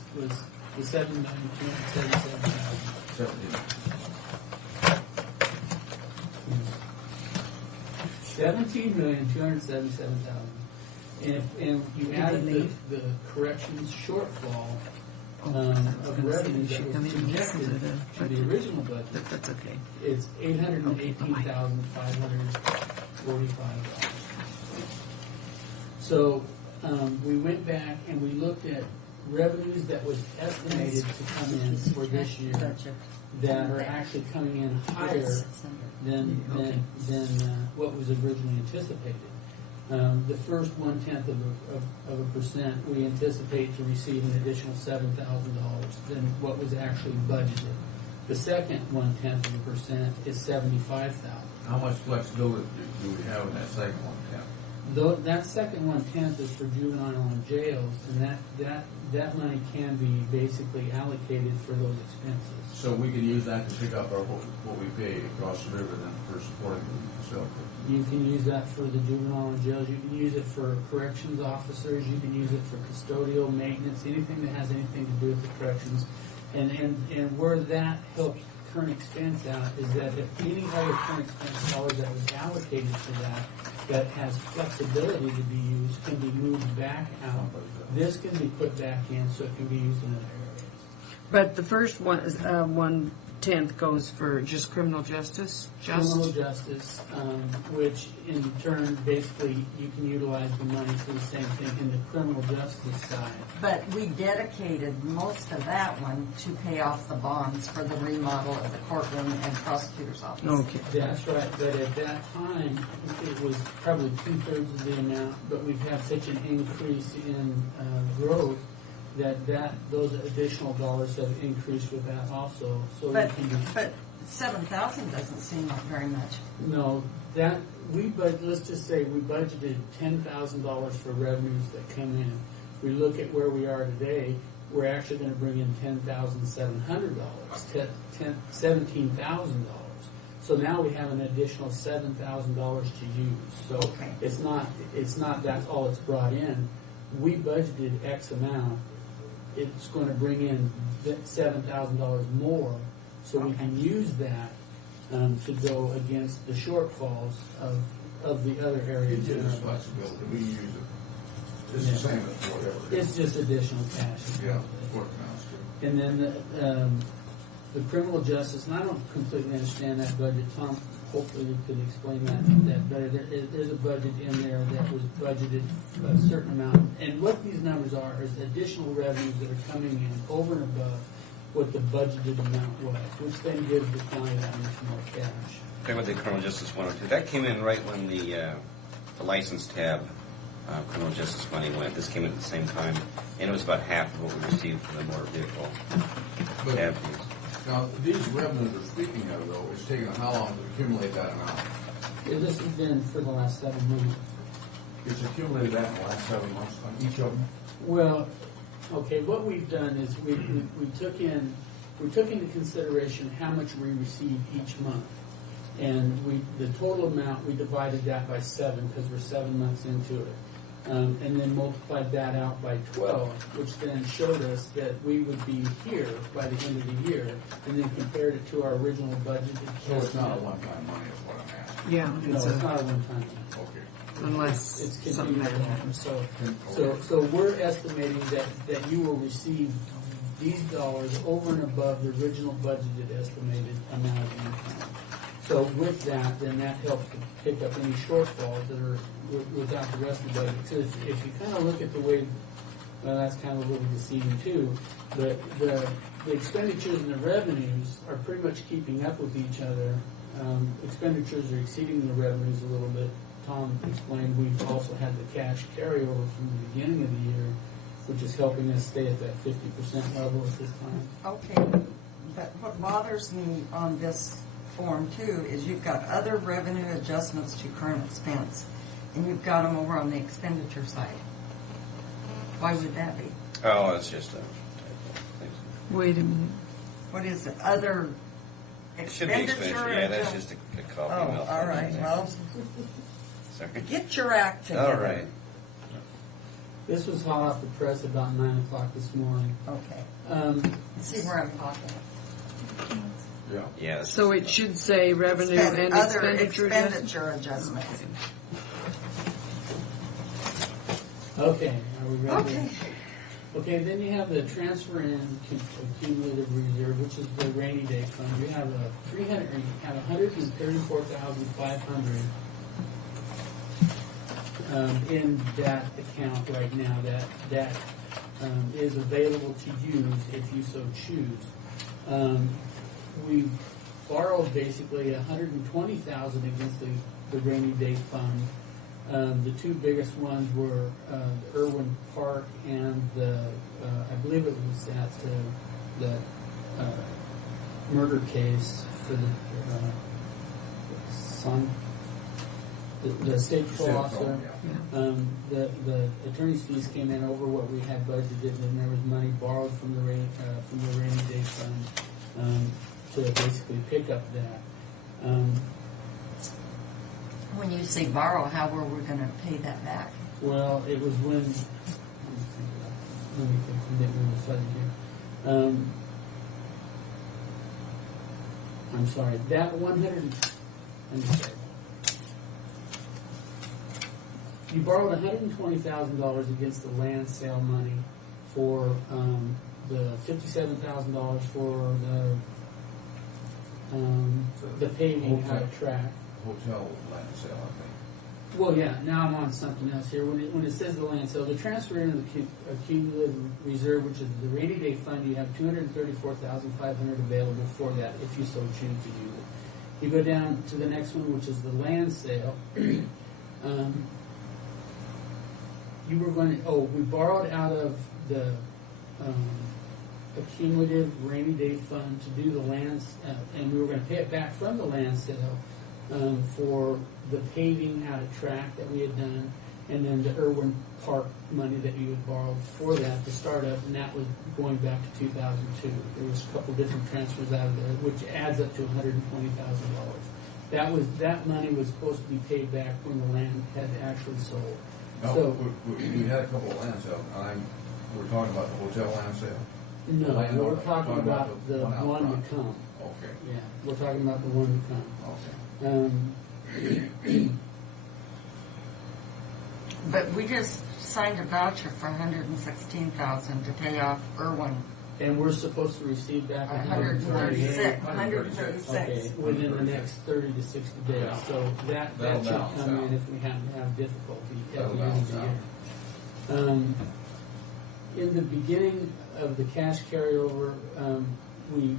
the $7,277,000. $17,277,000. And you added the corrections shortfall of revenue that was projected to the original budget. But that's okay. It's $818,545. So we went back and we looked at revenues that was estimated to come in for this year that are actually coming in higher than what was originally anticipated. The first 1/10 of a percent, we anticipate to receive an additional $7,000 than what was actually budgeted. The second 1/10 of a percent is $75,000. how much flexibility do we have in that second one, Tim? Though that second 1/10 is for juvenile and jails, and that money can be basically allocated for those expenses. So we can use that to pick up our, what we pay across the river then for supporting the facility. You can use that for the juvenile and jails. You can use it for corrections officers. You can use it for custodial maintenance, anything that has anything to do with the corrections. And where that helps current expense out is that if any other current expense dollars that was allocated to that has flexibility to be used can be moved back out. This can be put back in so it can be used in other areas. But the first one is 1/10 goes for just criminal justice? Criminal justice, which in turn, basically, you can utilize the money for the same thing in the criminal justice side. But we dedicated most of that one to pay off the bonds for the remodel of the courtroom and prosecutor's office. Okay. That's right, but at that time, it was probably 2/3 of the amount, but we've had such an increase in growth that those additional dollars have increased with that also. So we But, can do. but 7,000 doesn't seem like very much. No, let's just say we budgeted $10,000 for revenues that come in. We look at where we are today, we're actually gonna bring in $10,700, $17,000. So now we have an additional $7,000 to use. So Okay. it's not that's all it's brought in. We budgeted X amount, it's gonna bring in that $7,000 more, so we can use that to go against the shortfalls of the other areas. It gives us flexibility. We use it. It's the same as whatever. It's just additional cash. Yeah, what it amounts to. And then the criminal justice, and I don't completely understand that budget. Tom, hopefully you could explain that better. There's a budget in there that was budgeted a certain amount. And what these numbers are is additional revenues that are coming in over and above what the budgeted amount was, which then gives the county that much more cash. Talking about the criminal justice 102, that came in right when the license tab criminal justice money went. This came in at the same time, and it was about half of what we received from the motor vehicle tab fees. Now, these revenues we're speaking of, though, it's taken how long to accumulate that amount? This has been for the last 7 months. It's accumulated that in the last 7 months on each of them? Well, okay, what we've done is we took into consideration how much we received each month. And the total amount, we divided that by 7 because we're 7 months into it. And then multiplied that out by 12, which then showed us that we would be here by the end of the year, and then compared it to our original budget. So it's not a one-time money is what I'm asking? Yeah. No, it's not a one-time. Okay. Unless it's something continuing happens. So we're estimating that you will receive these dollars over and above the original budgeted estimated amount of income. So with that, then that helps to pick up any shortfalls that are without the rest of the budget. So if you kind of look at the way, well, that's kind of a little deceiving too, but the expenditures and the revenues are pretty much keeping up with each other. Expenditures are exceeding the revenues a little bit. Tom explained we've also had the cash carryover from the beginning of the year, which is helping us stay at that 50% level at this time. Okay, but what bothers me on this form too is you've got other revenue adjustments to current expense, and you've got them over on the expenditure side. Why would that be? Oh, it's just a Wait a minute. What is it? Other it should be expenditure? expenditure. Yeah, that's just a copy. Oh, all right. Well, sorry. get your act together. All right. This was hot off the press about 9 o'clock this morning. Okay. Let's see where I'm talking. Yeah. Yeah. So it should say revenue and other expenditure adjustments. Okay, are we ready? Okay. Okay, then you have the transfer in cumulative reserve, which is the rainy day fund. You have you have 134,500 in that account right now that is available to use if you so choose. We've borrowed basically 120,000 against the rainy day fund. The two biggest ones were the Irwin Park and I believe it was at the murder case for the state patrol officer. The attorney's fees came in over what we had budgeted, and there was money borrowed from the rainy day fund to basically pick up that. When you say borrow, how were we going to pay that back? Well, it was when. Let me get a sudden here. I'm sorry. That 100. I'm sorry. You borrowed $120,000 against the land sale money for the $57,000 for the paving out of track. Hotel land sale, I think. Well, yeah, now I'm on something else here. When it says the land sale, the transfer into the accumulated reserve, which is the rainy day fund, you have $234,500 available for that if you so choose to use it. You go down to the next one, which is the land sale. You were going to, we borrowed out of the accumulative rainy day fund to do the land, and we were going to pay it back from the land sale. For the paving out of track that we had done, and then the Irwin Park money that you had borrowed for that to start up, and that was going back to 2002. There was a couple different transfers out of there, which adds up to $120,000. That money was supposed to be paid back when the land had actually sold. No, So we had a couple of land sales. We're talking about the hotel land sale. no, we're talking about the one to come. Okay. Yeah, we're talking about the one to come. Okay. But we just signed a voucher for $116,000 to pay off Irwin. And we're supposed to receive back 136. 136. Okay, within the next 30 to 60 days. So that That'll should balance come out. in if we happen to have difficulty at That'll the end of the balance year. In the beginning of the cash carryover, we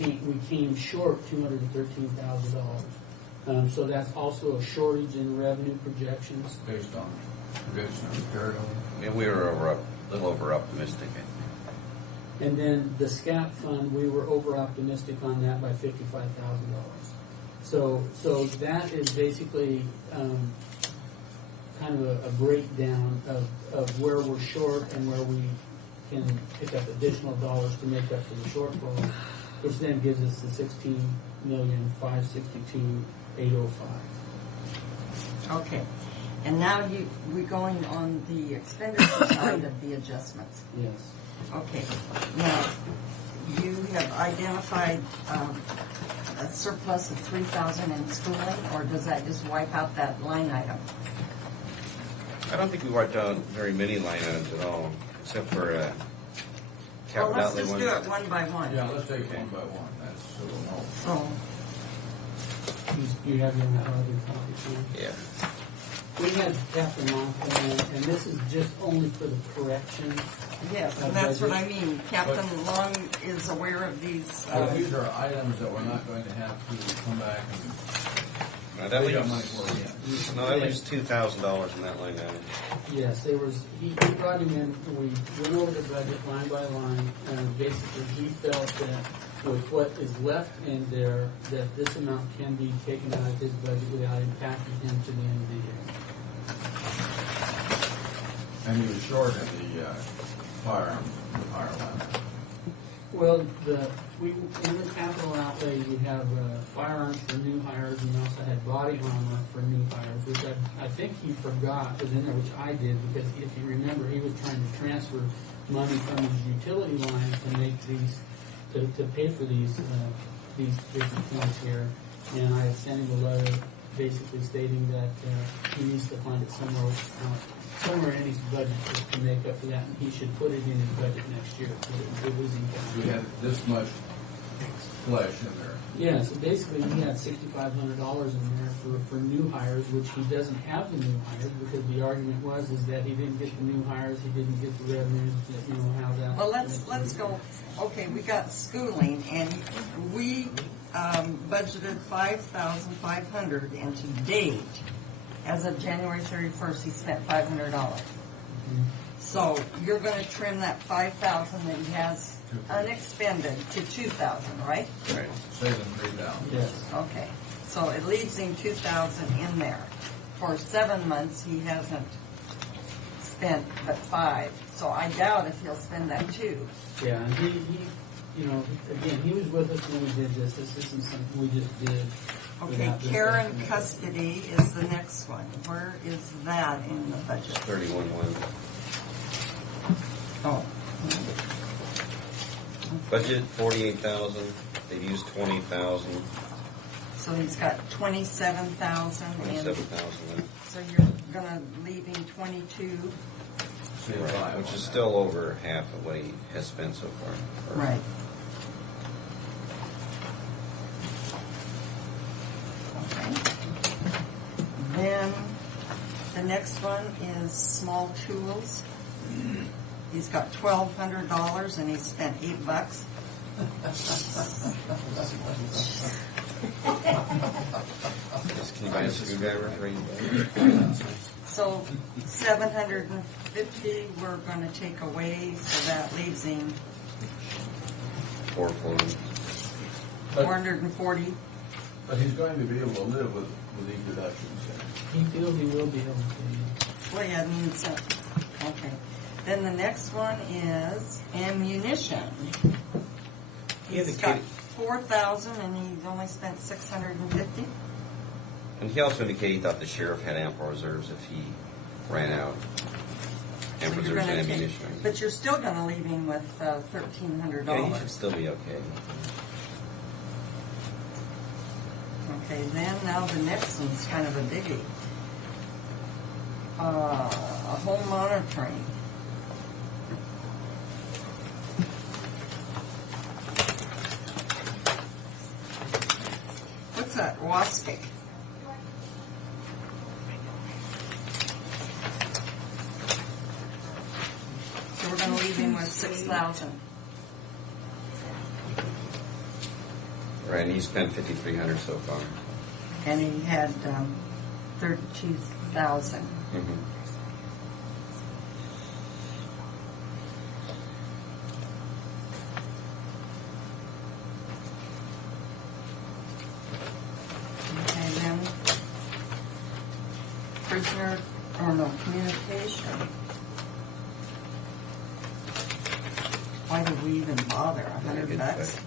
came short $213,000. So that's also a shortage in revenue projections. Based on provision of carryover. And we were a little over optimistic, I think. And then the SCAP fund, we were over optimistic on that by $55,000. So that is basically kind of a breakdown of where we're short and where we can pick up additional dollars to make up for the shortfall, which then gives us the $16,562,805. Okay. And now we're going on the expenditure side of the adjustments. Yes. Okay. Now, you have identified a surplus of $3,000 in schooling, or does that just wipe out that line item? I don't think we wiped out very many line items at all, except for Well, capital let's outlay just one. do it one by one. Yeah, let's take it one by one. That's so we'll know. So, You have your other copy, too? Yeah. We had Captain Longfellow, and this is just only for the correction. yes, and that's what I mean. Captain Long is aware of these. These are items that we're not going to have to come back and That we got leaves, money for it yet. no, that leaves $2,000 in that line item. Yes, there was, he brought him in, we went over the budget line by line, and basically he felt that with what is left in there, that this amount can be taken out of his budget without impacting him to the end of the year. And he was short in the firearms, the fire line. Well, in the capital outlay, we have firearms for new hires, and we also had body armor for new hires, which I think he forgot was in there, which I did, because if you remember, he was trying to transfer money from his utility line to make these, to pay for these different things here. And I had sent him a letter basically stating that he needs to find it somewhere in his budget to make up for that, and he should put it in his budget next year. It was in We had this much flesh in there. yeah, so basically he had $6,500 in there for new hires, which he doesn't have the new hires, because the argument was that he didn't get the new hires, he didn't get the revenues, how that. Well, let's go. Okay, we got schooling, and we budgeted $5,500, and to date, as of January 31st, he spent $500. So you're going to trim that $5,000 that he has unexpended to $2,000, right? Right. Saving $3,000. Yes. Okay. So it leaves him $2,000 in there. For 7 months, he hasn't spent but $5,000. So I doubt if he'll spend that too. Yeah, and he again, he was with us when we did this. This isn't something we just did. Okay, care and custody is the next one. Where is that in the budget? 31-1. Oh. Budget 48,000. They've used 20,000. So he's got 27,000. 27,000. So you're gonna leave him 22. Right, which is still over half of what he has spent so far. Right. Okay. Then the next one is small tools. He's got $1,200 and he spent $8. Can you buy a screwdriver for $8? So 750 we're going to take away, so that leaves him 440. But he's going to be able to live with these reductions. He feels he will be able to. Well, yeah, I mean, so, okay. Then the next one is ammunition. He's got 4,000 and he's only spent 650. And he also indicated he thought the sheriff had ample reserves if he ran out. Ample reserves and ammunition. But you're still going to leave him with $1,300. Yeah, he should still be okay. Okay, then now the next one's kind of a biggie. A home monitoring. What's that? Waspic. So we're going to leave him with 6,000. Right, and he spent 5,300 so far. And he had 32,000. Mm-hmm. Okay, then prisoner, communication. Why did we even bother? $100?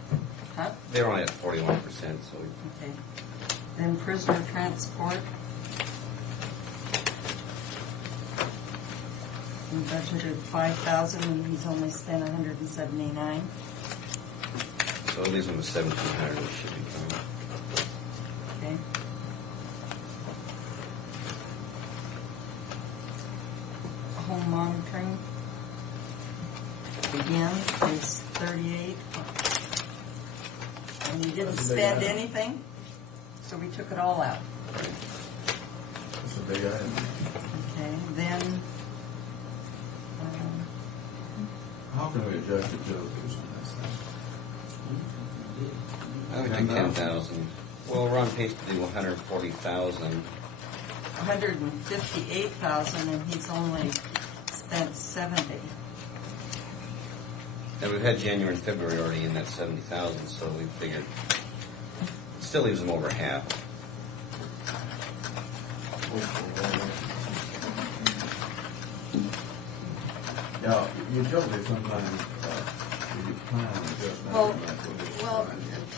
Huh? They were only at 41%, so Okay. Then prisoner transport. We budgeted 5,000 and he's only spent 179. so at least it was 1,700, which should be fine. Okay. Home monitoring. Again, is 38. And he didn't spend anything, so we took it all out. That's a big item. Okay, then, How can we adjust utilities on this thing? I would think 10,000. Well, we're on pace to do 140,000. 158,000 and he's only spent 70. And we've had January and February already in that 70,000, so we figured it still leaves them over half. Now, utilities sometimes, you plan on adjusting. Well,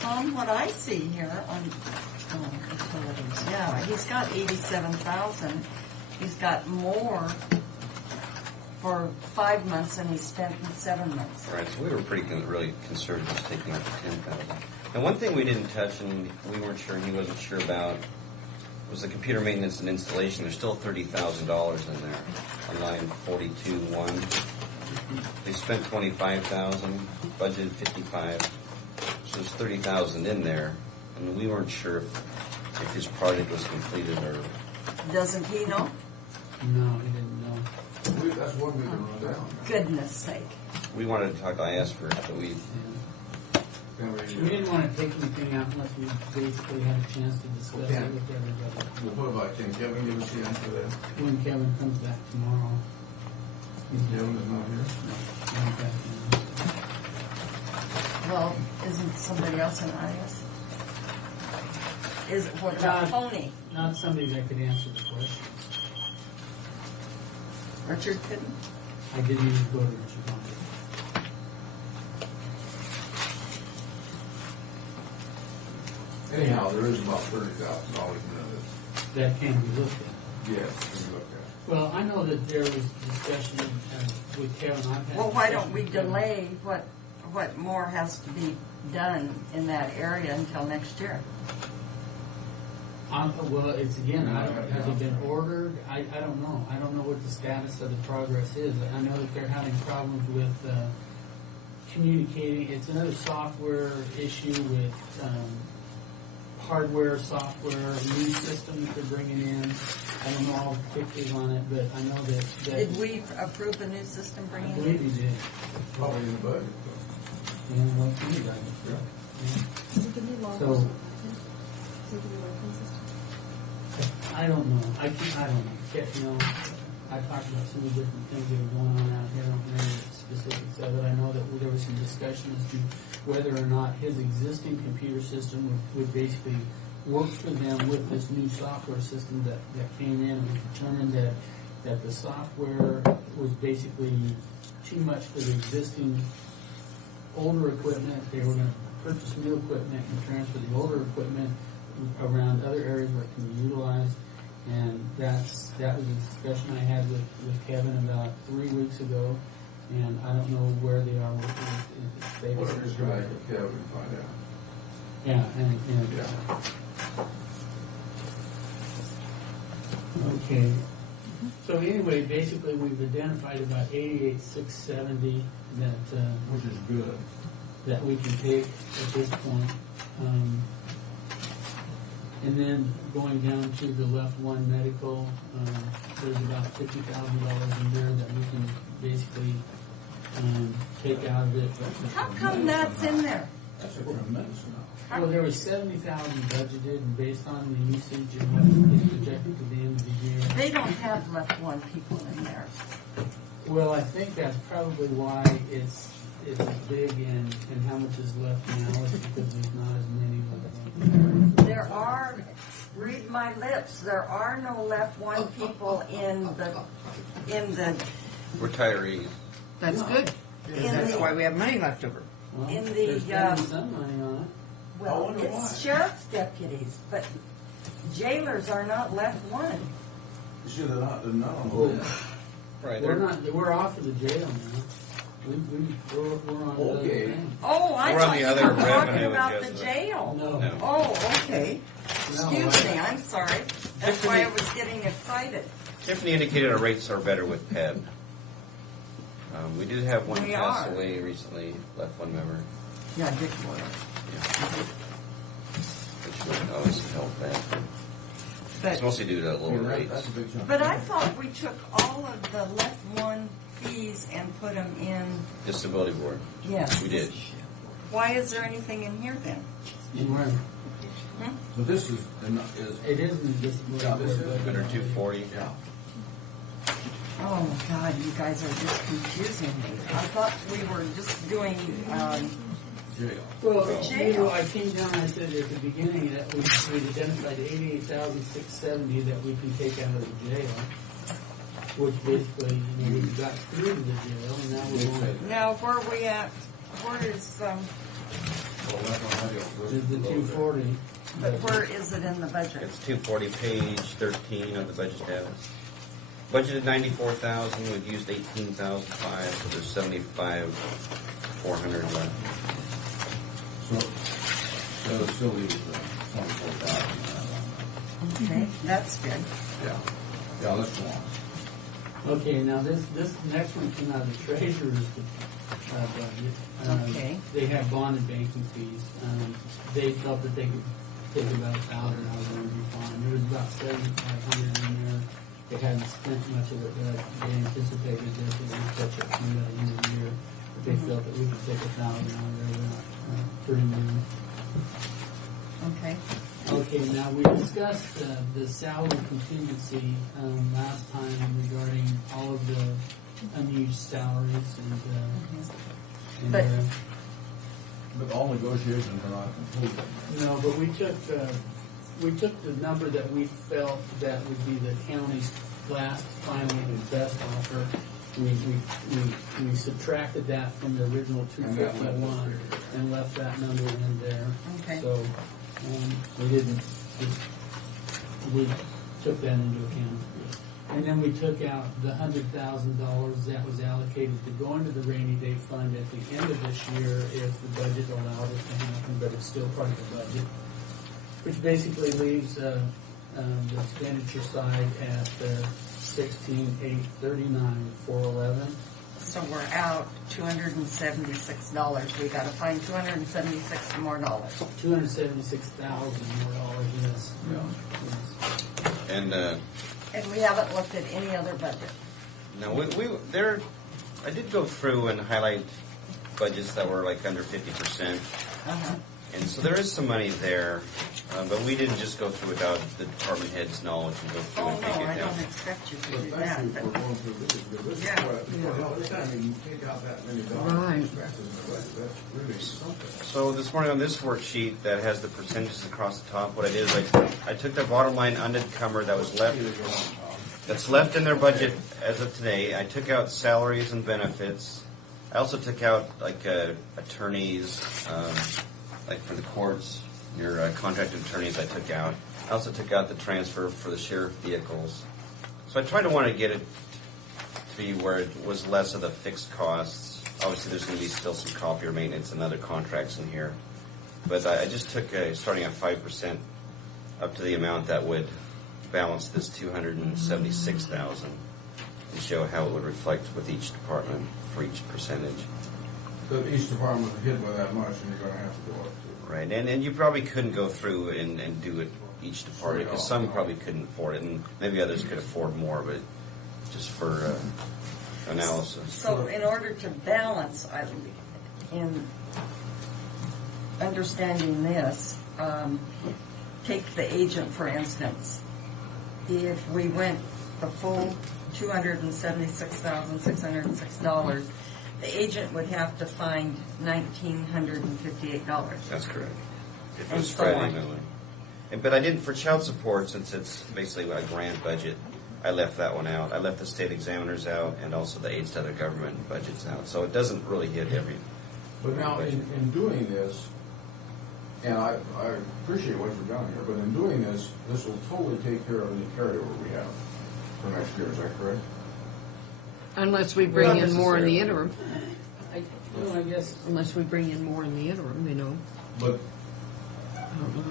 Tom, what I see here on utilities, yeah, he's got 87,000. He's got more for 5 months than he spent in 7 months. Right, so we were really conservative just taking up to 10,000. And one thing we didn't touch and we weren't sure and he wasn't sure about was the computer maintenance and installation. There's still $30,000 in there on line 42-1. They spent 25,000, budgeted 55, so there's 30,000 in there, and we weren't sure if his project was completed or. Doesn't he know? No, he didn't know. That's one we can run down. Goodness sake. We wanted to talk to IS first, but we. We didn't want to take anything out unless we basically had a chance to discuss it with everybody. Well, what about, can Kevin give us the answer to that? When Kevin comes back tomorrow. Kevin is not here? Well, isn't somebody else in IS? Is it, what about Tony? Not somebody that could answer the questions. Richard couldn't? I didn't even go to Richard on it. Anyhow, there is about $30,000 in that can be looked at. Yes, can be looked at. Well, I know that there was discussion with Kevin. I've had Well, why don't we discussion with delay what more has to be done in that area until next year? Well, it's again, has it been ordered? I don't know. I don't know what the status of the progress is. I know that they're having problems with communicating. It's another software issue with hardware, software, new system that they're bringing in. I don't know all the particulars on it, but I know that Did we approve a new system I bringing believe in? you did. Probably in the budget. Yeah, well, you got it. Yeah. So, I don't know. I don't know. You know, I talked about some of the different things that are going on out here. I don't know the specifics of it. I know that there was some discussion as to whether or not his existing computer system would basically work for them with this new software system that came in. We determined that the software was basically too much for the existing older equipment. They were going to purchase new equipment and transfer the older equipment around other areas where it can be utilized. And that was a discussion I had with Kevin about 3 weeks ago, and I don't know where they are with it. What if this guy, Kevin, find out? Yeah, and okay. So anyway, basically, we've identified about 88,670 that Which is good. that we can take at this point. And then going down to the left one medical, there's about $50,000 in there that we can basically take out of it. How come that's in there? That's a tremendous amount. Well, there was 70,000 budgeted, and based on the usage and what is projected to the end of the year. They don't have left one people in there. Well, I think that's probably why it's big, and how much is left now is because there's not as many left. There are, read my lips, there are no left one people in the Retirees. That's good. That's why we have money left over. Well, in there's the, gonna be some money on it. well, it's sheriff's deputies, but jailers are not left one. You see, they're not on the list. Right. We're off of the jail now. We're on the other Okay. thing. Oh, I We're on thought the you other were talking revenue about the adjustment. jail. No. Oh, okay. Excuse me, I'm sorry. That's why I was getting excited. Tiffany indicated our rates are better with PEB. We did have one We pass are. away recently, left one member. Yeah, Dick Boyle. Which would obviously help that. It's But, mostly due to lower rates. That's a big chunk. but I thought we took all of the left one fees and put them in, Disability board. yes. We did. Why is there anything in here then? And we're, So this is, it isn't just. Yeah, this is Under 240. yeah. Oh, God, you guys are just confusing me. I thought we were just doing, Jail. Well, Jail. you know, I came down and I said at the beginning that we identified 88,670 that we can take out of the jail, which basically, you know, we got through to the jail, and now we're going now where are we at? Where is, Well, that's on to the 240. but where is it in the budget? It's 240, page 13 of the budget status. Budgeted 94,000. We've used 18,500, so there's 75,400 left. So it still leaves 24,000. Okay, that's good. Yeah. Yeah, let's go on. Okay, now this next one came out of the treasurer's budget. Okay. They have bond and banking fees. They felt that they could take about 1,000 out of the energy fund. There was about 7,500 in there. They hadn't spent much of it, but they anticipated that they would catch up from that end of the year. But they felt that we could take 1,000 out of there without hurting them. Okay. Okay, now we discussed the salary contingency last time regarding all of the unused salaries and But- But all negotiations are not complete. no, but we took the number that we felt that would be the county's last, final, and best offer. We subtracted that from the original 251 and left that number in there. Okay. So we didn't. We took that into account. And then we took out the $100,000 that was allocated to go into the rainy day fund at the end of this year if the budget allowed it to happen, but it's still part of the budget. Which basically leaves the expenditure side at $16,839,411. So we're out $276. We gotta find $276 more dollars. $276,000 more dollars. Yes. Yeah. And And we haven't looked at any other budget. no, I did go through and highlight budgets that were like under 50%. Uh-huh. And so there is some money there, but we didn't just go through without the department head's knowledge and go through Oh, and no, take I it down. don't expect you to do Especially that, if we're but going through this, because this is Yeah. what, every time you take out that many dollars, Right. expenses in the budget, that's really something. So this morning on this worksheet that has the percentages across the top, what I did is I took the bottom line unencumbered that was left, that's left in their budget as of today. I took out salaries and benefits. I also took out like attorneys, like for the courts, your contracted attorneys I took out. I also took out the transfer for the sheriff vehicles. So I tried to want to get it to be where it was less of the fixed costs. Obviously, there's going to be still some copier maintenance and other contracts in here. But I just took starting at 5% up to the amount that would balance this 276,000 and show how it would reflect with each department for each percentage. So each department hit by that much, and you're going to have to go up to. Right, and you probably couldn't go through and do it each department, because some probably couldn't afford it, and maybe others could afford more, but just for analysis. So in order to balance, in understanding this, take the agent for instance. If we went the full $276,606, the agent would have to find $1,958. That's correct. If it And was so spread on. evenly. But I didn't for child support, since it's basically a grant budget. I left that one out. I left the state examiners out, and also the aids to other government budgets out. So it doesn't really hit every. But now, in doing this, and I appreciate what you've done here, but in doing this, this will totally take care of any carryover we have for next year. Is that correct? Unless we bring in more in the interim. I guess. Unless we bring in more in the interim, you know. But I don't know.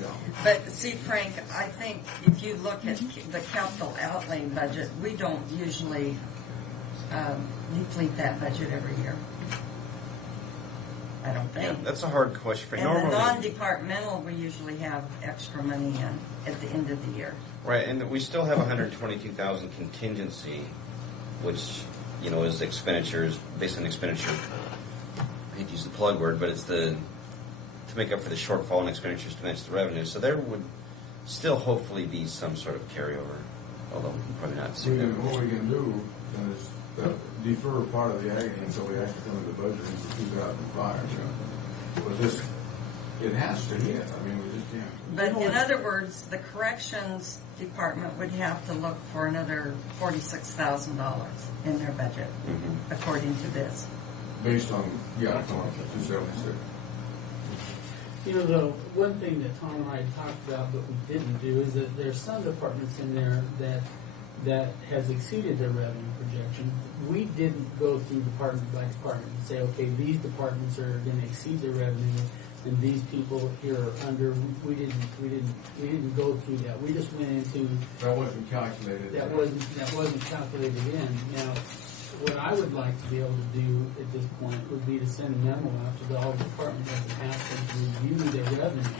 yeah. But see, Frank, I think if you look at the capital outlay budget, we don't usually deplete that budget every year. I don't think. Yeah, that's a hard question. For And the normally, non-departmental, we usually have extra money in at the end of the year. right, and we still have 122,000 contingency, which is expenditures based on expenditure. I hate to use the plug word, but it's to make up for the shortfall in expenditures to match the revenue. So there would still hopefully be some sort of carryover, although probably not. What we can do then is defer part of the agony until we actually come to the budget for 2005. But this, it has to hit. I mean, we just can't. But in other words, the corrections department would have to look for another $46,000 in their budget, according to this. Based on, 276. The one thing that Tom and I talked about but we didn't do is that there's some departments in there that has exceeded their revenue projection. We didn't go through department by department and say, okay, these departments are going to exceed their revenue, and these people here are under. We didn't go through that. We just went into that wasn't calculated. That wasn't calculated in. Now, what I would like to be able to do at this point would be to send a memo out to all the department heads and ask them to review their revenue.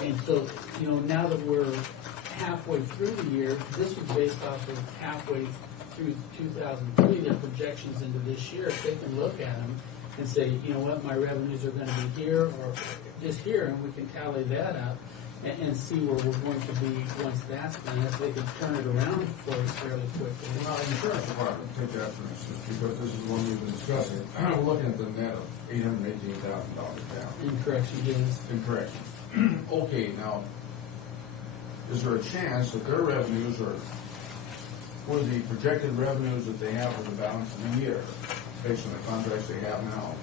And so, now that we're halfway through the year, this was based off of halfway through 2003, their projections into this year. If they can look at them and say, you know what, my revenues are going to be here or just here, and we can tally that up and see where we're going to be once that's done, if they can turn it around for us fairly quickly. Well, insurance department, take that for instance, because this is the one we've been discussing. We're looking at the net of $818,000 down. In correction, yes. In correction. Okay, now, is there a chance that their revenues are, or the projected revenues that they have for the balance of the year, based on the contracts they have now,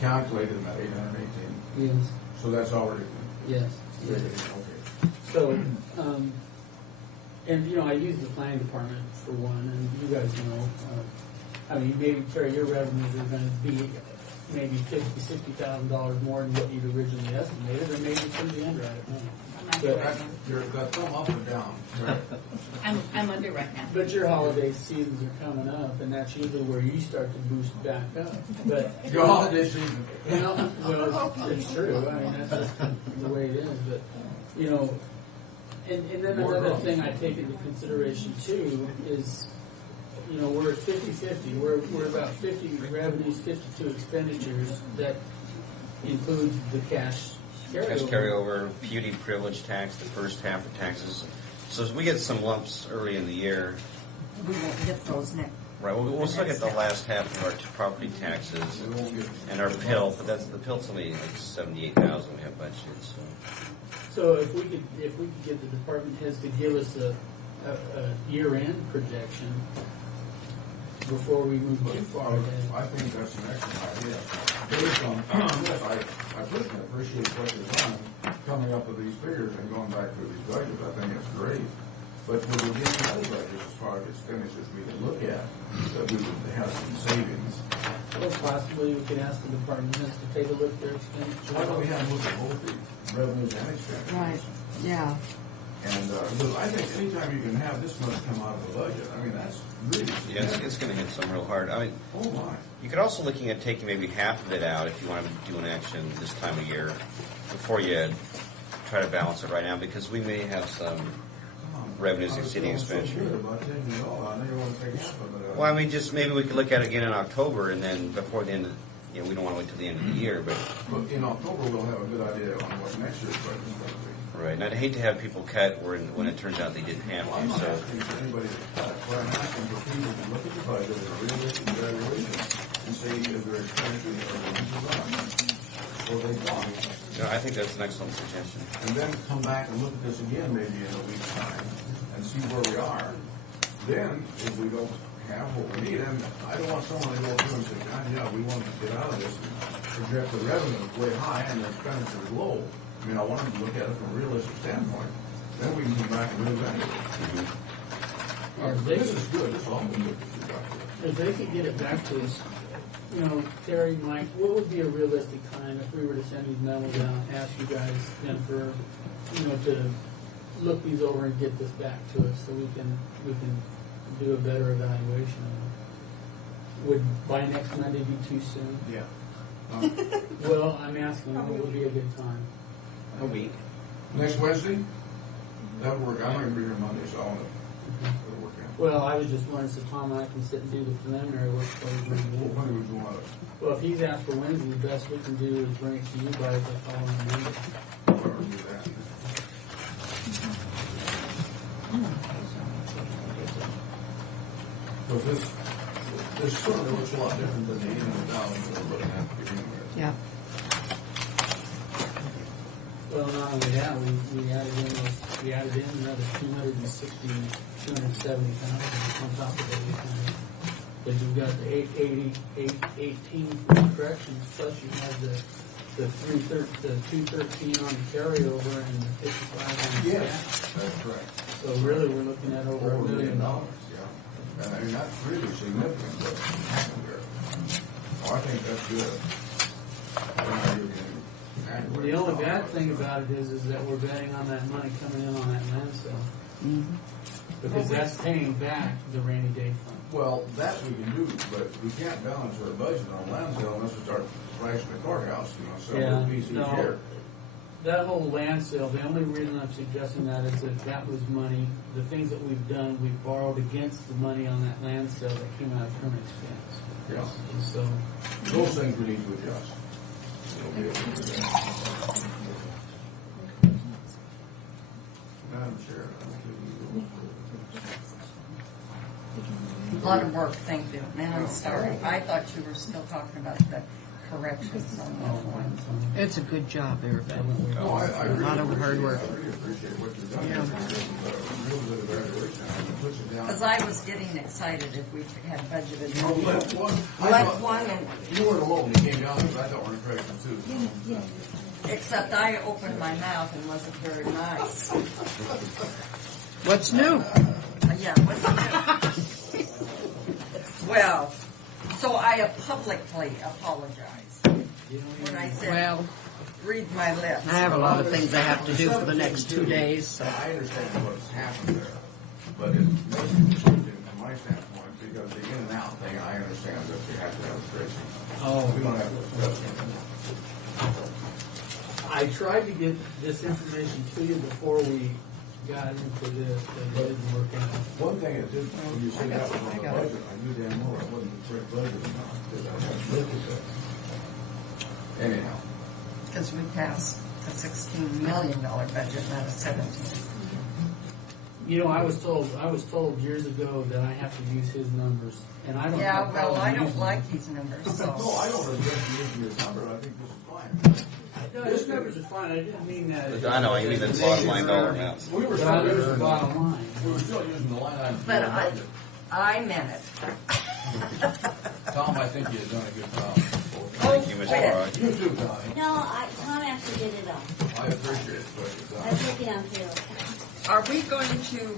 calculated in that 818? Yes. So that's already. Yes. Okay. So, and I use the planning department for one, and you guys know, maybe Terry, your revenues are going to be maybe $50,000-$60,000 more than what you'd originally estimated, or maybe it's going to be under. I don't know. You're that thumb up or down. Right. I'm under right now. But your holiday seasons are coming up, and that's usually where you start to boost back up. But your holiday season. Well, it's true. I mean, that's just the way it is. But and then another thing I take into consideration too is, we're at 50-50. We're about 50 revenues, 52 expenditures. That includes the cash carryover, puty privilege tax, the first half of taxes. So as we get some lumps early in the year. We won't get those next. Right, we'll still get the last half of our property taxes and our PILT, but the PILT's only like $78,000 we have budgeted. So if we could get the department heads to give us a year-end projection before we move too far ahead. I think that's an excellent idea. Based on this, I personally appreciate what you've done, coming up with these figures and going back through these budgets. I think it's great. But when we get to other budgets, as far as expenditures we can look at, that we would have some savings. Well, possibly we could ask the department heads to take a look at their expenditures. Why don't we have a look at both the revenues and expenditures? Right, yeah. And, because I think anytime you can have this much come out of the budget, I mean, that's really Yeah, significant. it's going to hit some real hard. I mean, Oh, my. you could also looking at taking maybe half of it out if you want to do an action this time of year before you try to balance it right now, because we may have some revenues exceeding expenditure. Well, I mean, just maybe we could look at it again in October, and then before the end of, we don't want to wait till the end of the year, but. But in October, we'll have a good idea on what next year's budget is going to be. Right, and I'd hate to have people cut when it turns out they didn't have Well, I'm to, not so. asking for anybody to cut. What I'm asking for people to look at the budget as a realistic evaluation and say, is there expenditures or revenues or they don't? No, I think that's an excellent suggestion. And then come back and look at this again maybe in a week's time and see where we are. Then, if we don't have what we need, and I don't want someone to go through and say, God, yeah, we want to get out of this and project the revenue is way high and the expenditure is low. I mean, I want them to look at it from a realistic standpoint. Then we can come back and reevaluate. This is good. This is all good. If they could get it back to us, Terry, Mike, what would be a realistic time if we were to send these memos out, ask you guys then for, to look these over and get this back to us so we can do a better evaluation of it? Would by next Monday be too soon? Yeah. Well, I'm asking, what would be a good time? A week. Next Wednesday? That would work. I'm not going to be here Monday, so I'll work out. Well, I was just wondering, so Tom and I can sit and do the preliminary work for you. When would you want it? Well, if he's asked for Wednesday, the best we can do is bring it to you guys the following Monday. Whatever, do that. So this certainly looks a lot different than the in and the down that we're looking at to begin with. Yeah. Well, not only that, we added in another 270,000 on top of everything. Because you've got the 818 for the corrections, plus you have the 213 on the carryover and the 55 on the Yes, that's correct. So really, we're looking at over $1 million. Yeah. And I mean, that's really significant what happened there. Oh, I think that's good. I think you can The only bad thing about it is that we're betting on that money coming in on that land sale. Mm-hmm. Because that's paying back the rainy day fund. Well, that we can do, but we can't balance our budget on land sale unless we start pricing the courthouse, so Yeah, we'll be no. here. That whole land sale, the only reason I'm suggesting that is that was money, the things that we've done, we've borrowed against the money on that land sale that came out of current expense. Yeah. And so, Those things we need to adjust. We'll be able to do that. Madam Chair, I don't think we will. A lot of work, thank you. And I'm sorry, I thought you were still talking about the corrections on that one. It's a good job, everybody. No, I A really lot of hard appreciate work. it. I really appreciate what you've done. Yeah. Real good evaluation. It puts it down. Because I was getting excited if we had budgeted. Oh, left one. I Left thought- one and, You weren't alone. You came down because I thought we were correcting too. except I opened my mouth and wasn't very nice. What's new? Yeah, what's new? Well, so I publicly apologize when I said, Well, read my lips. I have a lot of things I have to do for the next 2 days, so. I understand what's happened there, but it makes it confusing from my standpoint because the in and out thing, I understand that you have to have a tracing. Oh. We don't have to discuss it. I tried to get this information to you before we got into this, and it didn't work out. One thing it did, when you said that was on the budget, I knew damn well it wasn't the correct budget amount because I hadn't looked at that. Anyhow. Because we passed a $16 million budget, not a 17. You know, I was told years ago that I have to use his numbers, and I don't. Yeah, have a well, problem I don't using like them. these numbers, No, so. I don't object to using your number. I think this is fine. No, his numbers are fine. I didn't mean that. I know, you mean the bottom line dollar amounts. We were But I still use the using bottom line. We were still using the line item. But I meant it. Tom, I think you've done a good job. Thank you, Mr. Barrett. You too, Connie. No, Tom actually did it all. I appreciate what you've I done. took it on too. are we going to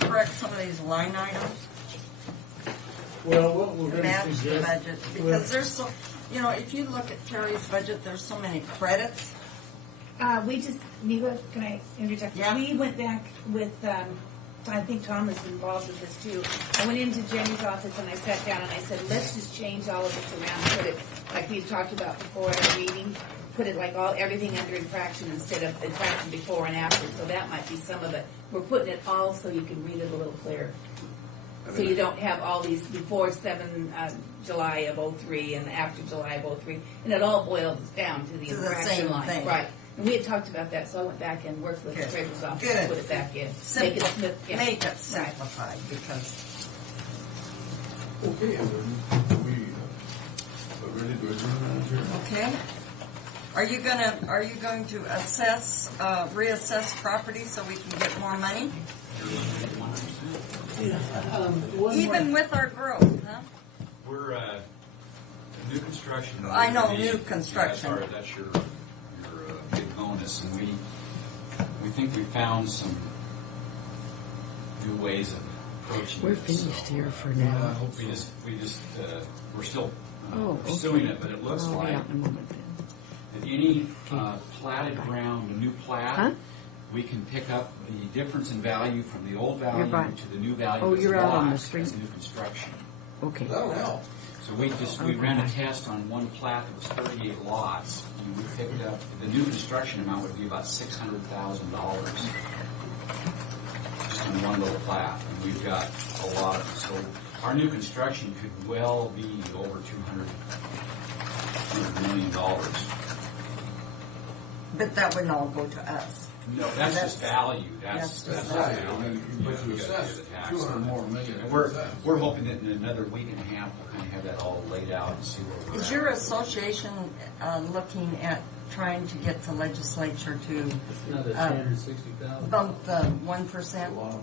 correct some of these line items? Well, what we're To going match to the suggest. budget? Because there's so, you know, if you look at Terry's budget, there's so many credits. We just, Neva, can I interject? Yeah. We went back with, I think Tom was involved with this too. I went into Jenny's office and I sat down and I said, let's just change all of this around, put it, like we had talked about before at our meeting, put it like everything under infraction instead of infraction before and after, so that might be some of it. We're putting it all so you can read it a little clearer. So you don't have all these before July of '03 and after July of '03, and it all boils down to the To the infraction same line. thing. Right. And we had talked about that, so I went back and worked with the Good. treasurer's office Good. to put it back in. Simple- Make it Make it simplified, because Okay, and then we ready to adjourn here? okay. Are you going to reassess property so we can get more money? Even with our growth, huh? We're new construction. I know, would be- new construction. That's your big bonus, and we think we found some new ways of approaching We're it. finished So, here for now. We're still Oh, pursuing okay. it, but it looks I'll be like out in a moment then. that any platted ground, a new plat, Huh? we can pick up the difference in value from the old value by- to the new value. Oh, as you're out on the lots street? as new construction. Okay. That'll help. So we ran a test on one plat that was 38 lots, and we picked up, the new construction amount would be about $600,000 just on one little plat, and we've got a lot of it. So our new construction could well be over $200 million. But that wouldn't all go to us. No, that's just value. That's That's just value. value. But you assess 200 more million. And we're hoping that in another week and a half, we'll kind of have that all laid out and see where we're Is at. your association looking at trying to get the legislature to Another 260,000. bump the 1%?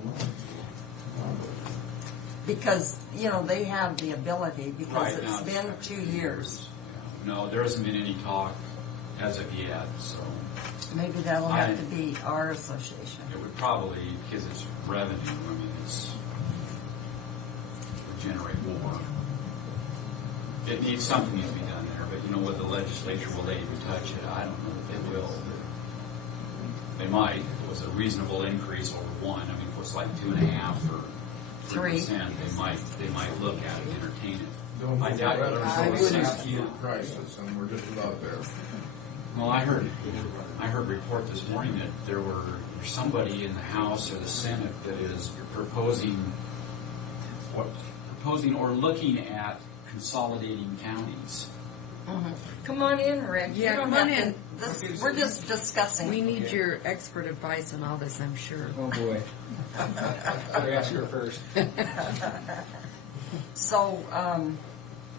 Because, you know, they have the ability, because Right it's now, been 2 years. No, there hasn't been any talk as of yet, so Maybe that'll have to be our association. it would probably, because it's revenue, I mean, would generate more. Something needs to be done there, but you know what, the legislature, will they even touch it? I don't know that they will. They might, if it was a reasonable increase over one, I mean, if it was like 2.5 or 3%, they might look at it, entertain it. Don't I move doubt rather it. than it's an absolute crisis, and we're just about there. Well, I heard a report this morning that there's somebody in the House or the Senate that is proposing or looking at consolidating counties. Come on in, Rick. You Yeah, don't come on have in. to- we're just discussing. We need your expert advice on all this, I'm sure. Oh, boy. Better ask her first. So,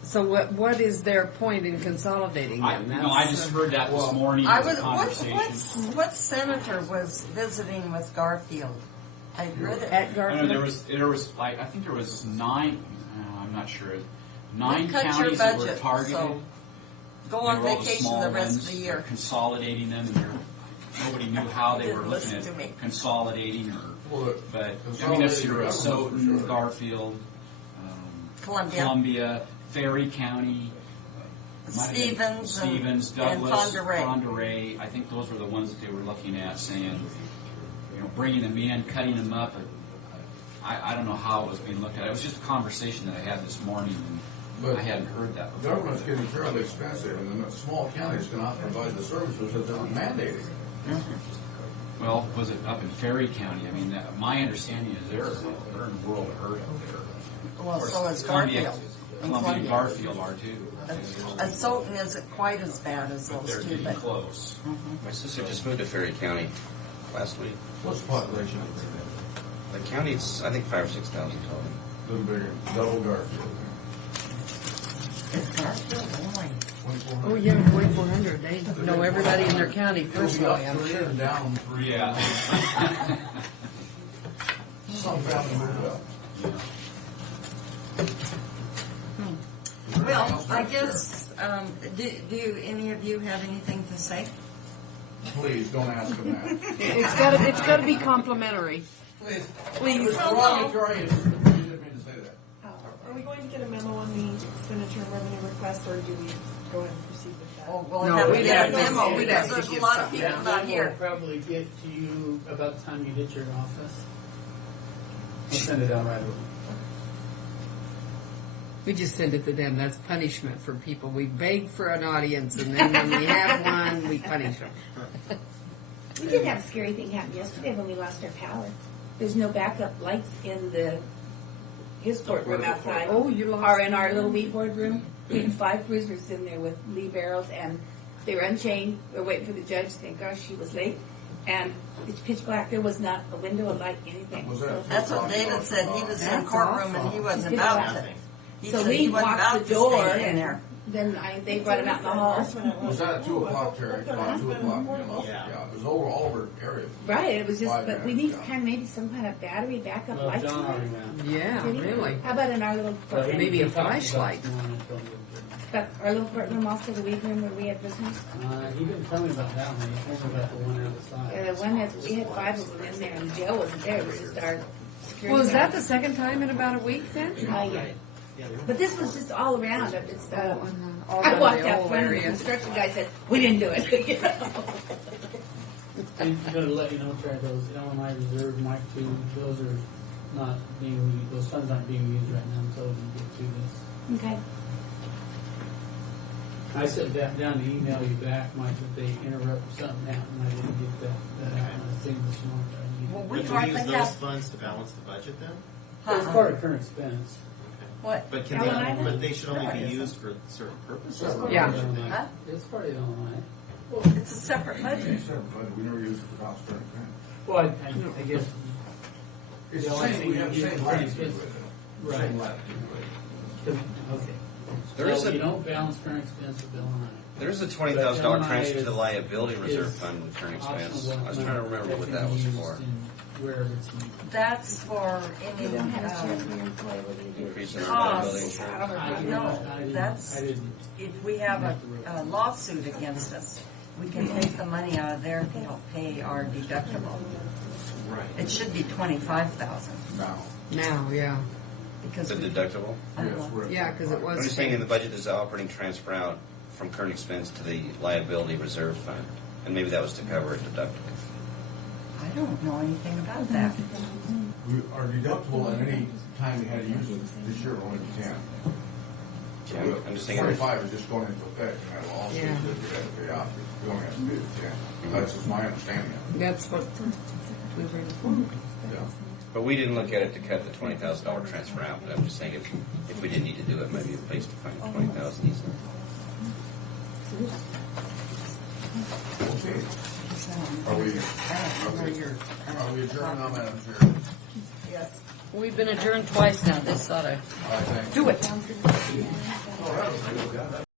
So what is their point in consolidating them? I just heard that this morning I as was, a conversation. what senator was visiting with Garfield? I read it. At I Garfield? know there was like, I think there was 9. I'm not sure. 9 cut your counties that were budget, targeted. so go They on were all the vacation small the rest ones. of the They're year. consolidating them, and nobody knew how they were Didn't looking listen to me. at consolidating, Well, but I mean, that's your consolidating Soton, for sure. Garfield, Columbia. Ferry County, Stevens and- Stevens, and Douglas, Fond du Rey. I think those were the ones that they were looking at, saying, bringing them in, cutting them up. I don't know how it was being looked at. It was just a conversation that I had this morning, and But I hadn't heard that before. Government's getting fairly expensive, and the small counties cannot provide the services that they're mandating. Well, was it up in Ferry County? I mean, my understanding is they're in a world of hurt up there. Well, Of course, so is Columbia Garfield. And and Columbia. Garfield are too. Soton isn't quite as bad as But those they're two, getting but close. My sister just moved to Ferry County last week. What's the population up The county's, I think, 5,000 or 6,000 total. there? Little bigger, double Garfield. it's Garfield only. Oh, yeah, 2,400. They know everybody in their county personally, I'm Three sure. and down 3. Yeah. Some family moved up. Well, I guess, do any of you have anything to say? Please, don't ask him that. It's gotta be complimentary. Please. Derogatory, you didn't mean to say that. Are we going to get a memo on the expenditure and revenue request, or do we go ahead and proceed with that? Oh, well, No, have we'd to get have a to memo get- because there's a lot of people That not will here. probably get to you about the time you hit your office. I'll send it out right away. We just send it to them. That's punishment for people. We beg for an audience, and then when we have one, we punish them. We did have a scary thing happen yesterday when we lost our power. There's no backup lights in his courtroom outside. Oh, you lost. Or in our little weed board room. We had 5 prisoners in there with Lee barrels, and they were unchained. We were waiting for the judge. Thank gosh she was late. And it's pitch black. There was not a window, a light, anything. Was that- That's what David said. He was in the That's courtroom and he wasn't about to. He So said Lee he wasn't walked about the to door, stay in there. then they brought him out in the hall. Was that at 2 o'clock, Terry? About 2 o'clock, you know? Yeah. It was all over area. Right, it was just, 5 but we minutes, need yeah. kind of maybe some kind of battery backup Well, lights. John in already there. went. Yeah, Did he? really. How about in our little courtroom? Maybe a He talked about flashlight. it tomorrow, I told him. But our little courtroom, also the weed room where we had prisoners. He didn't tell me about that one. He told me about the one outside. The one that we had 5 of them in there, and the jail wasn't there. It was just our security. Well, is that the guard. second time in about a week then? Yeah. But this was just all around. It's all I around walked the out whole front, and the area. construction guy said, "We didn't do it." You know? I'm going to let you know, Terry, those LMI Reserve Mike 2, those are not being used, those funds aren't being used right now until we get to this. Okay. I sent that down to email you back, Mike, that they interrupted something happened. I didn't get that happened. I think this morning. Well, we But do hardly we use those have. funds to balance the budget then? It's part of current expense. What? But can LMI? they, but they should only be used for certain purposes? Yeah. Huh? It's part of the LMI. It's a separate budget. But we never used it for cost cutting. Well, I guess. It's the the only same, thing we have the you same do latitude is- with it. Right. Same latitude with it. Okay. There is So a- you don't balance current expense with LMI. There's a $20,000 But transfer to LMI the liability is reserve fund with current expense. optional I was trying to remember what that was for. Wherever it's used. That's for You any don't have a check for your employee. What do you do? Increase in our liability costs. insurance. No, that's, if we have a lawsuit against us, we can take the money out of there to help pay our deductible. Right. It should be 25,000 Now, Now, yeah. because The we. deductible? yes, we're. Yeah, because it was. I'm just saying in the budget, there's an operating transfer out from current expense to the liability reserve fund. And maybe that was to cover a deductible. I don't know anything about that. Our deductible at any time we had to use it this year only be 10. Yeah, I'm just saying. 25 is just going into effect, and that lawsuit Yeah. that we had to pay out, we only have to pay the 10. That's just my understanding of it. That's what we were informed. Yeah. But we didn't look at it to cut the $20,000 transfer out, but I'm just saying if we did need to do it, maybe a place to find 20,000 easily. Okay. Are we adjourned now, Madam Chair? Yes. We've been adjourned twice now. This ought to I think. do it. Oh, that was good.